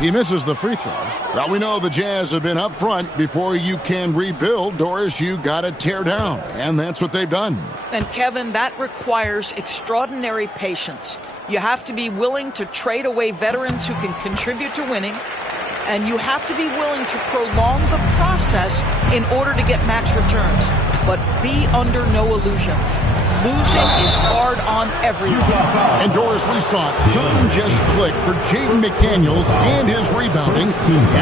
He misses the free throw. Now we know the Jazz have been up front. Before you can rebuild, Doris, you got to tear down. And that's what they've done. And Kevin, that requires extraordinary patience. You have to be willing to trade away veterans who can contribute to winning. And you have to be willing to prolong the process in order to get max returns. But be under no illusions. Losing is hard on everyone. And Doris, we saw it. Something just clicked for Jaden McDaniels and his rebounding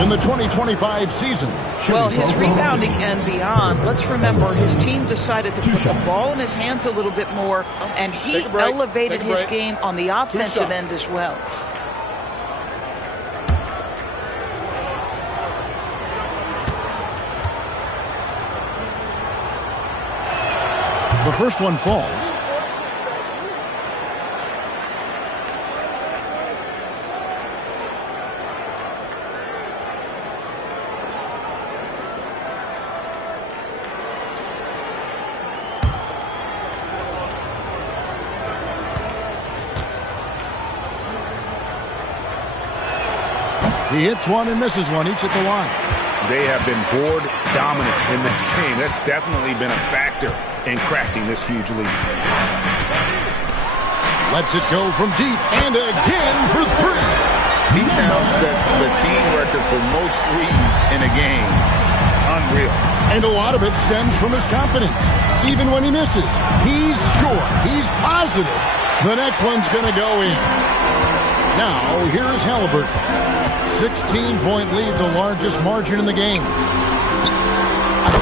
in the 2025 season. Well, his rebounding and beyond. Let's remember, his team decided to put the ball in his hands a little bit more, and he elevated his game on the offensive end as well. The first one falls. He hits one and misses one, each at the line. They have been board dominant in this game. That's definitely been a factor in crafting this huge lead. Lets it go from deep, and again for three. He's now set the team record for most threes in a game. Unreal. And a lot of it stems from his confidence. Even when he misses, he's sure, he's positive the next one's going to go in. Now, here is Halliburton. 16-point lead, the largest margin in the game.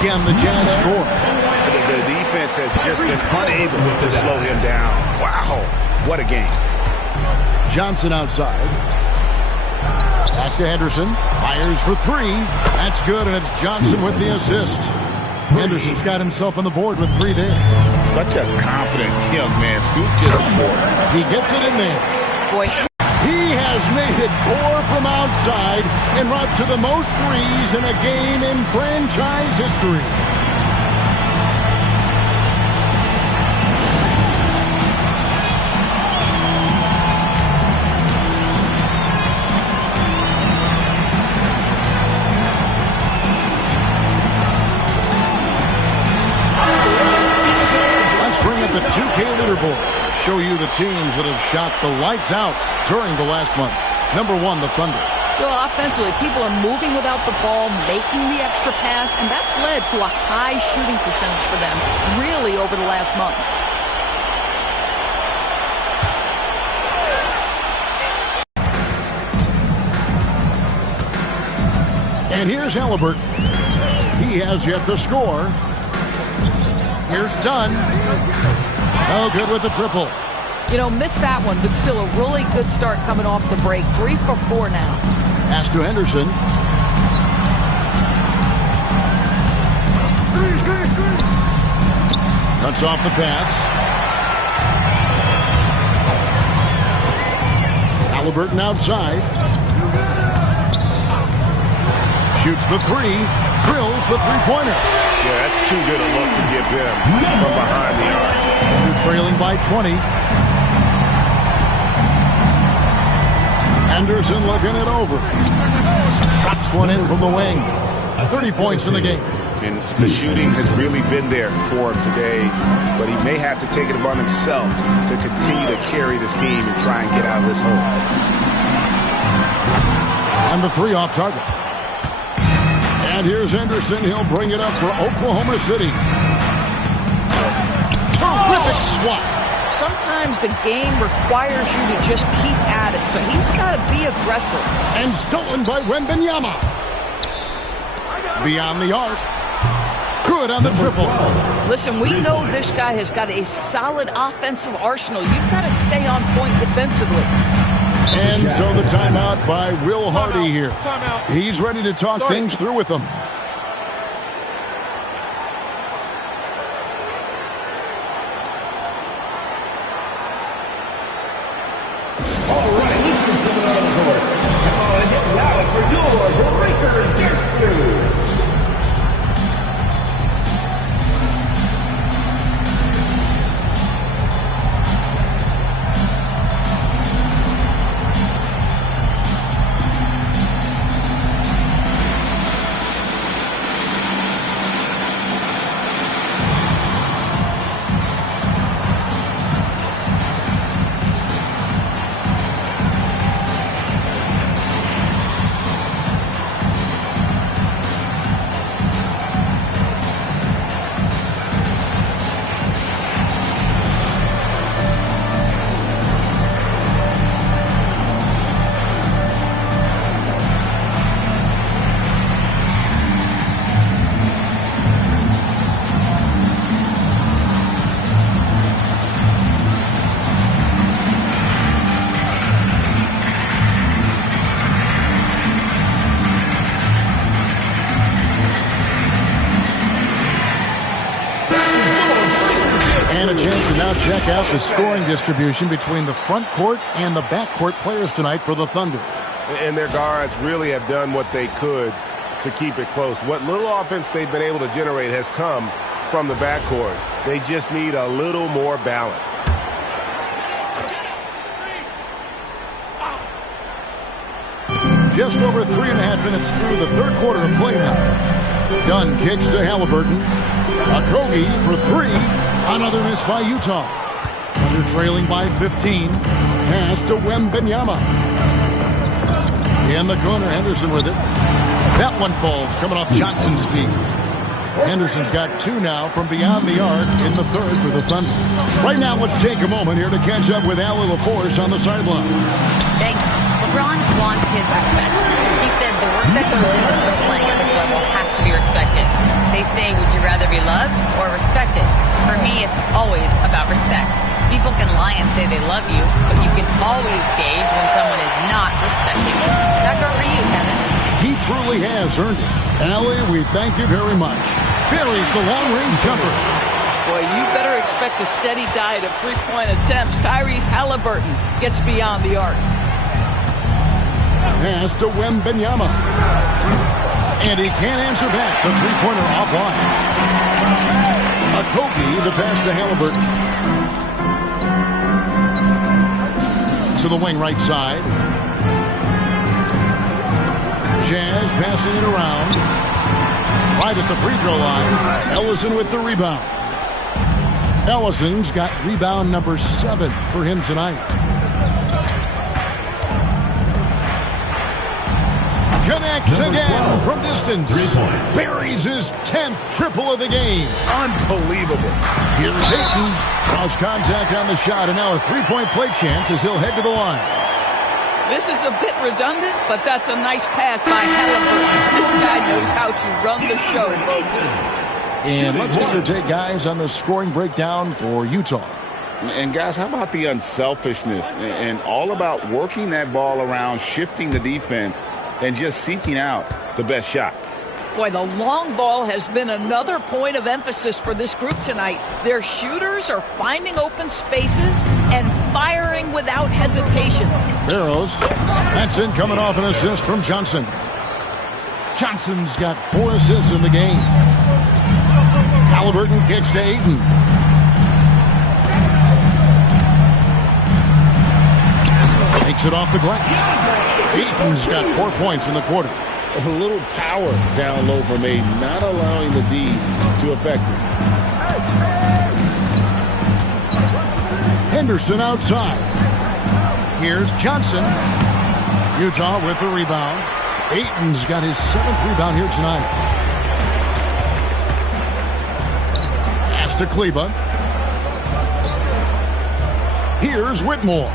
Again, the Jazz score. The defense has just been unable to slow him down. Wow, what a game. Johnson outside. Back to Henderson. Fires for three. That's good, and it's Johnson with the assist. Henderson's got himself on the board with three there. Such a confident young man. Scoot just scored. He gets it in there. Boy. He has made it 4 from outside and route to the most threes in a game in franchise history. Let's bring up the 2K leaderboard. Show you the teams that have shot the lights out during the last month. Number 1, the Thunder. Well, offensively, people are moving without the ball, making the extra pass, and that's led to a high shooting percentage for them, really, over the last month. And here's Halliburton. He has yet to score. Here's Dunn. No good with the triple. You know, missed that one, but still a really good start coming off the break. 3 for 4 now. Pass to Henderson. Cuts off the pass. Halliburton outside. Shoots the three. Drills the three-pointer. Yeah, that's too good a look to give him from behind the arc. They're trailing by 20. Henderson looking it over. Drops one in from the wing. 30 points in the game. And the shooting has really been there for him today, but he may have to take it upon himself to continue to carry this team and try and get out of this hole. And the three off target. And here's Henderson. He'll bring it up for Oklahoma City. Terrific swat. Sometimes the game requires you to just keep at it, so he's got to be aggressive. And stolen by Wembanyama. Beyond the arc. Good on the triple. Listen, we know this guy has got a solid offensive arsenal. You've got to stay on point defensively. And so the timeout by Will Hardy here. He's ready to talk things through with them. All right, listen to the court. And get loud for your breaker guest. And a chance to now check out the scoring distribution between the front court and the back court players tonight for the Thunder. And their guards really have done what they could to keep it close. What little offense they've been able to generate has come from the backcourt. They just need a little more balance. Just over 3.5 minutes through the third quarter of play now. Dunn kicks to Halliburton. Okogie for three. Another miss by Utah. Under trailing by 15. Pass to Wembanyama. In the corner, Henderson with it. That one falls, coming off Johnson's feet. Henderson's got two now from beyond the arc in the third for the Thunder. Right now, let's take a moment here to catch up with Allie LaForce on the sideline. Thanks. LeBron wants his respect. He said the work that goes into still playing at this level has to be respected. They say, would you rather be loved or respected? For me, it's always about respect. People can lie and say they love you, but you can always gauge when someone is not respecting you. Back over to you, Kevin. He truly has earned it. Allie, we thank you very much. Buries the long-range jumper. Boy, you better expect a steady diet of three-point attempts. Tyrese Halliburton gets beyond the arc. Pass to Wembanyama. And he can't answer back. The three-pointer offline. Okogie, the pass to Halliburton. To the wing right side. Jazz passing it around. Right at the free throw line. Ellison with the rebound. Ellison's got rebound number 7 for him tonight. Connects again from distance. 3 points. Buries his 10th triple of the game. Unbelievable. Here's Ayton. Cross contact on the shot, and now a three-point play chance as he'll head to the line. This is a bit redundant, but that's a nice pass by Halliburton. This guy knows how to run the show, folks. And let's get your take, guys, on the scoring breakdown for Utah. And, guys, how about the unselfishness and all about working that ball around, shifting the defense, and just seeking out the best shot? Boy, the long ball has been another point of emphasis for this group tonight. Their shooters are finding open spaces and firing without hesitation. Barrows. That's in coming off an assist from Johnson. Johnson's got 4 assists in the game. Halliburton kicks to Ayton. Takes it off the glass. Ayton's got 4 points in the quarter. A little power down low from Ayton, not allowing the D to affect him. Henderson outside. Here's Johnson. Utah with the rebound. Ayton's got his 7th rebound here tonight. Pass to Kleba. Here's Whitmore.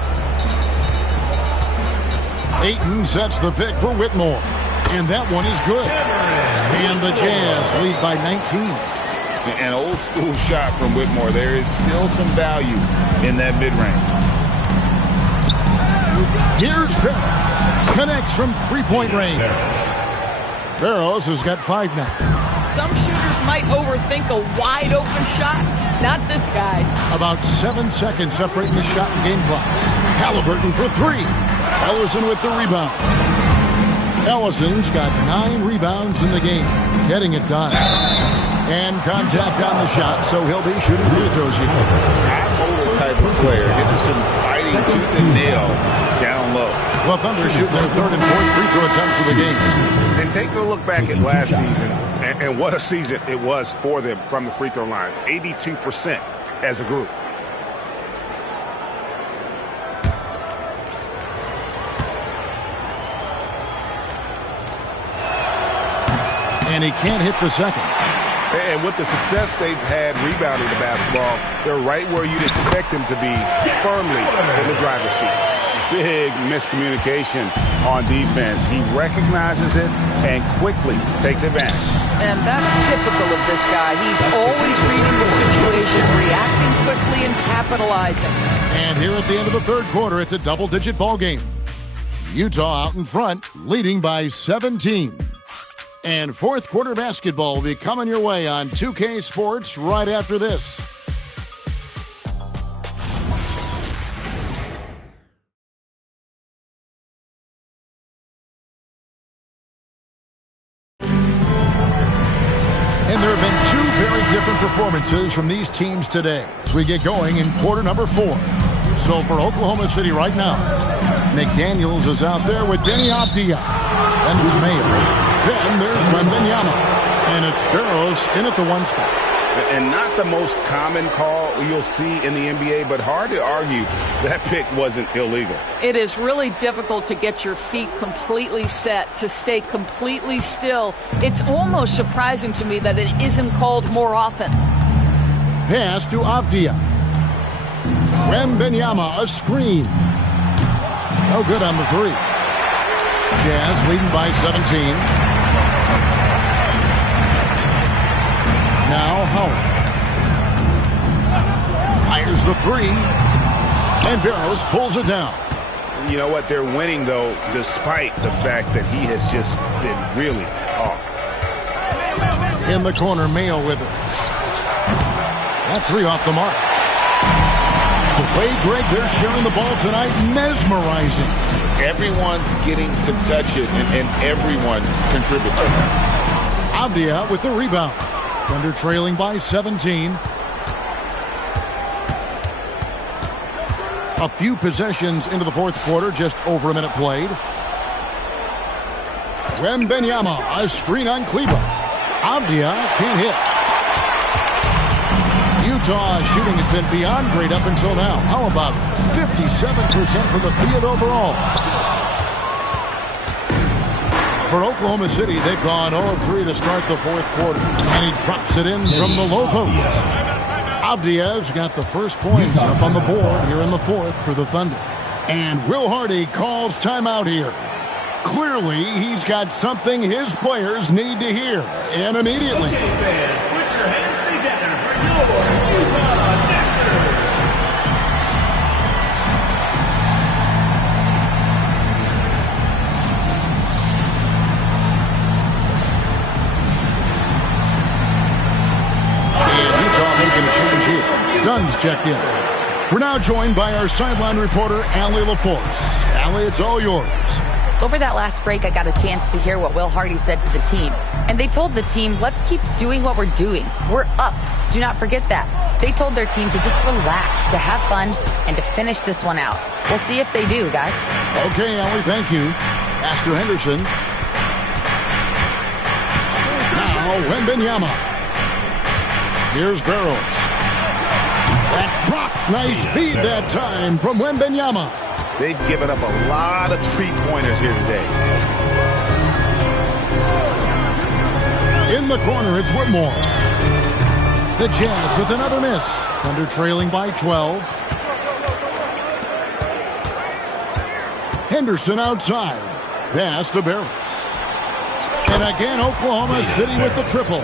Ayton sets the pick for Whitmore. And that one is good. And the Jazz lead by 19. An old school shot from Whitmore. There is still some value in that mid-range. Here's Barrows. Connects from three-point range. Barrows has got 5 now. Some shooters might overthink a wide-open shot. Not this guy. About 7 seconds separating the shot and game clocks. Halliburton for 3. Ellison with the rebound. Ellison's got 9 rebounds in the game. Getting it done. And contact on the shot, so he'll be shooting free throws here. High-motor type of player. Henderson fighting tooth and nail down low. Well, Thunder shooting their 3rd and 4th free throw attempts of the game. And take a look back at last season, and what a season it was for them from the free throw line. 82% as a group. And he can't hit the second. And with the success they've had rebounding the basketball, they're right where you'd expect them to be, firmly in the driver's seat. Big miscommunication on defense. He recognizes it and quickly takes advantage. And that's typical of this guy. He's always reading the situation, reacting quickly and capitalizing. And here at the end of the third quarter, it's a double-digit ball game. Utah out in front, leading by 17. And fourth quarter basketball will be coming your way on 2K Sports right after this. And there have been 2 very different performances from these teams today as we get going in quarter number 4. So for Oklahoma City right now, McDaniels is out there with Denny Avdia. Then it's Mayo. Then there's Wembanyama. And it's Barrows in at the 1 spot. And not the most common call you'll see in the NBA, but hard to argue that pick wasn't illegal. It is really difficult to get your feet completely set, to stay completely still. It's almost surprising to me that it isn't called more often. Pass to Avdia. Wembanyama, a screen. No good on the 3. Jazz leading by 17. Now Howard. Fires the 3. And Barrows pulls it down. You know what? They're winning, though, despite the fact that he has just been really off. In the corner, Mayo with it. That 3 off the mark. The way, Greg, they're sharing the ball tonight, mesmerizing. Everyone's getting to touch it, and everyone contributes. Avdia with the rebound. Thunder trailing by 17. A few possessions into the 4th quarter, just over a minute played. Wembanyama, a screen on Kleber. Avdia can't hit. Utah shooting has been beyond great up until now. How about 57% from the field overall? For Oklahoma City, they've gone 0-3 to start the 4th quarter. And he drops it in from the low post. Avdia's got the first points up on the board here in the 4th for the Thunder. And Will Hardy calls timeout here. Clearly, he's got something his players need to hear. And immediately. Okay, fans, put your hands together for your Utah Nexters. Making a change here. Dunn's checked in. We're now joined by our sideline reporter, Allie LaForce. Allie, it's all yours. Over that last break, I got a chance to hear what Will Hardy said to the team. And they told the team, let's keep doing what we're doing. We're up. Do not forget that. They told their team to just relax, to have fun, and to finish this one out. We'll see if they do, guys. Okay, Allie, thank you. Pastor Henderson. Now, Wembanyama. Here's Barrows. That drops. Nice feed that time from Wembanyama. They've given up a lot of 3-pointers here today. In the corner, it's Whitmore. The Jazz with another miss. Thunder trailing by 12. Henderson outside. Pass to Barrows. And again, Oklahoma City with the triple.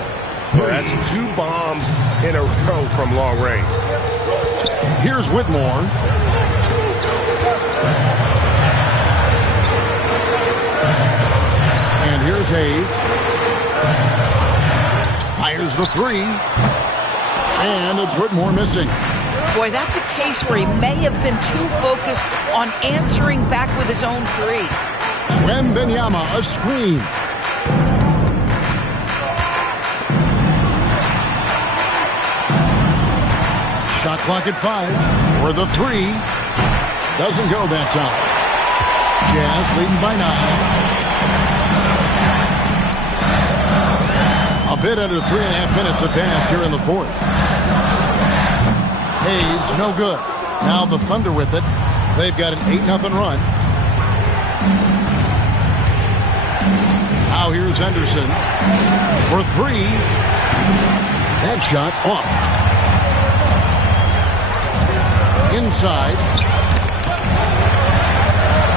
Well, that's 2 bombs in a row from long range. Here's Whitmore. And here's Hayes. Fires the 3. And it's Whitmore missing. Boy, that's a case where he may have been too focused on answering back with his own 3. Wembanyama, a screen. Shot clock at 5. For the 3. Doesn't go that time. Jazz leading by 9. A bit under 3.5 minutes have passed here in the 4th. Hayes, no good. Now the Thunder with it. They've got an 8-0 run. Now here's Henderson for 3. That shot off. Inside.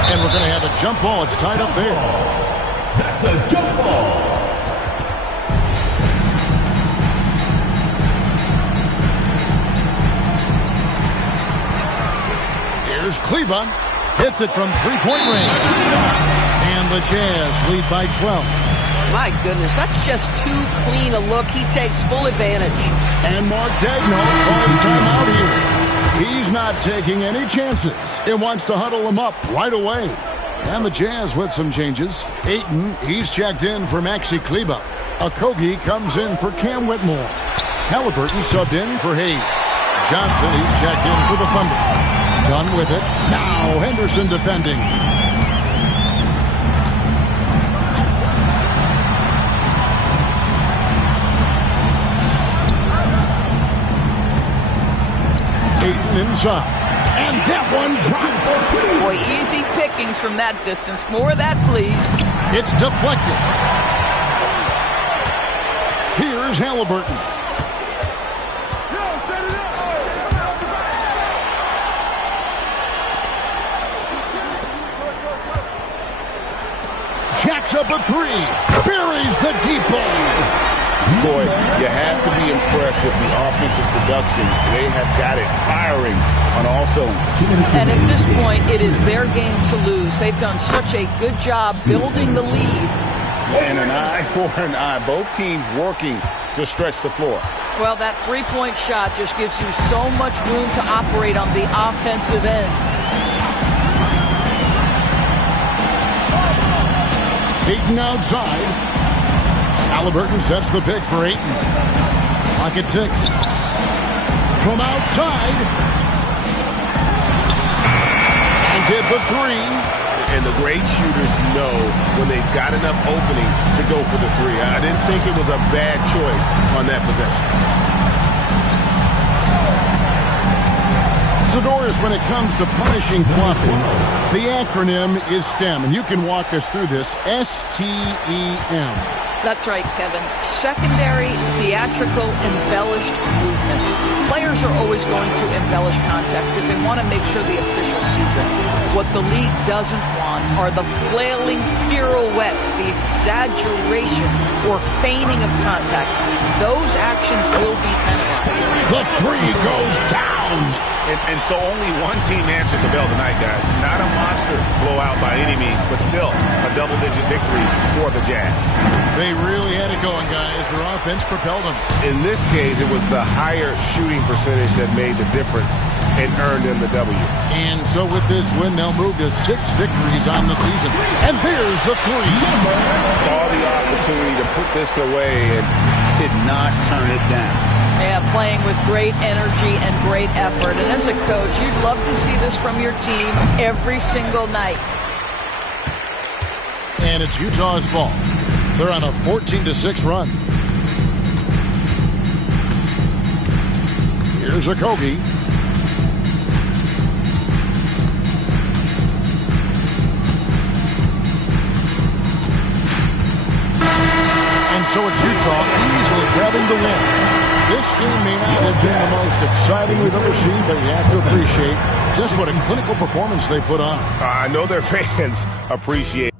And we're going to have a jump ball. It's tied up there. That's a jump ball. Here's Kleber. Hits it from 3-point range. And the Jazz lead by 12. My goodness, that's just too clean a look. He takes full advantage. And Mark Daigneault calls timeout here. He's not taking any chances. It wants to huddle him up right away. And the Jazz with some changes. Ayton, he's checked in for Maxi Kleber. Okogie comes in for Cam Whitmore. Halliburton subbed in for Hayes. Johnson, he's checked in for the Thunder. Done with it. Now Henderson defending. inside. And that one drops. Boy, easy pickings from that distance. More of that, please. It's deflected. Here's Halliburton. Jacks up a three. Buries the deep ball. Boy, you have to be impressed with the offensive production. They have got it firing on all cylinders. And at this point, it is their game to lose. They've done such a good job building the lead. And an eye for an eye. Both teams working to stretch the floor. Well, that three-point shot just gives you so much room to operate on the offensive end. Ayton outside. Halliburton sets the pick for Ayton. Pocket 6. From outside. And hit the three. And the great shooters know when they've got enough opening to go for the three. I didn't think it was a bad choice on that possession. Zadorus, when it comes to punishing flopping, the acronym is STEM. And you can walk us through this. STEM. That's right, Kevin. Secondary, theatrical, embellished movements. Players are always going to embellish contact because they want to make sure the official sees it. What the league doesn't want are the flailing pirouettes, the exaggeration or feigning of contact. Those actions will be penalized. The three goes down. And so only one team answered the bell tonight, guys. Not a monster blowout by any means, but still a double-digit victory for the Jazz. They really had it going, guys. Their offense propelled them. In this case, it was the higher shooting percentage that made the difference and earned them the W. And so with this win, they'll move to 6 victories on the season. And there's the three. Saw the opportunity to put this away and did not turn it down. Yeah, playing with great energy and great effort. And as a coach, you'd love to see this from your team every single night. And it's Utah's ball. They're on a 14-6 run. Here's Okogie. And so it's Utah easily grabbing the win. This game may not have been the most exciting we've ever seen, but you have to appreciate just what a clinical performance they put on. I know their fans appreciate.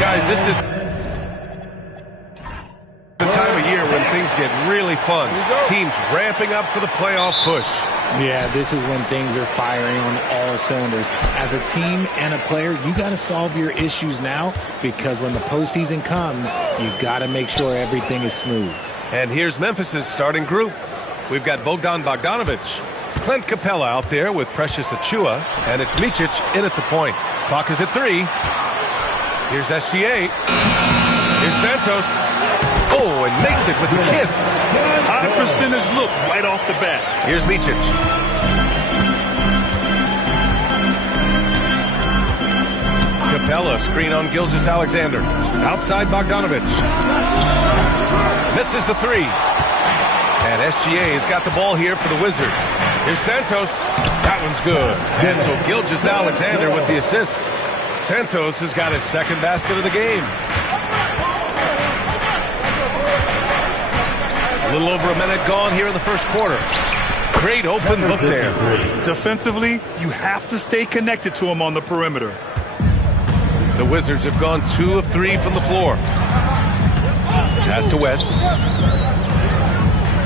Guys, this is the time of year when things get really fun. Teams ramping up for the playoff push. Yeah, this is when things are firing on all cylinders. As a team and a player, you got to solve your issues now, because when the postseason comes, you got to make sure everything is smooth. And here's Memphis's starting group. We've got Bogdan Bogdanovic, Clint Capella out there with Precious Achiuwa, and it's Micic in at the point. Clock is at 3. Here's SGA. Here's Santos. Oh, and makes it with a kiss. High percentage look right off the bat. Here's Micic. Capella, screen on Gilgeous-Alexander. Outside Bogdanovic. Misses the 3. And SGA's got the ball here for the Wizards. Here's Santos. That one's good. And so Gilgeous-Alexander with the assist. Santos has got his second basket of the game. A little over a minute gone here in the first quarter. Great open look there. Defensively, you have to stay connected to him on the perimeter. The Wizards have gone 2 of 3 from the floor. Pass to West.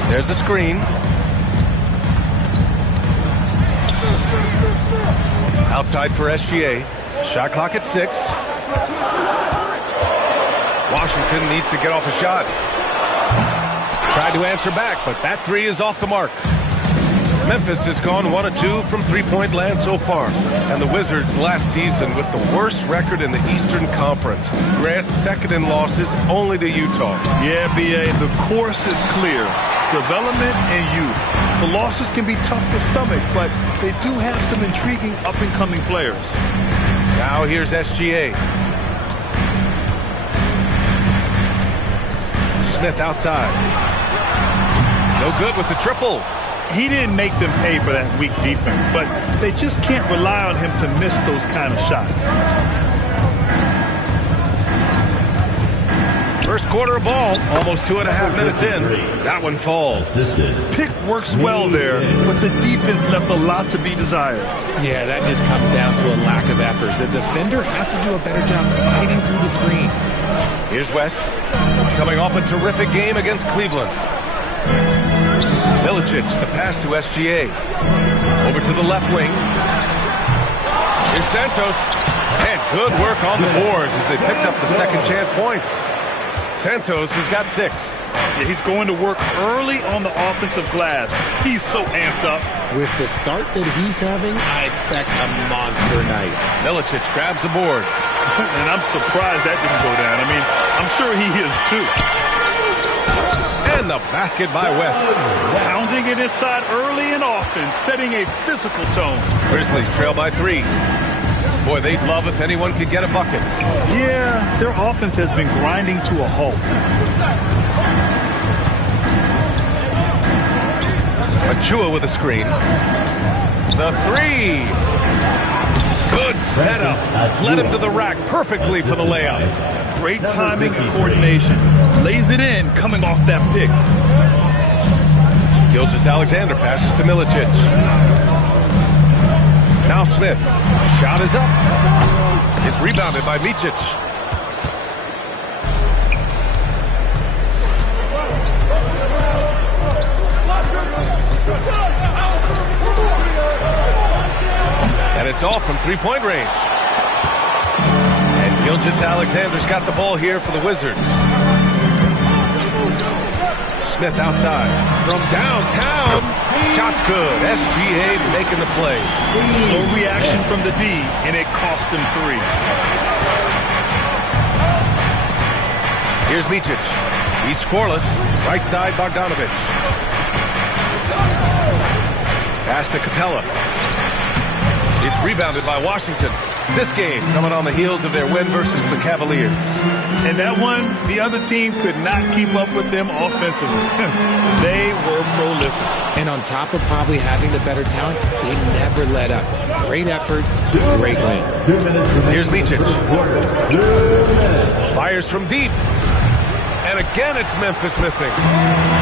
There's a screen. Outside for SGA. Shot clock at 6. Washington needs to get off a shot. Tried to answer back, but that 3 is off the mark. Memphis has gone 1 of 2 from three-point land so far. And the Wizards last season with the worst record in the Eastern Conference. Grant second in losses only to Utah. Yeah, B.A., the course is clear. Development and youth. The losses can be tough to stomach, but they do have some intriguing up-and-coming players. Now here's SGA. Smith outside. No good with the triple. He didn't make them pay for that weak defense, but they just can't rely on him to miss those kind of shots. First quarter of ball, almost 2.5 minutes in. That one falls. Pick works well there, but the defense left a lot to be desired. Yeah, that just comes down to a lack of effort. The defender has to do a better job fighting through the screen. Here's West, coming off a terrific game against Cleveland. Milicic, the pass to SGA. Over to the left wing. Here's Santos. And good work on the boards as they picked up the second chance points. Santos has got 6. Yeah, he's going to work early on the offensive glass. He's so amped up. With the start that he's having, I expect a monster night. Milicic grabs the board. And I'm surprised that didn't go down. I mean, I'm sure he is too. And the basket by West. Pounding it inside early and often, setting a physical tone. Grizzlies trail by 3. Boy, they'd love if anyone could get a bucket. Yeah, their offense has been grinding to a halt. Achua with a screen. The 3. Good setup. Led him to the rack perfectly for the layup. Great timing and coordination. Lays it in, coming off that pick. Gilgeous-Alexander passes to Milicic. Now Smith. Shot is up. It's rebounded by Micic. And it's off from three-point range. And Gilgeous-Alexander's got the ball here for the Wizards. Smith outside. From downtown. Shot's good. SGA making the play. Slow reaction from the D, and it cost him 3. Here's Micic. He's scoreless. Right side, Bogdanovic. Pass to Capella. It's rebounded by Washington. This game coming on the heels of their win versus the Cavaliers. And that one, the other team could not keep up with them offensively. They were prolific. And on top of probably having the better talent, they never let up. Great effort, great win. Here's Micic. Fires from deep. And again, it's Memphis missing.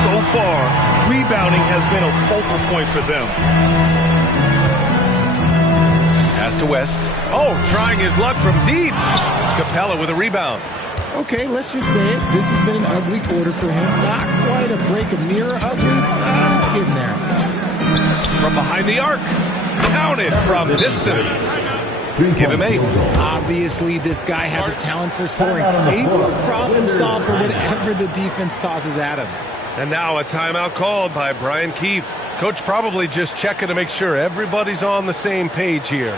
So far, rebounding has been a focal point for them. Pass to West. Oh, trying his luck from deep. Capella with a rebound. Okay, let's just say it. This has been an ugly quarter for him. Not quite a break of near ugly, but it's getting there. From behind the arc. Counted from distance. Give him 8. Obviously, this guy has a talent for scoring. Able to problem solve for whatever the defense tosses at him. And now a timeout called by Brian Keefe. Coach probably just checking to make sure everybody's on the same page here.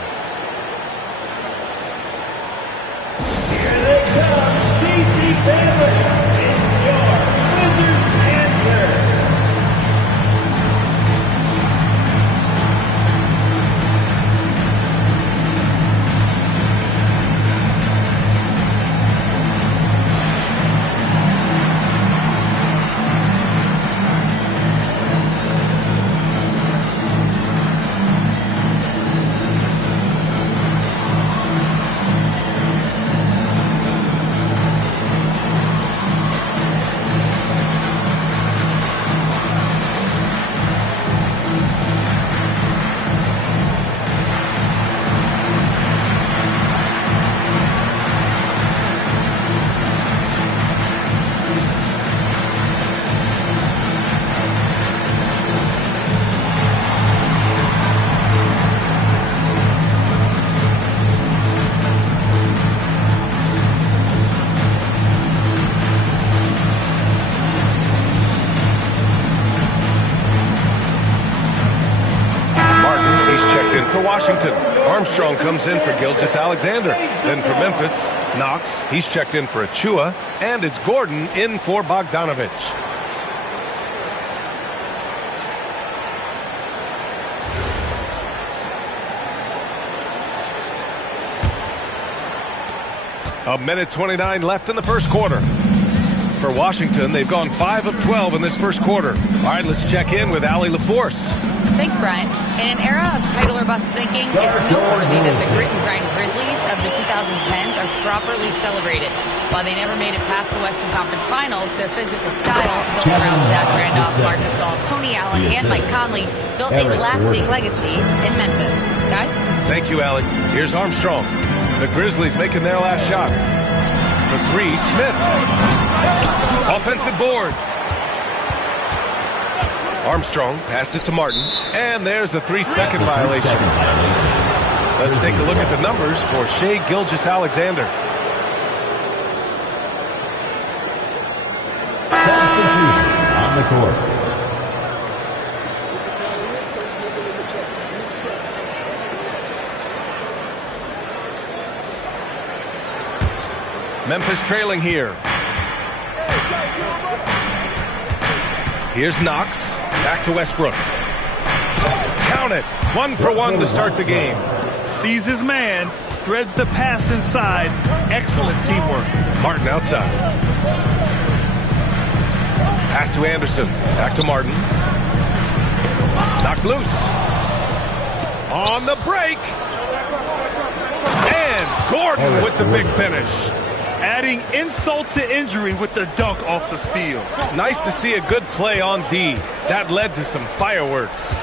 Here they come, DC family. It's your Wizards answer. in for Washington. Armstrong comes in for Gilgeous-Alexander. Then for Memphis, Knox. He's checked in for Achua. And it's Gordon in for Bogdanovich. A minute 29 left in the first quarter. For Washington, they've gone 5 of 12 in this first quarter. All right, let's check in with Allie LaForce. Thanks, Brian. In an era of title or bust thinking, it's noteworthy that the grit and grind Grizzlies of the 2010s are properly celebrated. While they never made it past the Western Conference Finals, their physical style, built around Zach Randolph, Marc Gasol, Tony Allen, and Mike Conley, built a lasting legacy in Memphis. Guys? Thank you, Allie. Here's Armstrong. The Grizzlies making their last shot. For three, Smith. Offensive board. Armstrong passes to Martin, and there's a 3-second violation. Let's take a look at the numbers for Shai Gilgeous-Alexander. Substitution on the court. Memphis trailing here. Here's Knox. Back to Westbrook. Count it. 1-for-1 to start the game. Sees his man. Threads the pass inside. Excellent teamwork. Martin outside. Pass to Anderson. Back to Martin. Knocked loose. On the break. And Gordon with the big finish. Adding insult to injury with the dunk off the steal. Nice to see a good play on D. That led to some fireworks.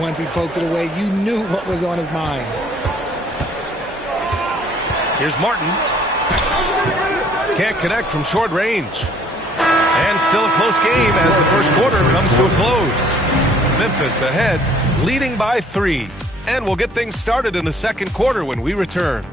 Once he poked it away, you knew what was on his mind. Here's Martin. Can't connect from short range. And still a close game as the first quarter comes to a close. Memphis ahead, leading by 3. And we'll get things started in the second quarter when we return.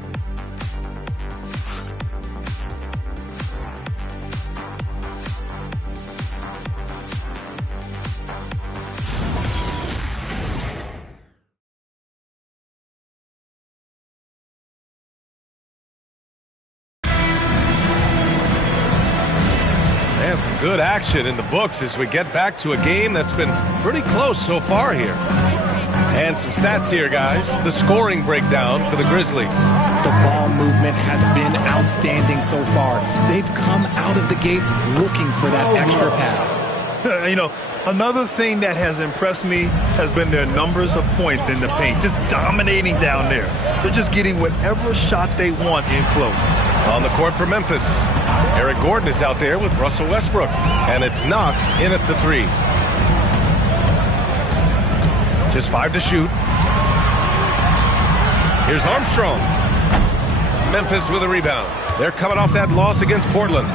Some good action in the books as we get back to a game that's been pretty close so far here. And some stats here, guys. The scoring breakdown for the Grizzlies. The ball movement has been outstanding so far. They've come out of the gate looking for that extra pass. You know, another thing that has impressed me has been their numbers of points in the paint. Just dominating down there. They're just getting whatever shot they want in close. On the court for Memphis, Eric Gordon is out there with Russell Westbrook. And it's Knox in at the 3. Just 5 to shoot. Here's Armstrong. Memphis with a rebound. They're coming off that loss against Portland.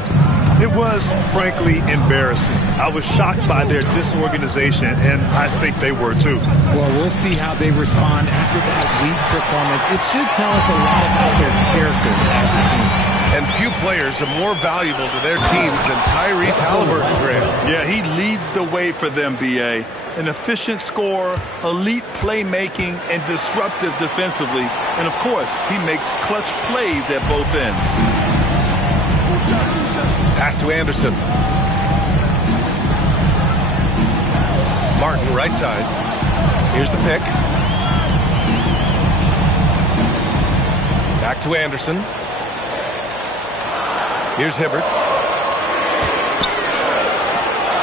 It was, frankly, embarrassing. I was shocked by their disorganization, and I think they were too. Well, we'll see how they respond after that weak performance. It should tell us a lot about their character as a team. And few players are more valuable to their teams than Tyrese Halliburton, Graham. Yeah, he leads the way for them, B.A. An efficient scorer, elite playmaking, and disruptive defensively. And, of course, he makes clutch plays at both ends. Pass to Anderson. Martin, right side. Here's the pick. Back to Anderson. Here's Hibbert.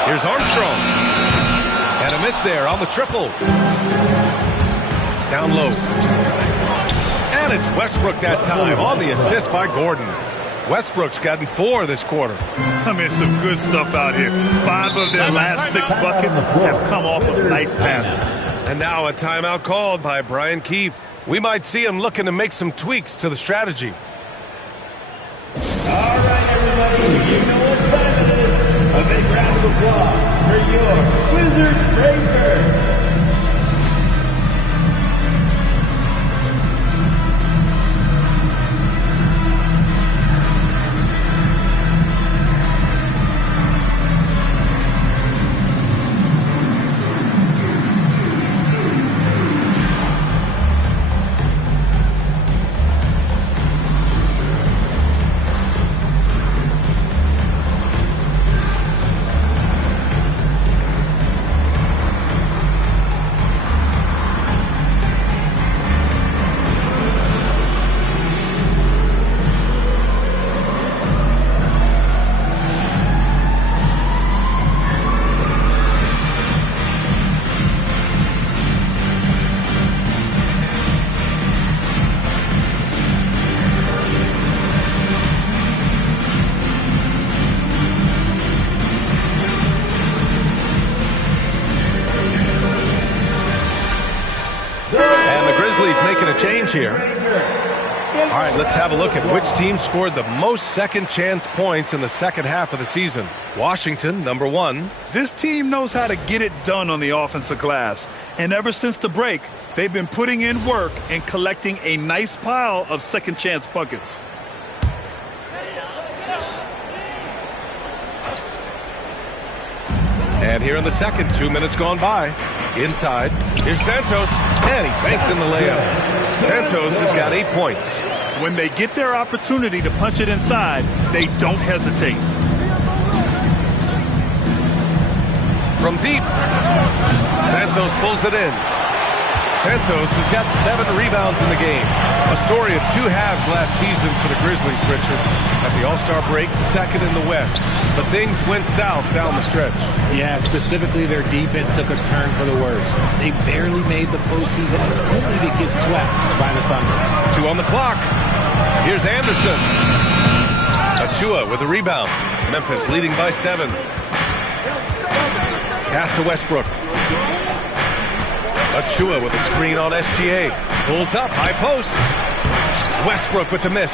Here's Armstrong. And a miss there on the triple. Down low. And it's Westbrook that time on the assist by Gordon. Westbrook's gotten 4 this quarter. I mean, some good stuff out here. 5 of their last 6 buckets have come off of nice passes. And now a timeout called by Brian Keefe. We might see him looking to make some tweaks to the strategy. All right, everybody, you know what time it is. A big round of applause for your Wizard Breakers. change here. All right, let's have a look at which team scored the most second chance points in the second half of the season. Washington, number 1. This team knows how to get it done on the offensive glass. And ever since the break, they've been putting in work and collecting a nice pile of second chance buckets. And here in the second, 2 minutes gone by. Inside, here's Santos, and he banks in the layup. Santos has got 8 points. When they get their opportunity to punch it inside, they don't hesitate. From deep, Santos pulls it in. Santos has got 7 rebounds in the game. A story of 2 halves last season for the Grizzlies, Richard. At the All-Star break, second in the West. But things went south down the stretch. Yeah, specifically their defense took a turn for the worse. They barely made the postseason, only to get swept by the Thunder. 2 on the clock. Here's Anderson. Achua with a rebound. Memphis leading by 7. Pass to Westbrook. Achua with a screen on SGA. Pulls up, high post. Westbrook with the miss.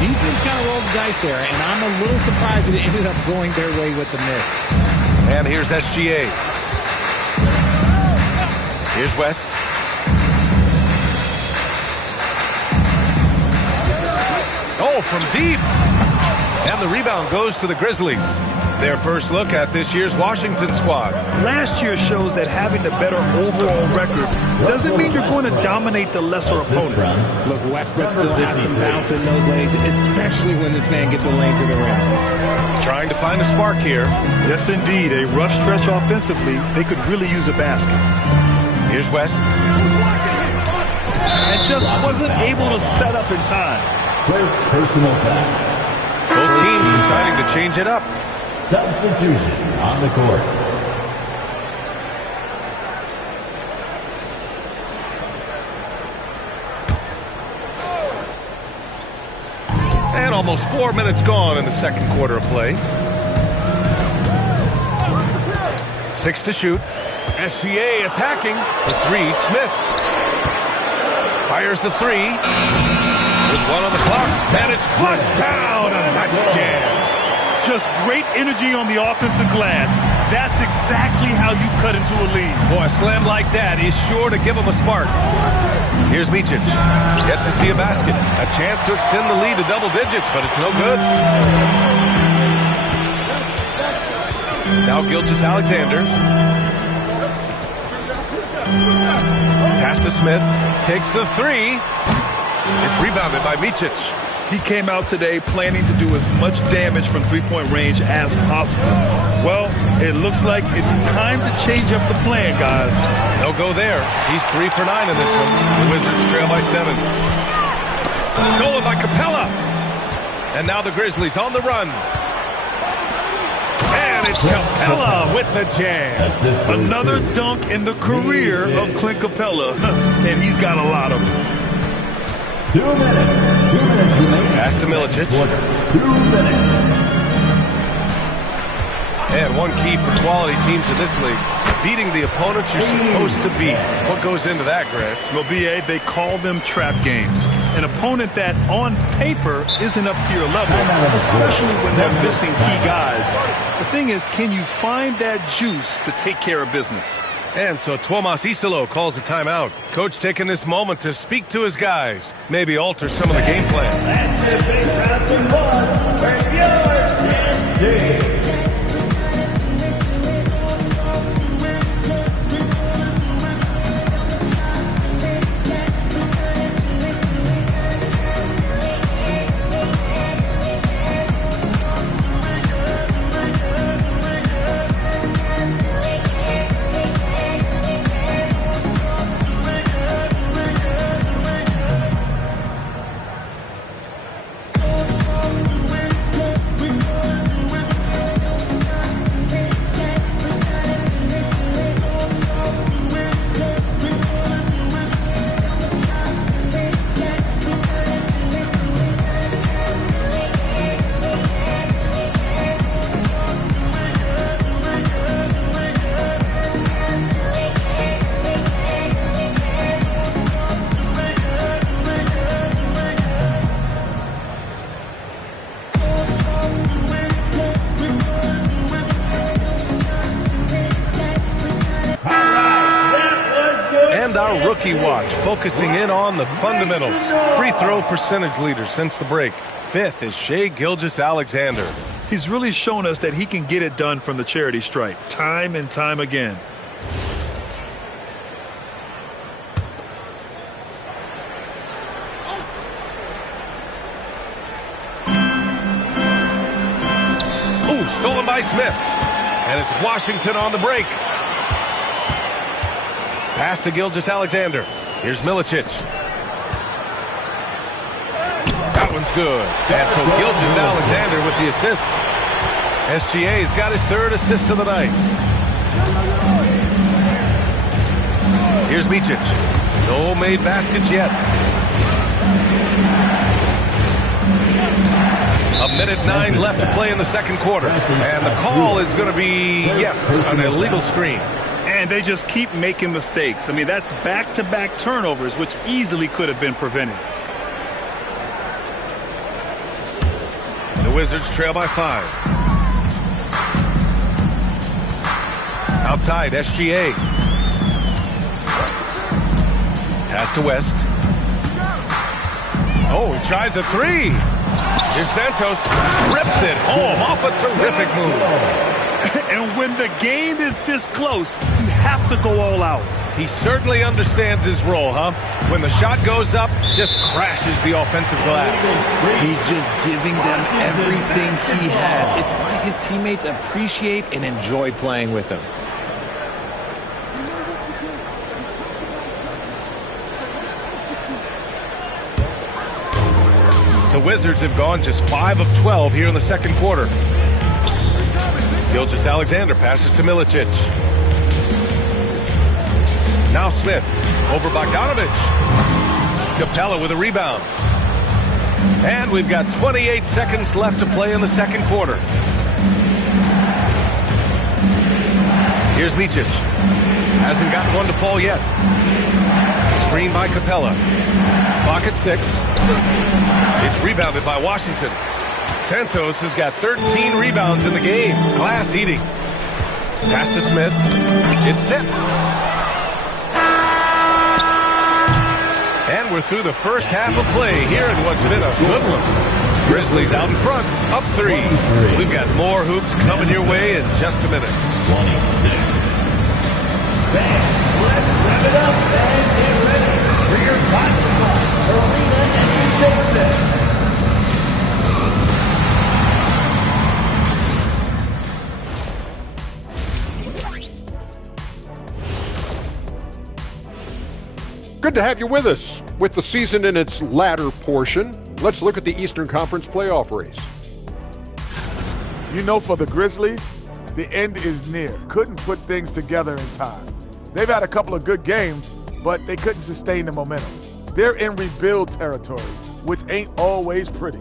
Defense kind of rolled the dice there, and I'm a little surprised that it ended up going their way with the miss. And here's SGA. Here's West. Oh, from deep. And the rebound goes to the Grizzlies. Their first look at this year's Washington squad. Last year shows that having a better overall record doesn't mean you're going to dominate the lesser opponent. Look, Westbrook still has some bounce in those legs, especially when this man gets a lane to the rim. Trying to find a spark here. Yes, indeed. A rough stretch offensively. They could really use a basket. Here's West. And just wasn't able to set up in time. First personal foul. Both teams deciding to change it up. Substitution on the court. And almost 4 minutes gone in the second quarter of play. 6 to shoot. SGA attacking. The 3, Smith. Fires the 3. With 1 on the clock. And it's flushed down. A nice jam. Just great energy on the offensive glass. That's exactly how you cut into a lead. Boy, a slam like that is sure to give him a spark. Here's Micic. Yet to see a basket. A chance to extend the lead to double digits, but it's no good. Now Gilgeous-Alexander. Pass to Smith. Takes the 3. It's rebounded by Micic. He came out today planning to do as much damage from three-point range as possible. Well, it looks like it's time to change up the plan, guys. No go there. He's 3 for 9 in this one. The Wizards trail by 7. Stolen by Capella. And now the Grizzlies on the run. And it's Capella with the jam. Another dunk in the career of Clint Capella. And he's got a lot of them. 2 minutes. 2 minutes remaining. Pass to Milicic. 2 minutes. And one key for quality teams in this league, beating the opponents you're supposed to beat. What goes into that, Grant? Well, B.A., they call them trap games. An opponent that, on paper, isn't up to your level, especially when they're missing key guys. The thing is, can you find that juice to take care of business? And so Tuomas Isalo calls a timeout. Coach taking this moment to speak to his guys, maybe alter some of the game plan. That's a big round of applause for your JSK. And our rookie watch, focusing in on the fundamentals. Free throw percentage leader since the break. Fifth is Shai Gilgeous-Alexander. He's really shown us that he can get it done from the charity stripe, time and time again. Ooh, stolen by Smith. And it's Washington on the break. Pass to Gilgeous-Alexander. Here's Milicic. That one's good. And so Gilgeous-Alexander with the assist. SGA's got his third assist of the night. Here's Micic. No made baskets yet. A minute 9 left to play in the second quarter. And the call is going to be, yes, an illegal screen. And they just keep making mistakes. I mean, that's back-to-back turnovers, which easily could have been prevented. The Wizards trail by 5. Outside, SGA. Pass to West. Oh, he tries a three. Here's Santos. Rips it home off a terrific move. And when the game is this close, you have to go all out. He certainly understands his role, huh? When the shot goes up, just crashes the offensive glass. He's just giving them everything he has. It's why his teammates appreciate and enjoy playing with him. The Wizards have gone just 5 of 12 here in the second quarter. Gilgeous-Alexander passes to Milicic. Now Smith over Bogdanovich. Capella with a rebound. And we've got 28 seconds left to play in the second quarter. Here's Micic. Hasn't gotten one to fall yet. Screen by Capella. Clock at 6. It's rebounded by Washington. Santos has got 13 rebounds in the game. Glass eating. Pass to Smith. It's tipped. And we're through the first half of play here in what's been a good one. Grizzlies out in front, up 3. We've got more hoops coming your way in just a minute. 26. Fans, let's rev it up and get ready for your basketball arena entertainment. Good to have you with us. With the season in its latter portion, let's look at the Eastern Conference playoff race. You know, for the Grizzlies, the end is near. Couldn't put things together in time. They've had a couple of good games, but they couldn't sustain the momentum. They're in rebuild territory, which ain't always pretty.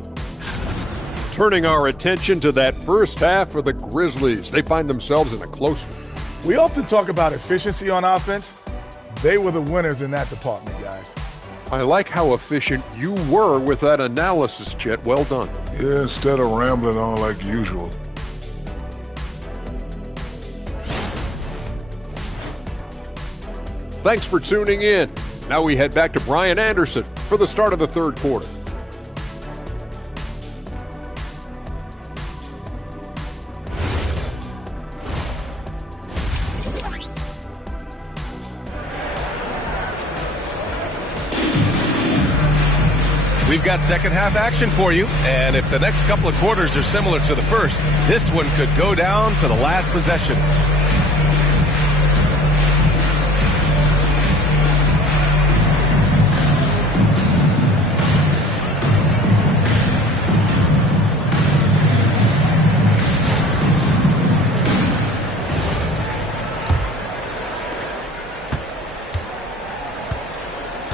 Turning our attention to that first half for the Grizzlies, they find themselves in a close one. We often talk about efficiency on offense. They were the winners in that department, guys. I like how efficient you were with that analysis, Chet. Well done. Yeah, instead of rambling on like usual. Thanks for tuning in. Now we head back to Brian Anderson for the start of the third quarter. We've got second half action for you, and if the next couple of quarters are similar to the first, this one could go down to the last possession.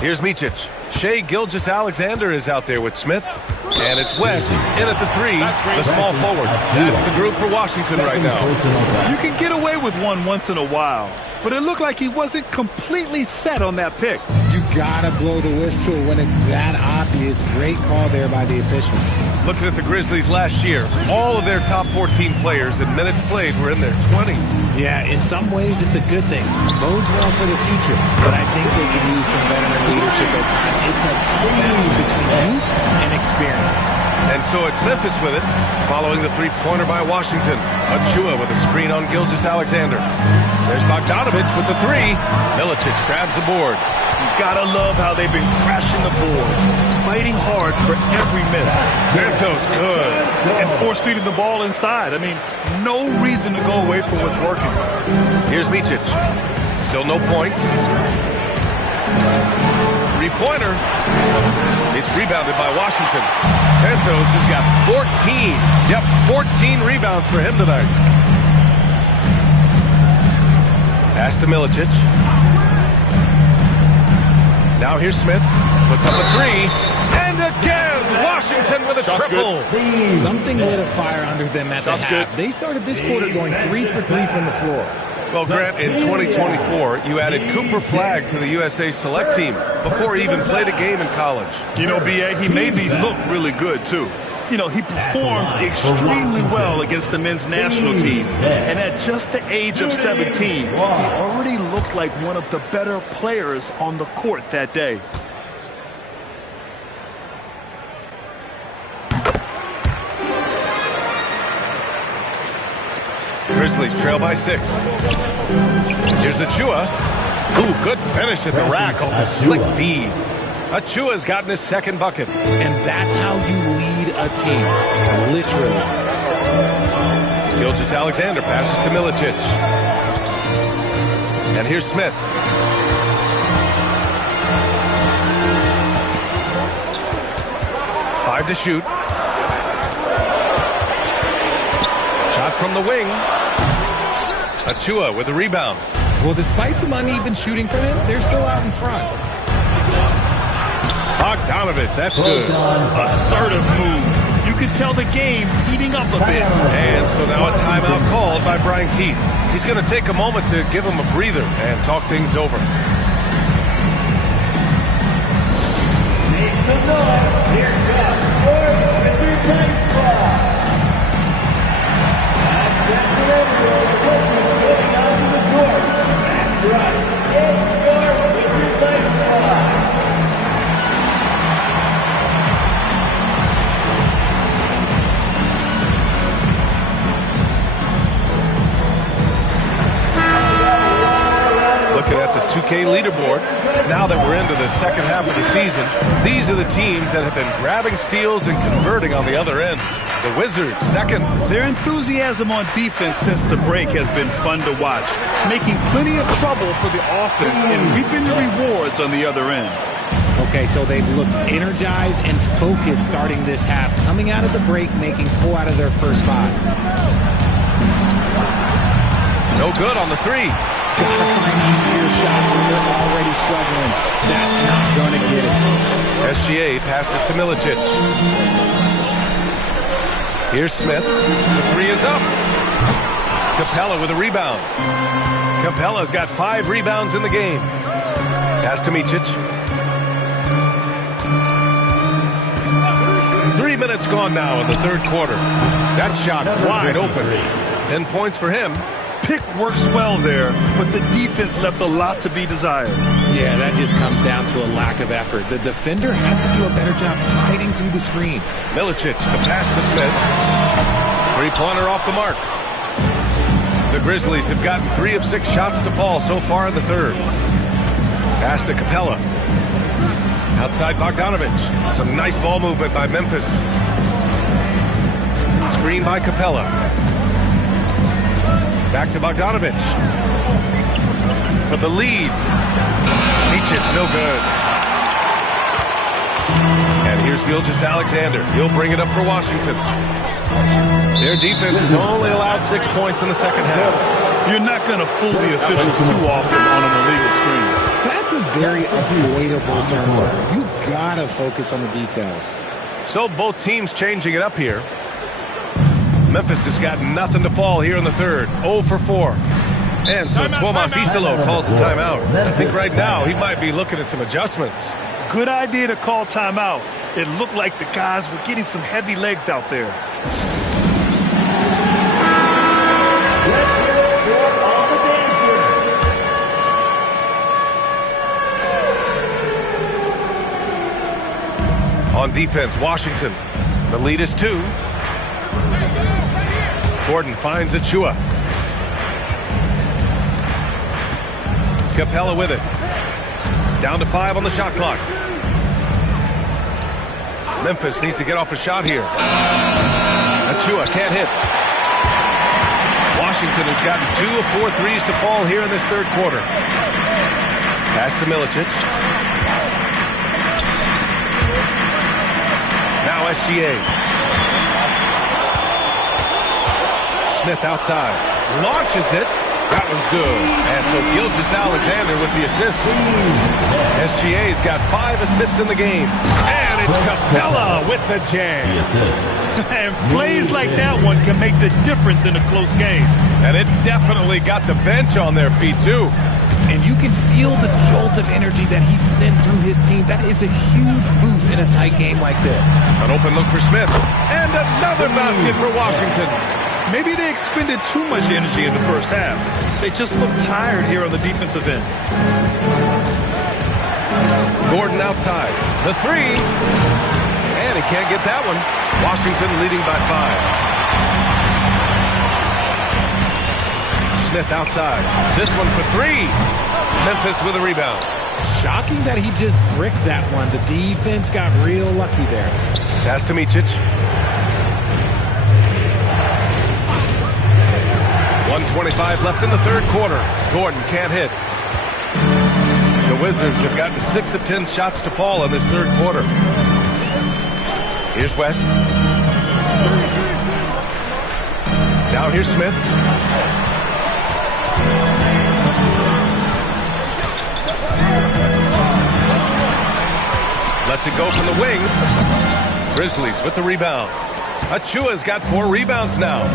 Here's Micic. Shai Gilgeous-Alexander is out there with Smith. And it's West in at the 3, the small forward. That's the group for Washington right now. You can get away with one once in a while, but it looked like he wasn't completely set on that pick. You gotta blow the whistle when it's that obvious. Great call there by the official. Looking at the Grizzlies last year, all of their top 14 players in minutes played were in their 20s. Yeah, in some ways it's a good thing. Bodes well for the future, but I think they could use some veteran leadership at times. It's a tough balance between youth and experience. And so it's Memphis with it, following the three-pointer by Washington. Achua with a screen on Gilgeous-Alexander. There's Bogdanovich with the three. Milicic grabs the board. You gotta love how they've been crashing the boards, fighting hard for every miss. Santos good. And force-feeding the ball inside. I mean, no reason to go away from what's working. Here's Micic. Still no points. Three-pointer. It's rebounded by Washington. Santos has got 14. Yep, 14 rebounds for him tonight. Pass to Milicic. Now here's Smith. Puts up a three. And again, Washington with a triple. Something lit a fire under them at the half. They started this quarter going 3 for 3 from the floor. Well, Grant, in 2024, you added Cooper Flagg to the USA Select team before he even played a game in college. You know, B.A., he made me look really good, too. You know, he performed extremely well against the men's national team. And at just the age of 17, he already looked like one of the better players on the court that day. Grizzlies trail by 6. Here's Achua. Ooh, good finish at the rack off the slick feed. Achua's gotten his second bucket. And that's how you lead a team, literally. Gilgeous-Alexander passes to Milicic. And here's Smith. Five to shoot. Shot from the wing. Achua with the rebound. Well, despite some uneven shooting from him, they're still out in front. Bogdanovich, that's good. Assertive move. You can tell the game's heating up a bit. And so now a timeout called by Brian Keith. He's going to take a moment to give him a breather and talk things over. Make some noise. Here comes Ford with your tight spot. That's everyone. The Grizzlies getting onto the court. That's right. It's Ford with your tight spot. Looking at the 2K leaderboard, now that we're into the second half of the season, these are the teams that have been grabbing steals and converting on the other end. The Wizards, second. Their enthusiasm on defense since the break has been fun to watch, making plenty of trouble for the offense and reaping the rewards on the other end. Okay, so they've looked energized and focused starting this half, coming out of the break, making 4 out of their first 5. No good on the three. Gotta find easier shots when they're already struggling. That's not gonna get it. SGA passes to Milicic. Here's Smith. The three is up. Capella with a rebound. Capella's got 5 rebounds in the game. Pass to Micic. 3 minutes gone now in the third quarter. That shot wide open. 10 points for him. Pick works well there, but the defense left a lot to be desired. Yeah, that just comes down to a lack of effort. The defender has to do a better job fighting through the screen. Milicic, the pass to Smith. Three-pointer off the mark. The Grizzlies have gotten 3 of 6 shots to fall so far in the third. Pass to Capella. Outside Bogdanovich. Some nice ball movement by Memphis. Screen by Capella. Back to Bogdanovich. For the lead. Micic, no good. And here's Gilgeous-Alexander. He'll bring it up for Washington. Their defense has only allowed 6 points in the second half. You're not going to fool the officials too often on an illegal screen. That's a very avoidable turnover. You gotta focus on the details. So both teams changing it up here. Memphis has got nothing to fall here in the third. 0 for 4. And so Tomas Isalo calls the timeout. I think right now he might be looking at some adjustments. Good idea to call timeout. It looked like the guys were getting some heavy legs out there. On defense, Washington. The lead is 2. Gordon finds Achua. Capella with it. Down to 5 on the shot clock. Memphis needs to get off a shot here. Achua can't hit. Washington has gotten 2 of 4 threes to fall here in this third quarter. Pass to Milicic. Now SGA. Smith outside. Launches it. That one's good. And so Gilgeous-Alexander with the assist. SGA's got 5 assists in the game. And it's Capella with the jam. And plays like that one can make the difference in a close game. And it definitely got the bench on their feet, too. And you can feel the jolt of energy that he sent through his team. That is a huge boost in a tight game like this. An open look for Smith. And another basket for Washington. Maybe they expended too much energy in the first half. They just looked tired here on the defensive end. Gordon outside. The 3. And he can't get that one. Washington leading by 5. Smith outside. This one for 3. Memphis with a rebound. Shocking that he just bricked that one. The defense got real lucky there. Pass to Micic. 1:25 left in the third quarter. Gordon can't hit. The Wizards have gotten 6 of 10 shots to fall in this third quarter. Here's West. Now here's Smith. Lets it go from the wing. Grizzlies with the rebound. Achua's got 4 rebounds now.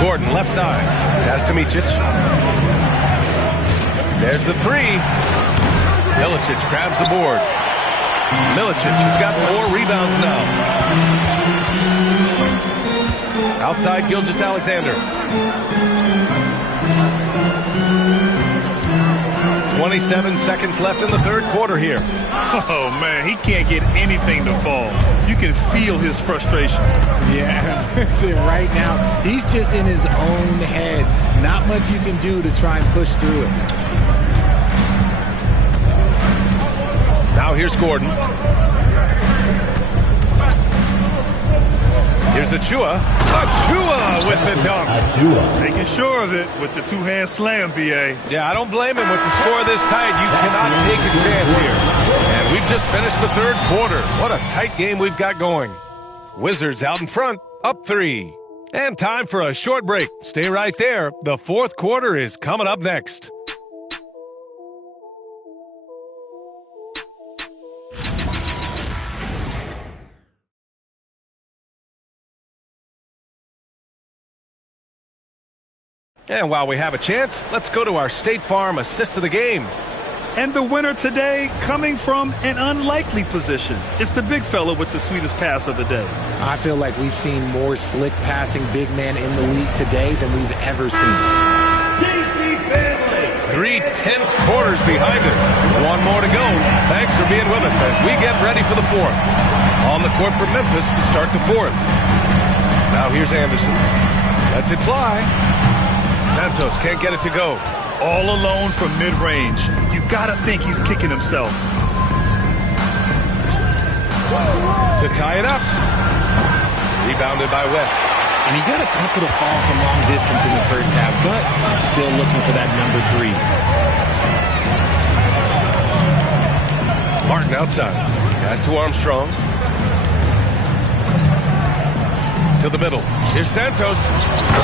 Gordon left side. Pass to Micic. There's the 3. Milicic grabs the board. Milicic has got 4 rebounds now. Outside Gilgeous-Alexander. 27 seconds left in the third quarter here. Oh, man, he can't get anything to fall. You can feel his frustration. Yeah, right now, he's just in his own head. Not much you can do to try and push through it. Now here's Gordon. Here's Achua. Achua with the dunk. Making sure of it with the 2-hand slam, B.A. Yeah, I don't blame him. With the score this tight, you cannot take a chance here. And we've just finished the third quarter. What a tight game we've got going. Wizards out in front, up 3. And time for a short break. Stay right there. The fourth quarter is coming up next. And while we have a chance, let's go to our State Farm assist of the game. And the winner today coming from an unlikely position. It's the big fella with the sweetest pass of the day. I feel like we've seen more slick passing big men in the league today than we've ever seen. 3 tense quarters behind us. 1 more to go. Thanks for being with us as we get ready for the fourth. On the court for Memphis to start the fourth. Now here's Anderson. Lets it fly. Santos can't get it to go. All alone from mid-range. You gotta think he's kicking himself. To tie it up. Rebounded by West. And he got a couple to fall from long distance in the first half, but still looking for that number 3. Martin outside. Pass to Armstrong. To the middle. Here's Santos.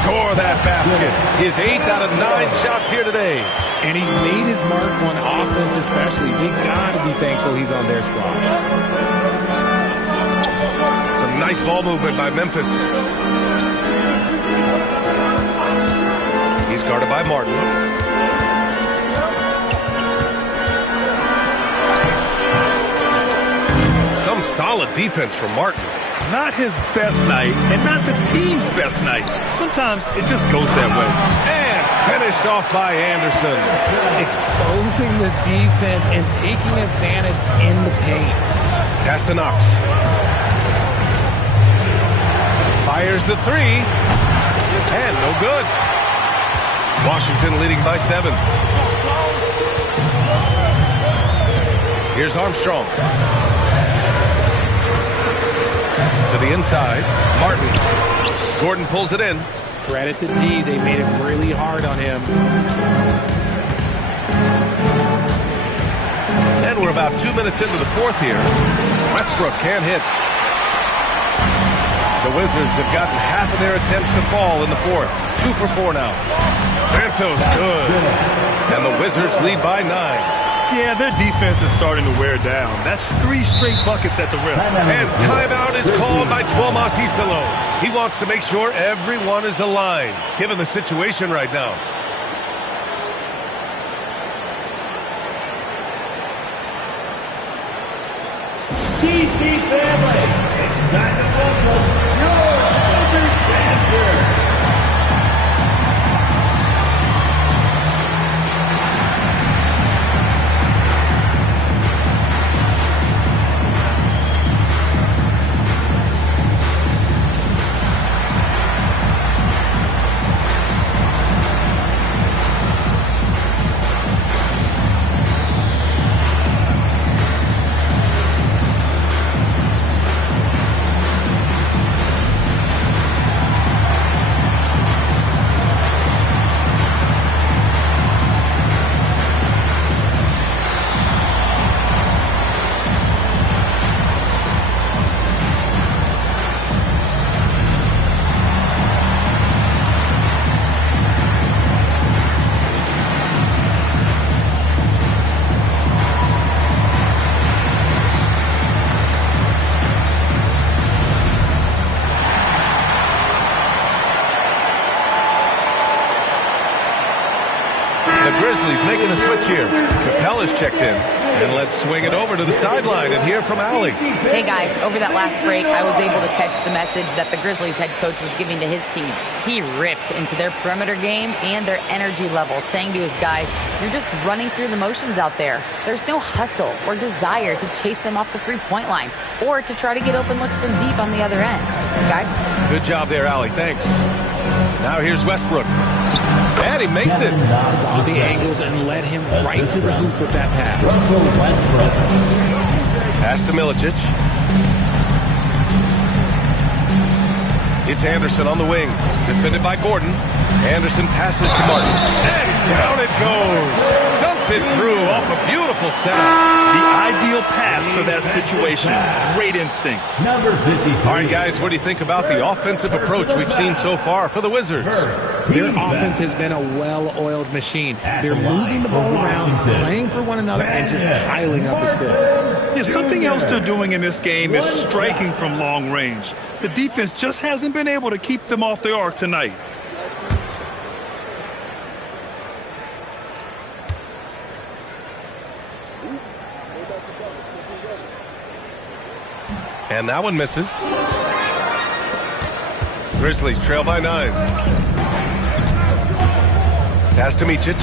Score that basket. His 8th out of 9 shots here today. And he's made his mark on offense especially. They got to be thankful he's on their squad. Some nice ball movement by Memphis. He's guarded by Martin. Some solid defense from Martin. Not his best night, and not the team's best night. Sometimes it just goes that way. And finished off by Anderson. Exposing the defense and taking advantage in the paint. Pass to Knox. Fires the three. And no good. Washington leading by 7. Here's Armstrong. To the inside. Martin. Gordon pulls it in. Credit to D. They made it really hard on him. And we're about 2 minutes into the fourth here. Westbrook can't hit. The Wizards have gotten half of their attempts to fall in the fourth. 2 for 4 now. Santos good. And the Wizards lead by 9. Yeah, their defense is starting to wear down. That's 3 straight buckets at the rim. And timeout is called by Tuomas Isalo. He wants to make sure everyone is aligned, given the situation right now. DC family, it's time to welcome your Wizards dancer. Grizzlies making a switch here. Capella's checked in. And let's swing it over to the sideline and hear from Allie. Hey, guys. Over that last break, I was able to catch the message that the Grizzlies head coach was giving to his team. He ripped into their perimeter game and their energy level, saying to his guys, you're just running through the motions out there. There's no hustle or desire to chase them off the three-point line or to try to get open looks from deep on the other end. Guys? Good job there, Allie. Thanks. Now here's Westbrook. And he makes it. Saw the angles and led him right to the hoop with that pass. Pass to Milicic. It's Anderson on the wing. Defended by Gordon. Anderson passes to Martin. And down it goes. Dunked it through off a beautiful center. The ideal pass for that situation. Great instincts. Number 55. All right, guys, what do you think about the offensive approach we've seen so far for the Wizards? Their offense has been a well-oiled machine. They're moving the ball around, playing for one another, and just piling up assists. Yeah, something else they're doing in this game is striking from long range. The defense just hasn't been able to keep them off the arc tonight. And that one misses. Grizzlies trail by 9. Pass to Micic.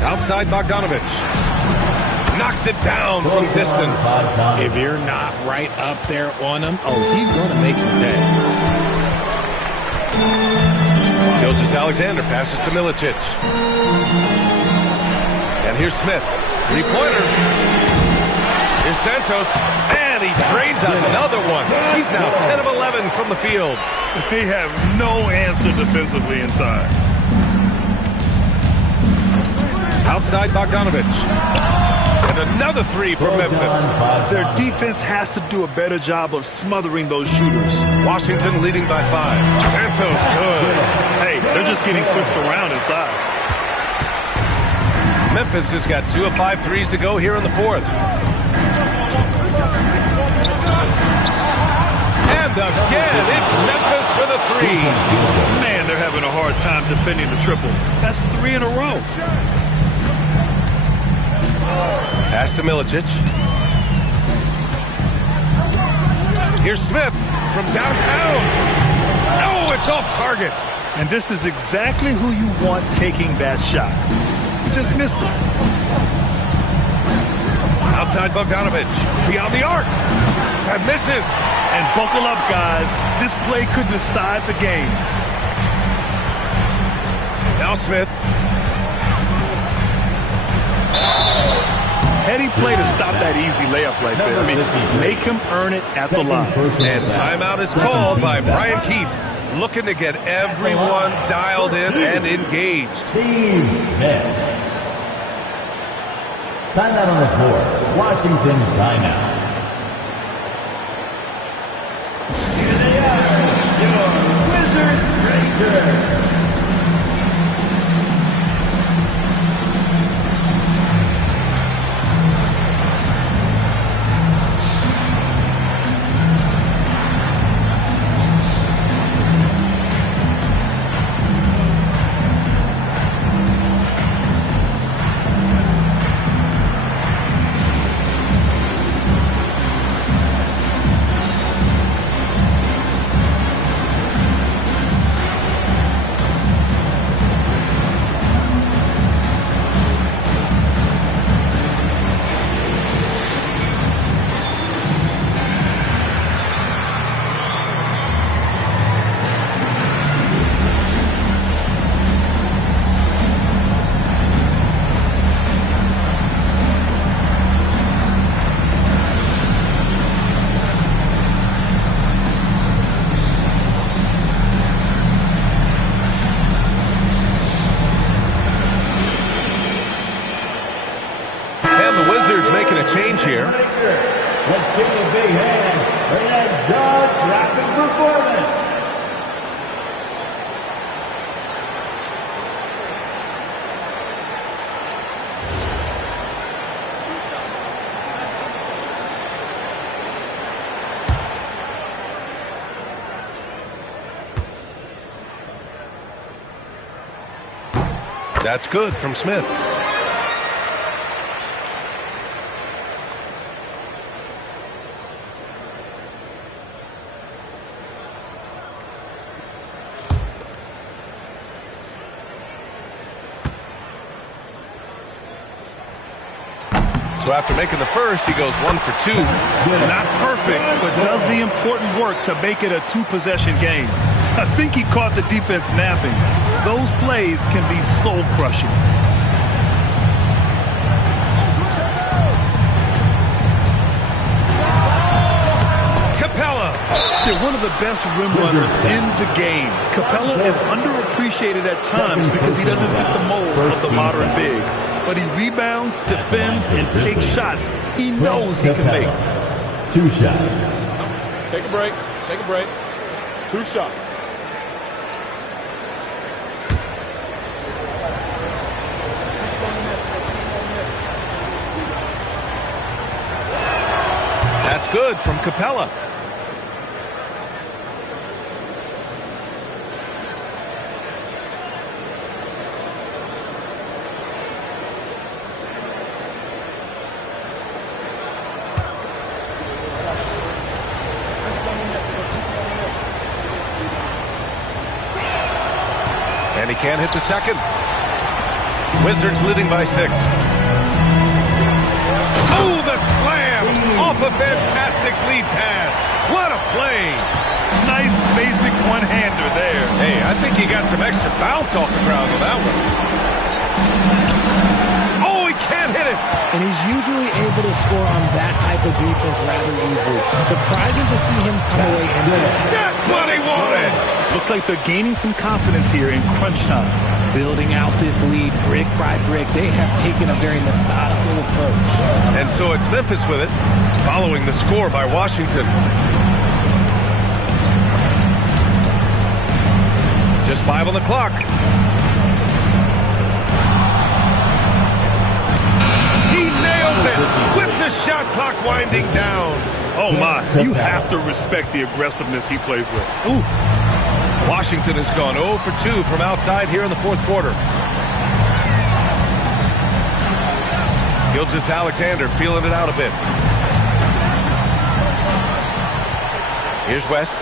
Outside Bogdanovic. Knocks it down from distance. If you're not right up there on him, he's going to make you pay. Gilgeous-Alexander passes to Milicic. And here's Smith. Three-pointer. Here's Santos. And he trades another one. He's now 10 of 11 from the field. They have no answer defensively inside. Outside Bogdanovic. And another three from Memphis. Their defense has to do a better job of smothering those shooters. Washington leading by 5. Santos good. Hey, they're just getting pushed around inside. Memphis has got 2 of 5 threes to go here in the fourth. And again, it's Memphis with a 3. Man, they're having a hard time defending the triple. That's 3 in a row. Pass to Milicic. Here's Smith from downtown. Oh, it's off target. And this is exactly who you want taking that shot. You just missed it. Outside Bogdanovic. Beyond the arc. That misses. And buckle up, guys. This play could decide the game. Now Smith. Heady play to stop that easy layup right there. I mean, make him earn it at the line. And timeout is called by Brian Keefe, looking to get everyone dialed in and engaged. Steve Smith. Timeout on the floor. Washington timeout. Here they are, your Wizards Rangers. Change here. Let's give a big hand for that jaw-dropping performance. That's good from Smith. So after making the first, he goes 1 for 2. Not perfect, but does the important work to make it a 2-possession game. I think he caught the defense napping. Those plays can be soul-crushing. Capella. They're one of the best rim runners in the game. Capella is underappreciated at times because he doesn't fit the mold of the modern big. But he rebounds, defends, and takes shots he knows he can make. 2 shots. Take a break. Take a break. 2 shots. That's good from Capella. And he can't hit the second. Wizards leading by 6. Oh, the slam! Off a fantastic lead pass. What a play! Nice basic one-hander there. Hey, I think he got some extra bounce off the ground with that one. Oh, he can't hit it! And he's usually able to score on that type of defense rather easily. Surprising to see him come away empty. That's what he wanted! Looks like they're gaining some confidence here in crunch time. Building out this lead brick by brick, they have taken a very methodical approach. And so it's Memphis with it, following the score by Washington. Just 5 on the clock. He nails it with the shot clock winding down. Oh, my. You have to respect the aggressiveness he plays with. Ooh. Washington has gone 0 for 2 from outside here in the fourth quarter. Gilgeous-Alexander feeling it out a bit. Here's West.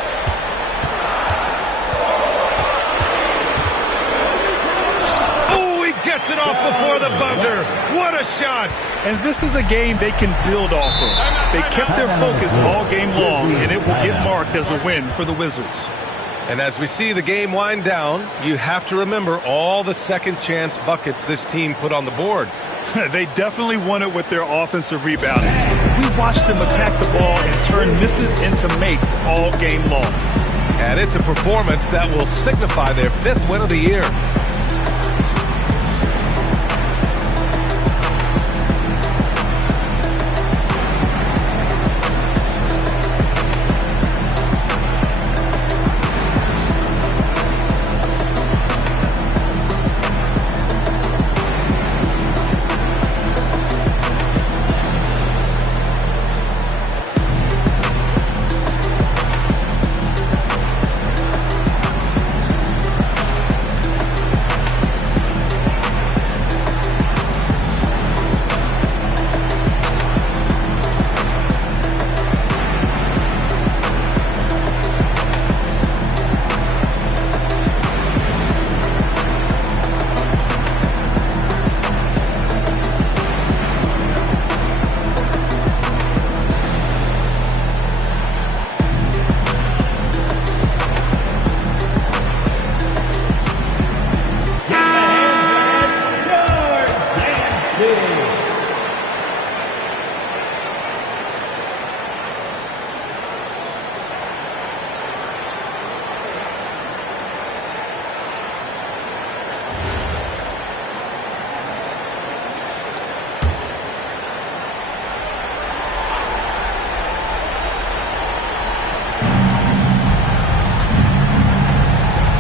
Oh, he gets it off before the buzzer. What a shot. And this is a game they can build off of. They kept their focus all game long, and it will get marked as a win for the Wizards. And as we see the game wind down, you have to remember all the second chance buckets this team put on the board. They definitely won it with their offensive rebounding. We watched them attack the ball and turn misses into makes all game long. And it's a performance that will signify their 5th win of the year.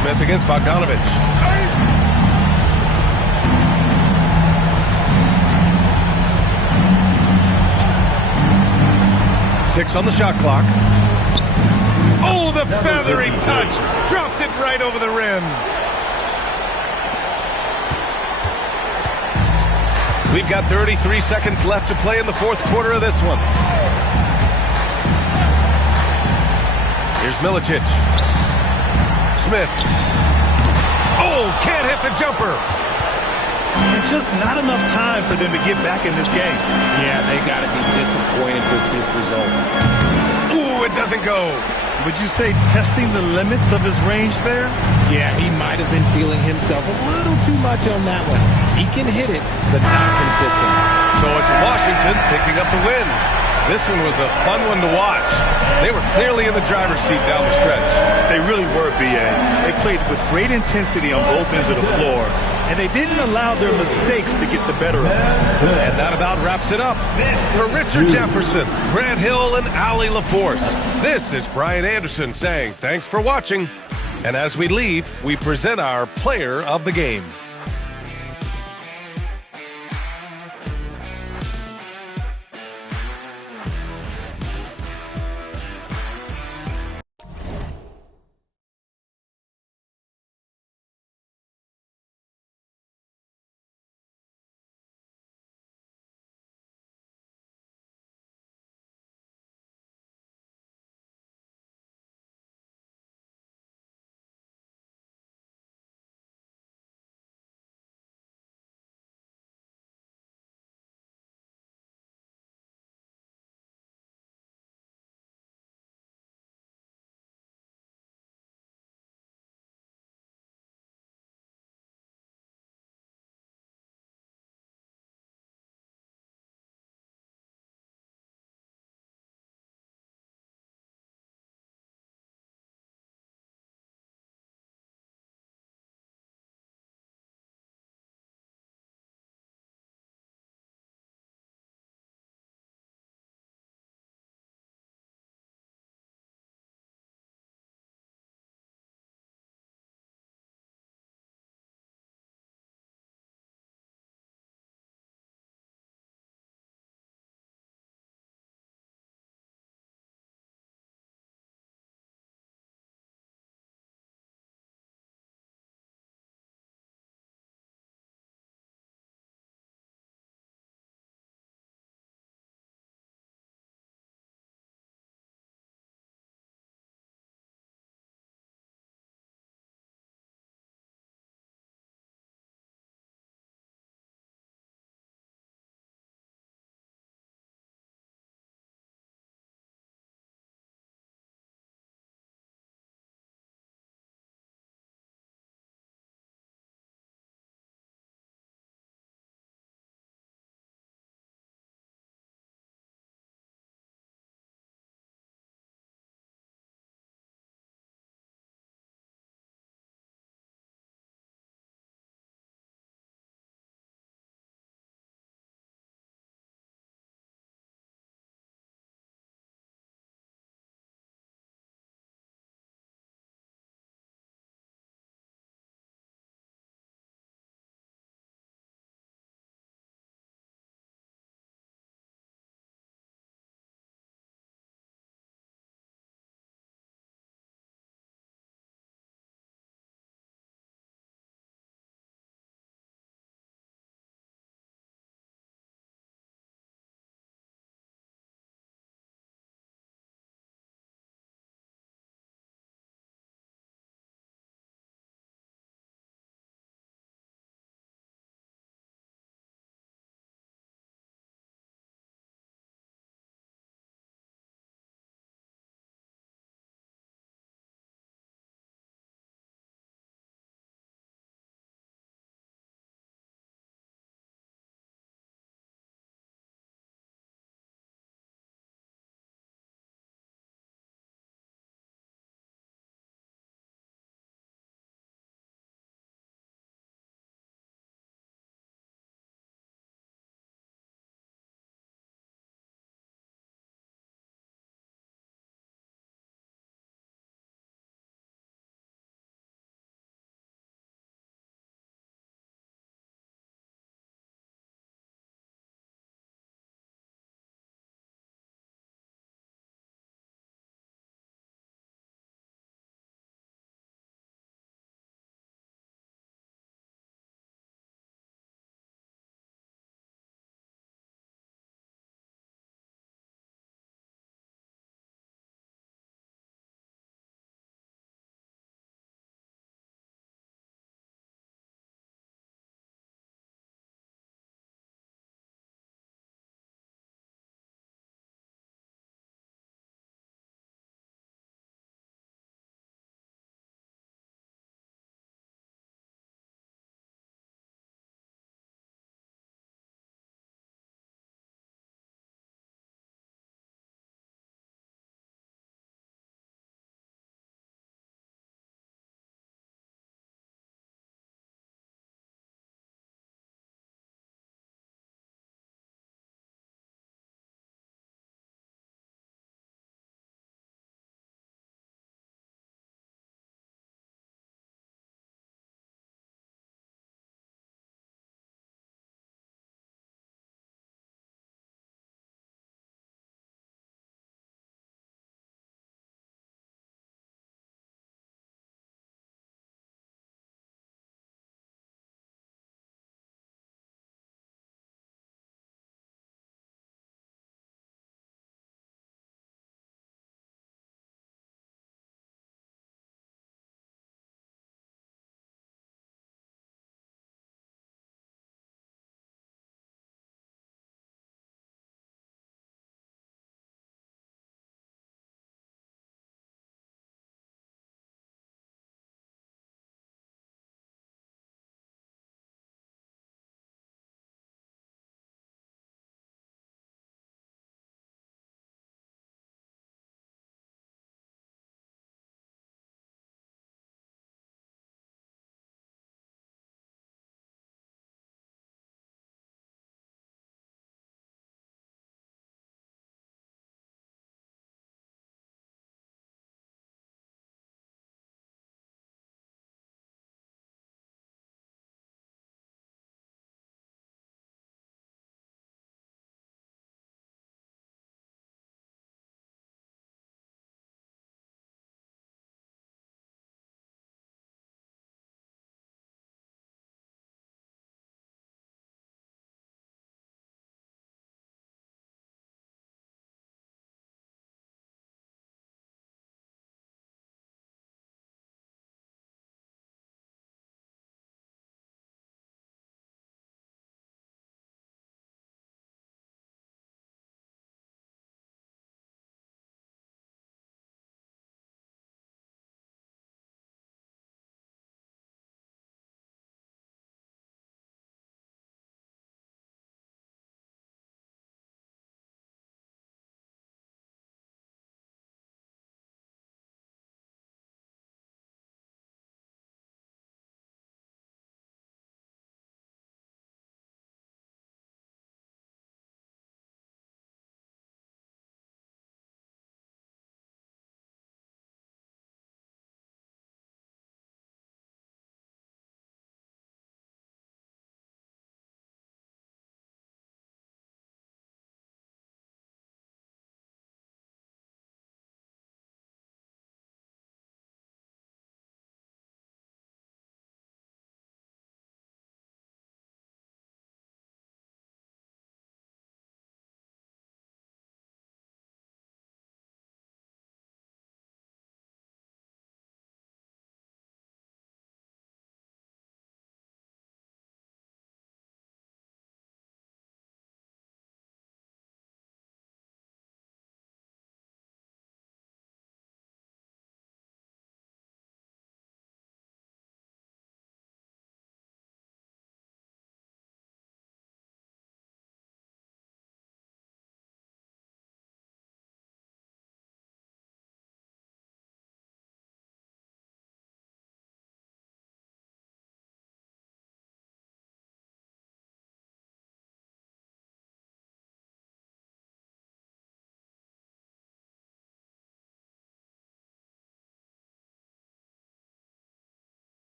Smith against Bogdanovich. 6 on the shot clock. Oh, the feathery touch. Dropped it right over the rim. We've got 33 seconds left to play in the fourth quarter of this one. Here's Milicic. Smith. Oh, can't hit the jumper. And just not enough time for them to get back in this game. Yeah, they got to be disappointed with this result. Ooh, it doesn't go. Would you say testing the limits of his range there? Yeah, he might have been feeling himself a little too much on that one. He can hit it, but not consistent. So it's Washington picking up the win. This one was a fun one to watch. They were clearly in the driver's seat down the stretch. They really were, B.A. They played with great intensity on both ends of the floor, and they didn't allow their mistakes to get the better of them. And that about wraps it up. For Richard Jefferson, Grant Hill, and Allie LaForce, this is Brian Anderson saying thanks for watching. And as we leave, we present our player of the game.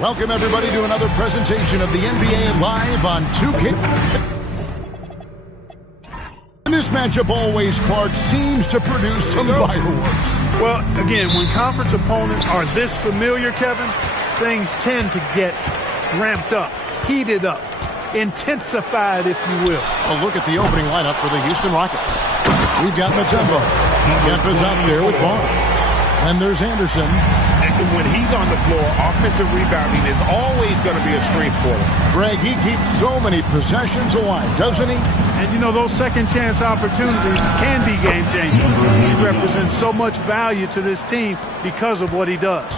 Welcome, everybody, to another presentation of the NBA Live on 2K. This matchup always, Clark, seems to produce some fireworks. Well, again, when conference opponents are this familiar, Kevin, things tend to get ramped up, heated up, intensified, if you will. A look at the opening lineup for the Houston Rockets. We've got Mutombo. Kemp is out there with Barnes. And there's Anderson. And when he's on the floor, offensive rebounding is always going to be a strength for him. Greg, he keeps so many possessions alive, doesn't he? And, you know, those second-chance opportunities can be game-changing. He represents so much value to this team because of what he does.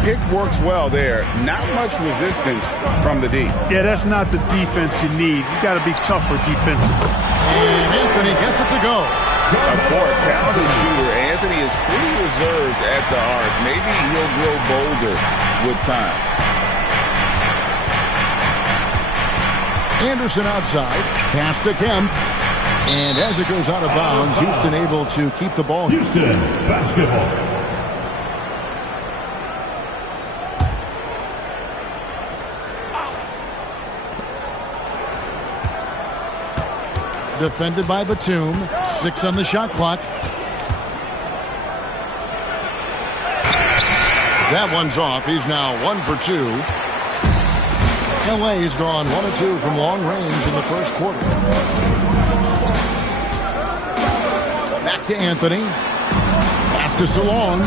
Pick works well there. Not much resistance from the D. Yeah, that's not the defense you need. You got to be tougher defensively. And Anthony gets it to go. For a talented shooter, Anthony is pretty reserved at the arc. Maybe he'll grow bolder with time. Anderson outside. Pass to Kemp. And as it goes out of bounds, Houston able to keep the ball. Houston basketball. Defended by Batum. 6 on the shot clock. That one's off. He's now 1 for 2. LA's gone 1 of 2 from long range in the first quarter. Back to Anthony. Pass to Salon.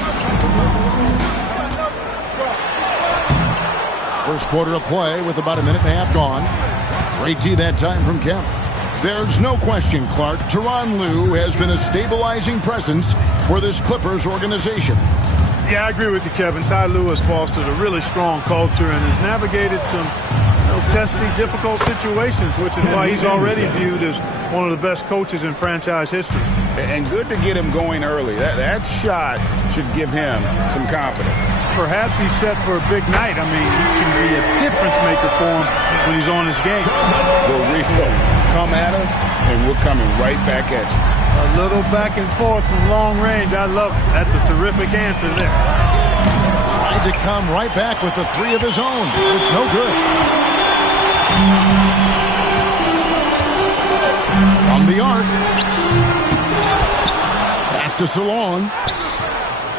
First quarter of play with about a minute and a half gone. Great D that time from Kemp. There's no question, Clark, Tyronn Lue has been a stabilizing presence for this Clippers organization. Yeah, I agree with you, Kevin. Ty Lue has fostered a really strong culture and has navigated some testy, difficult situations, which is why he's already viewed as one of the best coaches in franchise history. And good to get him going early. That shot should give him some confidence. Perhaps he's set for a big night. I mean, he can be a difference maker for him when he's on his game. Come at us, and we're coming right back at you. A little back and forth from long range. I love it. That's a terrific answer there. Tried to come right back with the 3 of his own. It's no good. From the arc. Pass to Salon.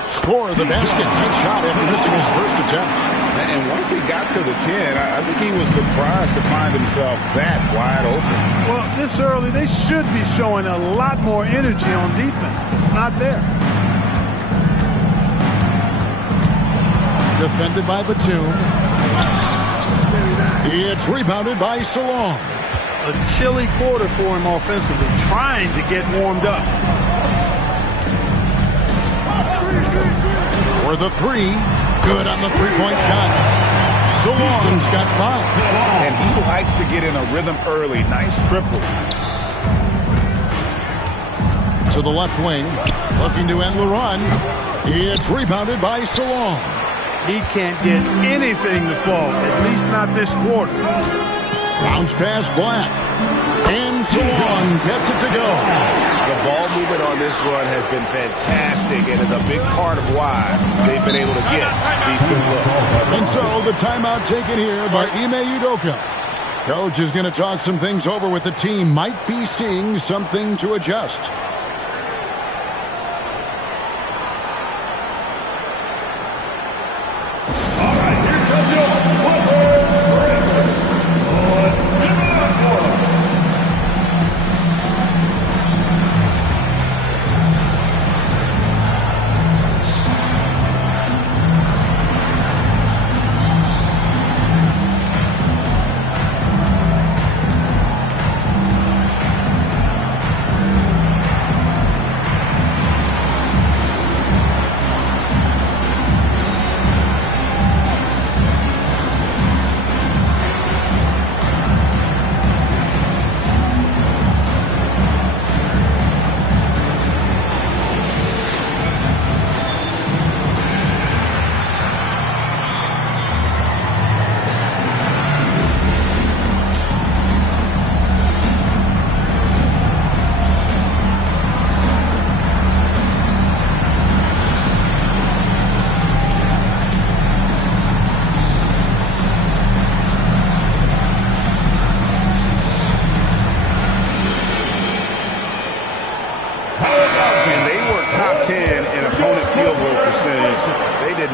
Score the basket. Nice shot after missing his first attempt. And once he got to the 10, I think he was surprised to find himself that wide open. Well, this early, they should be showing a lot more energy on defense. It's not there. Defended by Batum. It's rebounded by Salon. A chilly quarter for him offensively, trying to get warmed up. For the 3. Good on the 3-point shot. Salon's got 5. And he likes to get in a rhythm early. Nice triple. To the left wing. Looking to end the run. It's rebounded by Salon. He can't get anything to fall, at least not this quarter. Bounce pass Black. And Salon gets it to go. The ball movement on this run has been fantastic and is a big part of why they've been able to get these good looks. And so the timeout taken here by Ime Udoka. Coach is going to talk some things over with the team. Might be seeing something to adjust.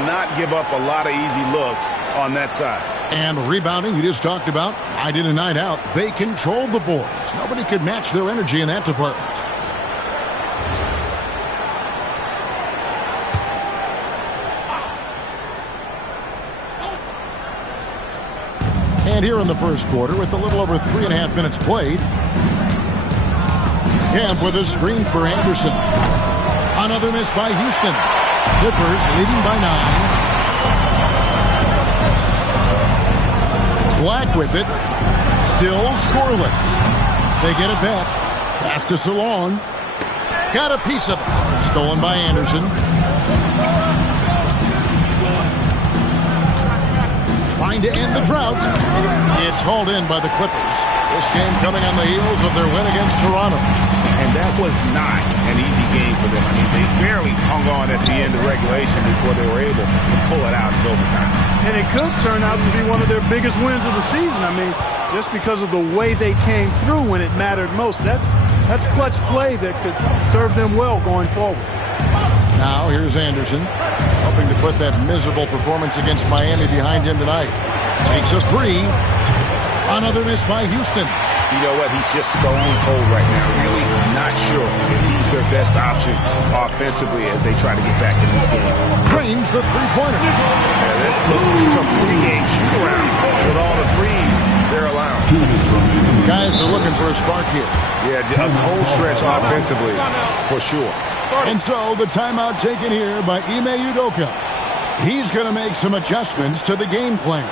not give up a lot of easy looks on that side. And rebounding, you just talked about, night in and night out, they controlled the boards. Nobody could match their energy in that department. And here in the first quarter, with a little over 3.5 minutes played, Camp with a screen for Anderson. Another miss by Houston. Clippers leading by 9. Black with it. Still scoreless. They get it back. Pass to Salon. Got a piece of it. Stolen by Anderson. Trying to end the drought. It's hauled in by the Clippers. This game coming on the heels of their win against Toronto. And that was not an easy game for them. I mean, they barely hung on at the end of regulation before they were able to pull it out in overtime. And it could turn out to be one of their biggest wins of the season. I mean, just because of the way they came through when it mattered most. That's clutch play that could serve them well going forward. Now here's Anderson, hoping to put that miserable performance against Miami behind him tonight. Takes a 3. Another miss by Houston. You know what? He's just stone cold right now. Really not sure if he's their best option offensively as they try to get back in this game. Drains the three-pointer. Yeah, this looks like a pregame shoot-around with all the threes they're allowed. Guys are looking for a spark here. Yeah, a cold stretch offensively for sure. And so the timeout taken here by Ime Udoka. He's going to make some adjustments to the game plan.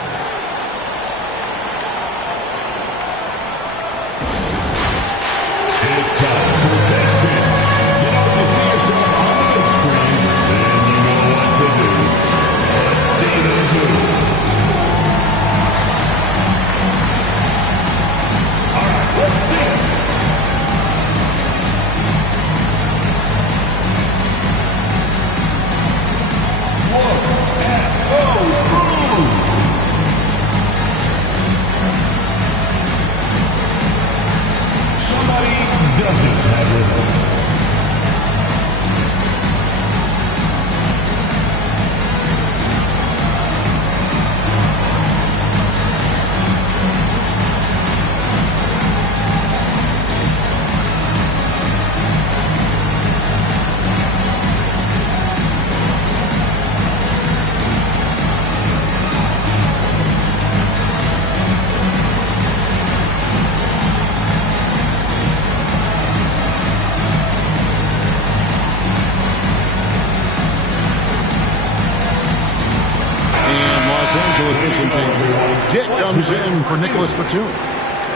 Dick comes in for Nicholas Batum.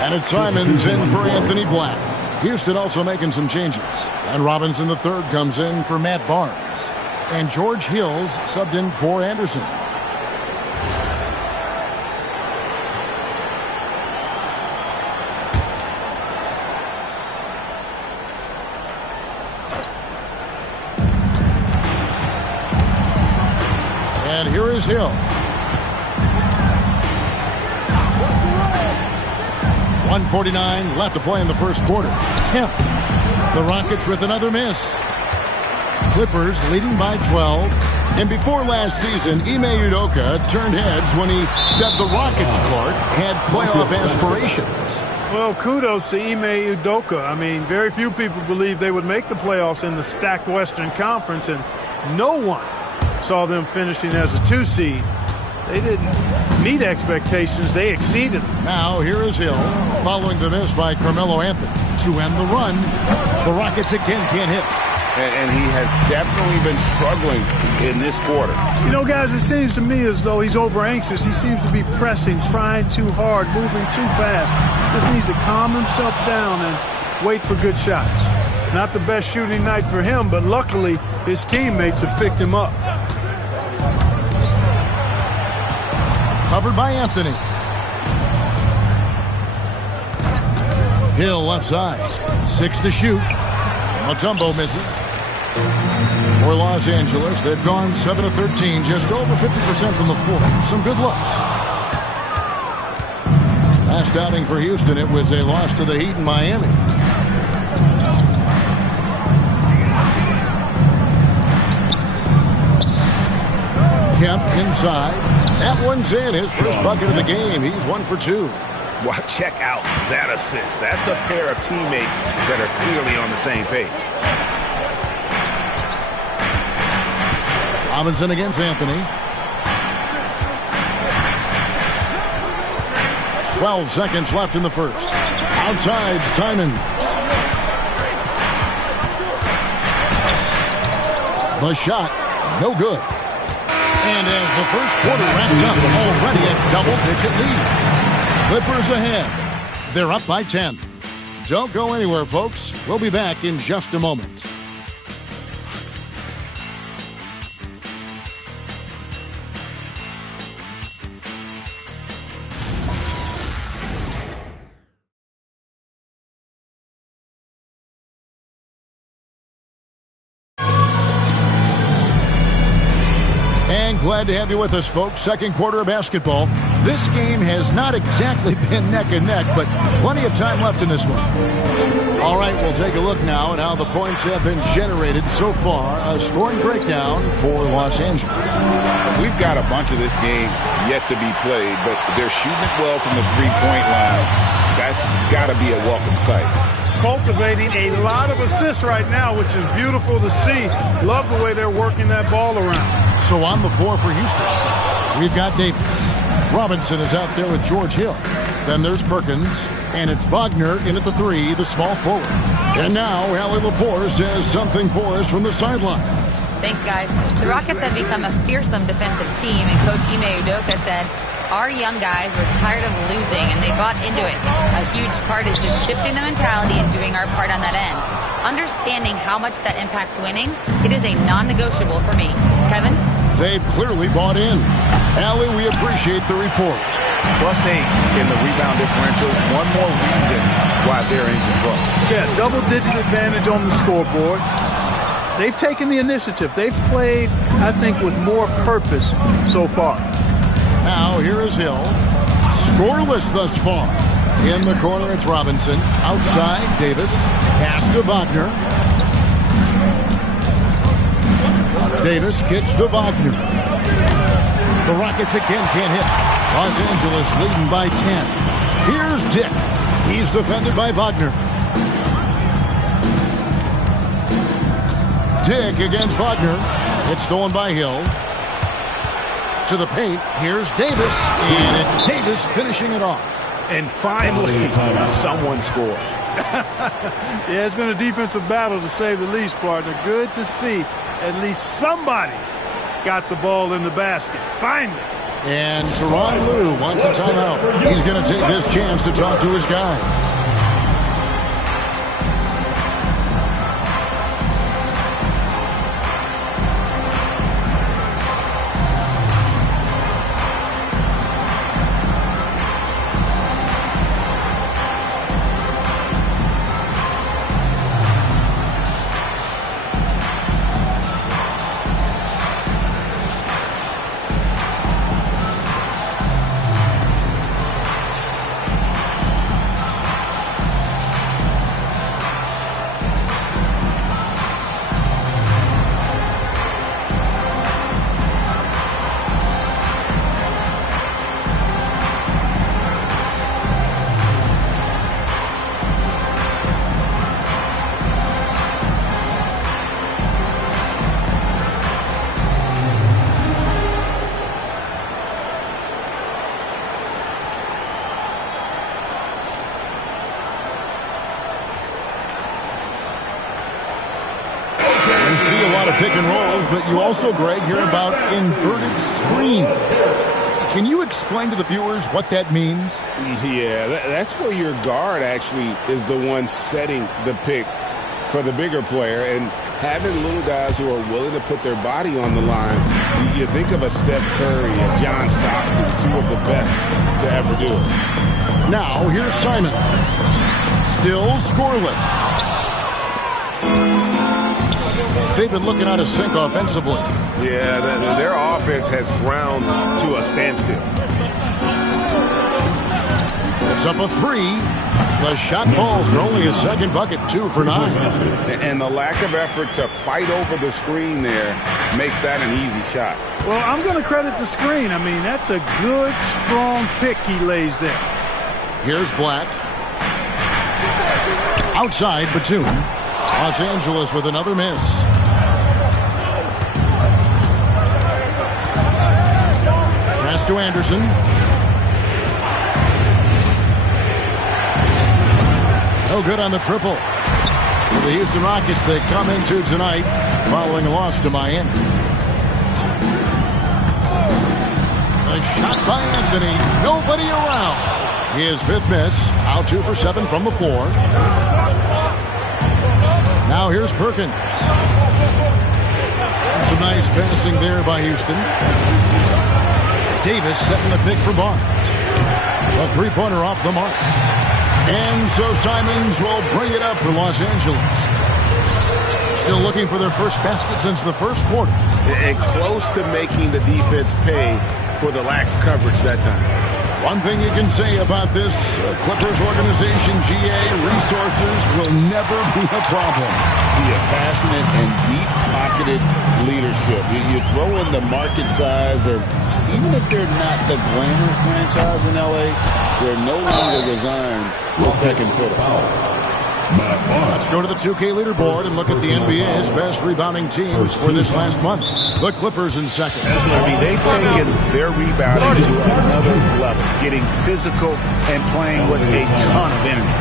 And it's Simons in for Anthony Black. Houston also making some changes. And Robinson III comes in for Matt Barnes. And George Hills subbed in for Anderson. And here is Hill. 1:49 left to play in the first quarter. Kemp. The Rockets with another miss. Clippers leading by 12. And before last season, Ime Udoka turned heads when he said the Rockets, Clark, had playoff aspirations. Well, kudos to Ime Udoka. I mean, very few people believed they would make the playoffs in the stacked Western Conference, and no one saw them finishing as a 2 seed. They didn't meet expectations. They exceeded them. Now here is Hill, following the miss by Carmelo Anthony. To end the run, the Rockets again can't hit. And he has definitely been struggling in this quarter. You know, guys, it seems to me as though he's over-anxious. He seems to be pressing, trying too hard, moving too fast. Just needs to calm himself down and wait for good shots. Not the best shooting night for him, but luckily his teammates have picked him up. Covered by Anthony. Hill left side. 6 to shoot. Mutombo misses. For Los Angeles, they've gone 7 of 13, just over 50% from the floor. Some good looks. Last outing for Houston, it was a loss to the Heat in Miami. Kemp inside. That one's in. His first bucket of the game. He's 1 for 2. Well, check out that assist. That's a pair of teammates that are clearly on the same page. Robinson against Anthony. 12 seconds left in the first. Outside, Simon. The shot, no good. And as the first quarter wraps up, already a double-digit lead. Clippers ahead. They're up by 10. Don't go anywhere, folks. We'll be back in just a moment. Glad to have you with us, folks. Second quarter of basketball. This game has not exactly been neck and neck, but plenty of time left in this one. All right, we'll take a look now at how the points have been generated so far. A scoring breakdown for Los Angeles. We've got a bunch of this game yet to be played, but they're shooting it well from the three-point line. That's got to be a welcome sight. Cultivating a lot of assists right now, which is beautiful to see. Love the way they're working that ball around. So on the floor for Houston, we've got Davis. Robinson is out there with George Hill. Then there's Perkins, and it's Wagner in at the 3, the small forward. And now Allie Laforce has something for us from the sideline. Thanks, guys. The Rockets have become a fearsome defensive team, and Coach Ime Udoka said, our young guys were tired of losing, and they bought into it. A huge part is just shifting the mentality and doing our part on that end. Understanding how much that impacts winning, it is a non-negotiable for me. Kevin? They've clearly bought in. Allie, we appreciate the report. +8 in the rebound differential. One more reason why they're in control. Yeah, double-digit advantage on the scoreboard. They've taken the initiative. They've played, I think, with more purpose so far. Now, here is Hill. Scoreless thus far. In the corner, it's Robinson. Outside, Davis. Pass to Wagner. Davis kicks to Wagner. The Rockets again can't hit. Los Angeles leading by 10. Here's Dick. He's defended by Wagner. Dick against Wagner. It's stolen by Hill. To the paint. Here's Davis. And it's Davis finishing it off. And finally, someone scores. Yeah, it's been a defensive battle, to say the least, partner. Good to see at least somebody got the ball in the basket. Finally. And Tyronn Lue wants a timeout. He's going to take this chance to talk to his guy. Pick and rolls, but you also, Greg, hear about inverted screen. Can you explain to the viewers what that means? Yeah, that's where your guard actually is the one setting the pick for the bigger player, and having little guys who are willing to put their body on the line. You think of a Steph Curry, a John Stockton, two of the best to ever do it. Now, here's Simon. Still scoreless. They've been looking out of sync offensively. Yeah, their offense has ground to a standstill. It's up a 3. The shot falls for only a second bucket, 2 for 9. And the lack of effort to fight over the screen there makes that an easy shot. Well, I'm going to credit the screen. I mean, that's a good, strong pick he lays there. Here's Black. Outside, Batum. Los Angeles with another miss. Pass to Anderson. No good on the triple. For the Houston Rockets, they come into tonight following a loss to Miami. A shot by Anthony. Nobody around. His fifth miss. Out 2 for 7 from the floor. Now here's Perkins. And some nice passing there by Houston. Davis setting the pick for Barnes. A three-pointer off the mark. And so Simons will bring it up for Los Angeles. Still looking for their first basket since the first quarter. And close to making the defense pay for the lax coverage that time. One thing you can say about this Clippers organization, GA, resources will never be a problem. Yeah, passionate and deep-pocketed leadership. You throw in the market size, and even if they're not the glamour franchise in L.A., they're no longer designed for second fiddle. Let's go to the 2K leaderboard and look at the NBA's best rebounding teams for this last month. The Clippers in second. I mean, they've taken their rebounding to another level, getting physical and playing with a ton of energy.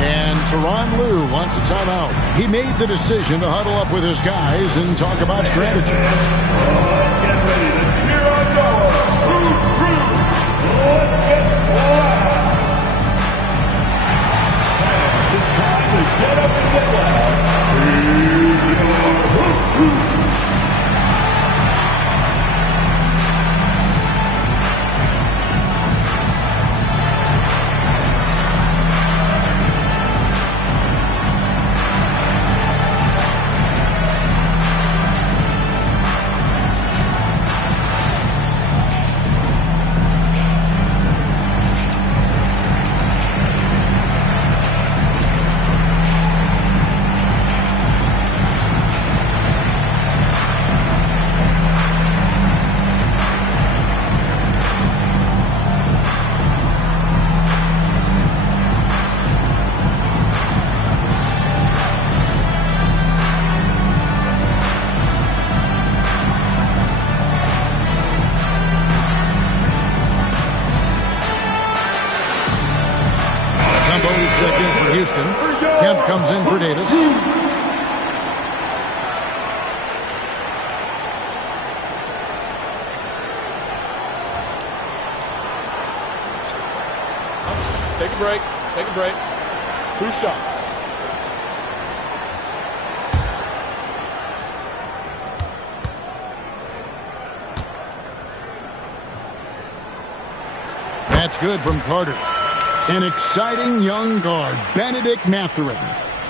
And Tyronn Lue wants a timeout. He made the decision to huddle up with his guys and talk about strategy. Get ready to cheer our dog. Let's get wild. Get up and get wild. Here's your Kemp comes in for Davis. Take a break. Take a break. 2 shots. That's good from Carter. An exciting young guard, Benedict Mathurin.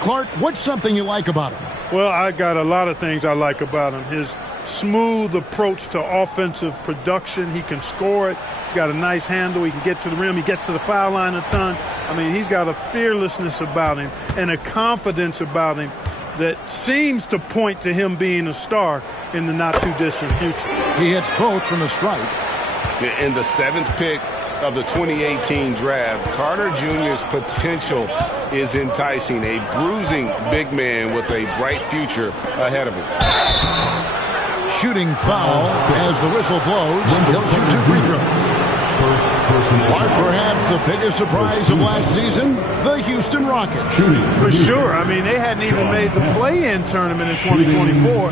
Clark, what's something you like about him? Well, I got a lot of things I like about him. His smooth approach to offensive production. He can score it. He's got a nice handle. He can get to the rim. He gets to the foul line a ton. I mean, he's got a fearlessness about him and a confidence about him that seems to point to him being a star in the not-too-distant future. He hits both from the stripe. In the 7th pick of the 2018 draft, Carter Jr.'s potential is enticing. A bruising big man with a bright future ahead of him. Shooting foul as the whistle blows. He'll shoot 2 free throws. Clark, perhaps the biggest surprise of last season, the Houston Rockets. For sure. I mean, they hadn't even made the play-in tournament in 2024.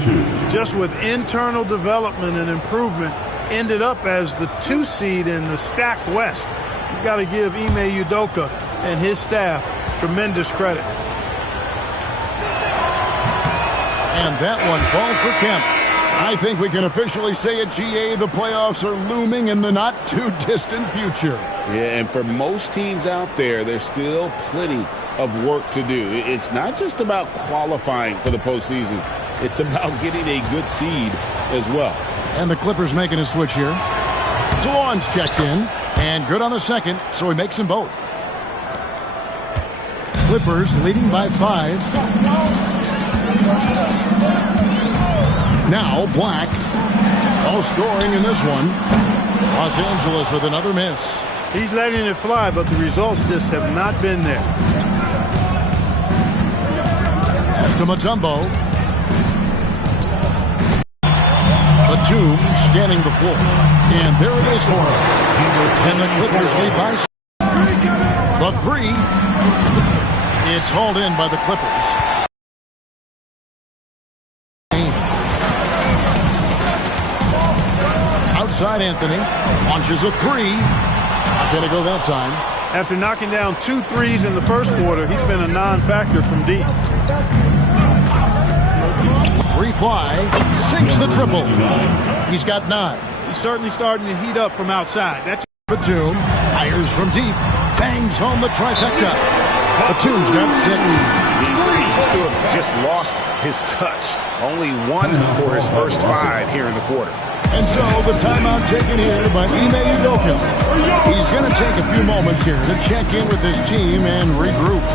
Just with internal development and improvement, ended up as the 2 seed in the stacked West. You've got to give Ime Udoka and his staff tremendous credit. And that one falls for Kemp. I think we can officially say at GA the playoffs are looming in the not-too-distant future. Yeah, and for most teams out there, there's still plenty of work to do. It's not just about qualifying for the postseason. It's about getting a good seed as well. And the Clippers making a switch here. Zalon's checked in, and good on the second, so he makes them both. Clippers leading by 5. Now Black. No scoring in this one. Los Angeles with another miss. He's letting it fly, but the results just have not been there. To Mutombo. Batum scanning the floor. And there it is for him. And the Clippers lead by the three. It's hauled in by the Clippers. Outside Anthony. Launches a three. Not going to go that time. After knocking down 2 threes in the first quarter, he's been a non-factor from deep. Three fly, sinks the triple. He's got 9. He's certainly starting to heat up from outside. That's Batum fires from deep, bangs home the trifecta. Batum's got 6. He seems to have just lost his touch. Only 1 for his first 5 here in the quarter. And so the timeout taken here by Ime Udoka. He's going to take a few moments here to check in with his team and regroup.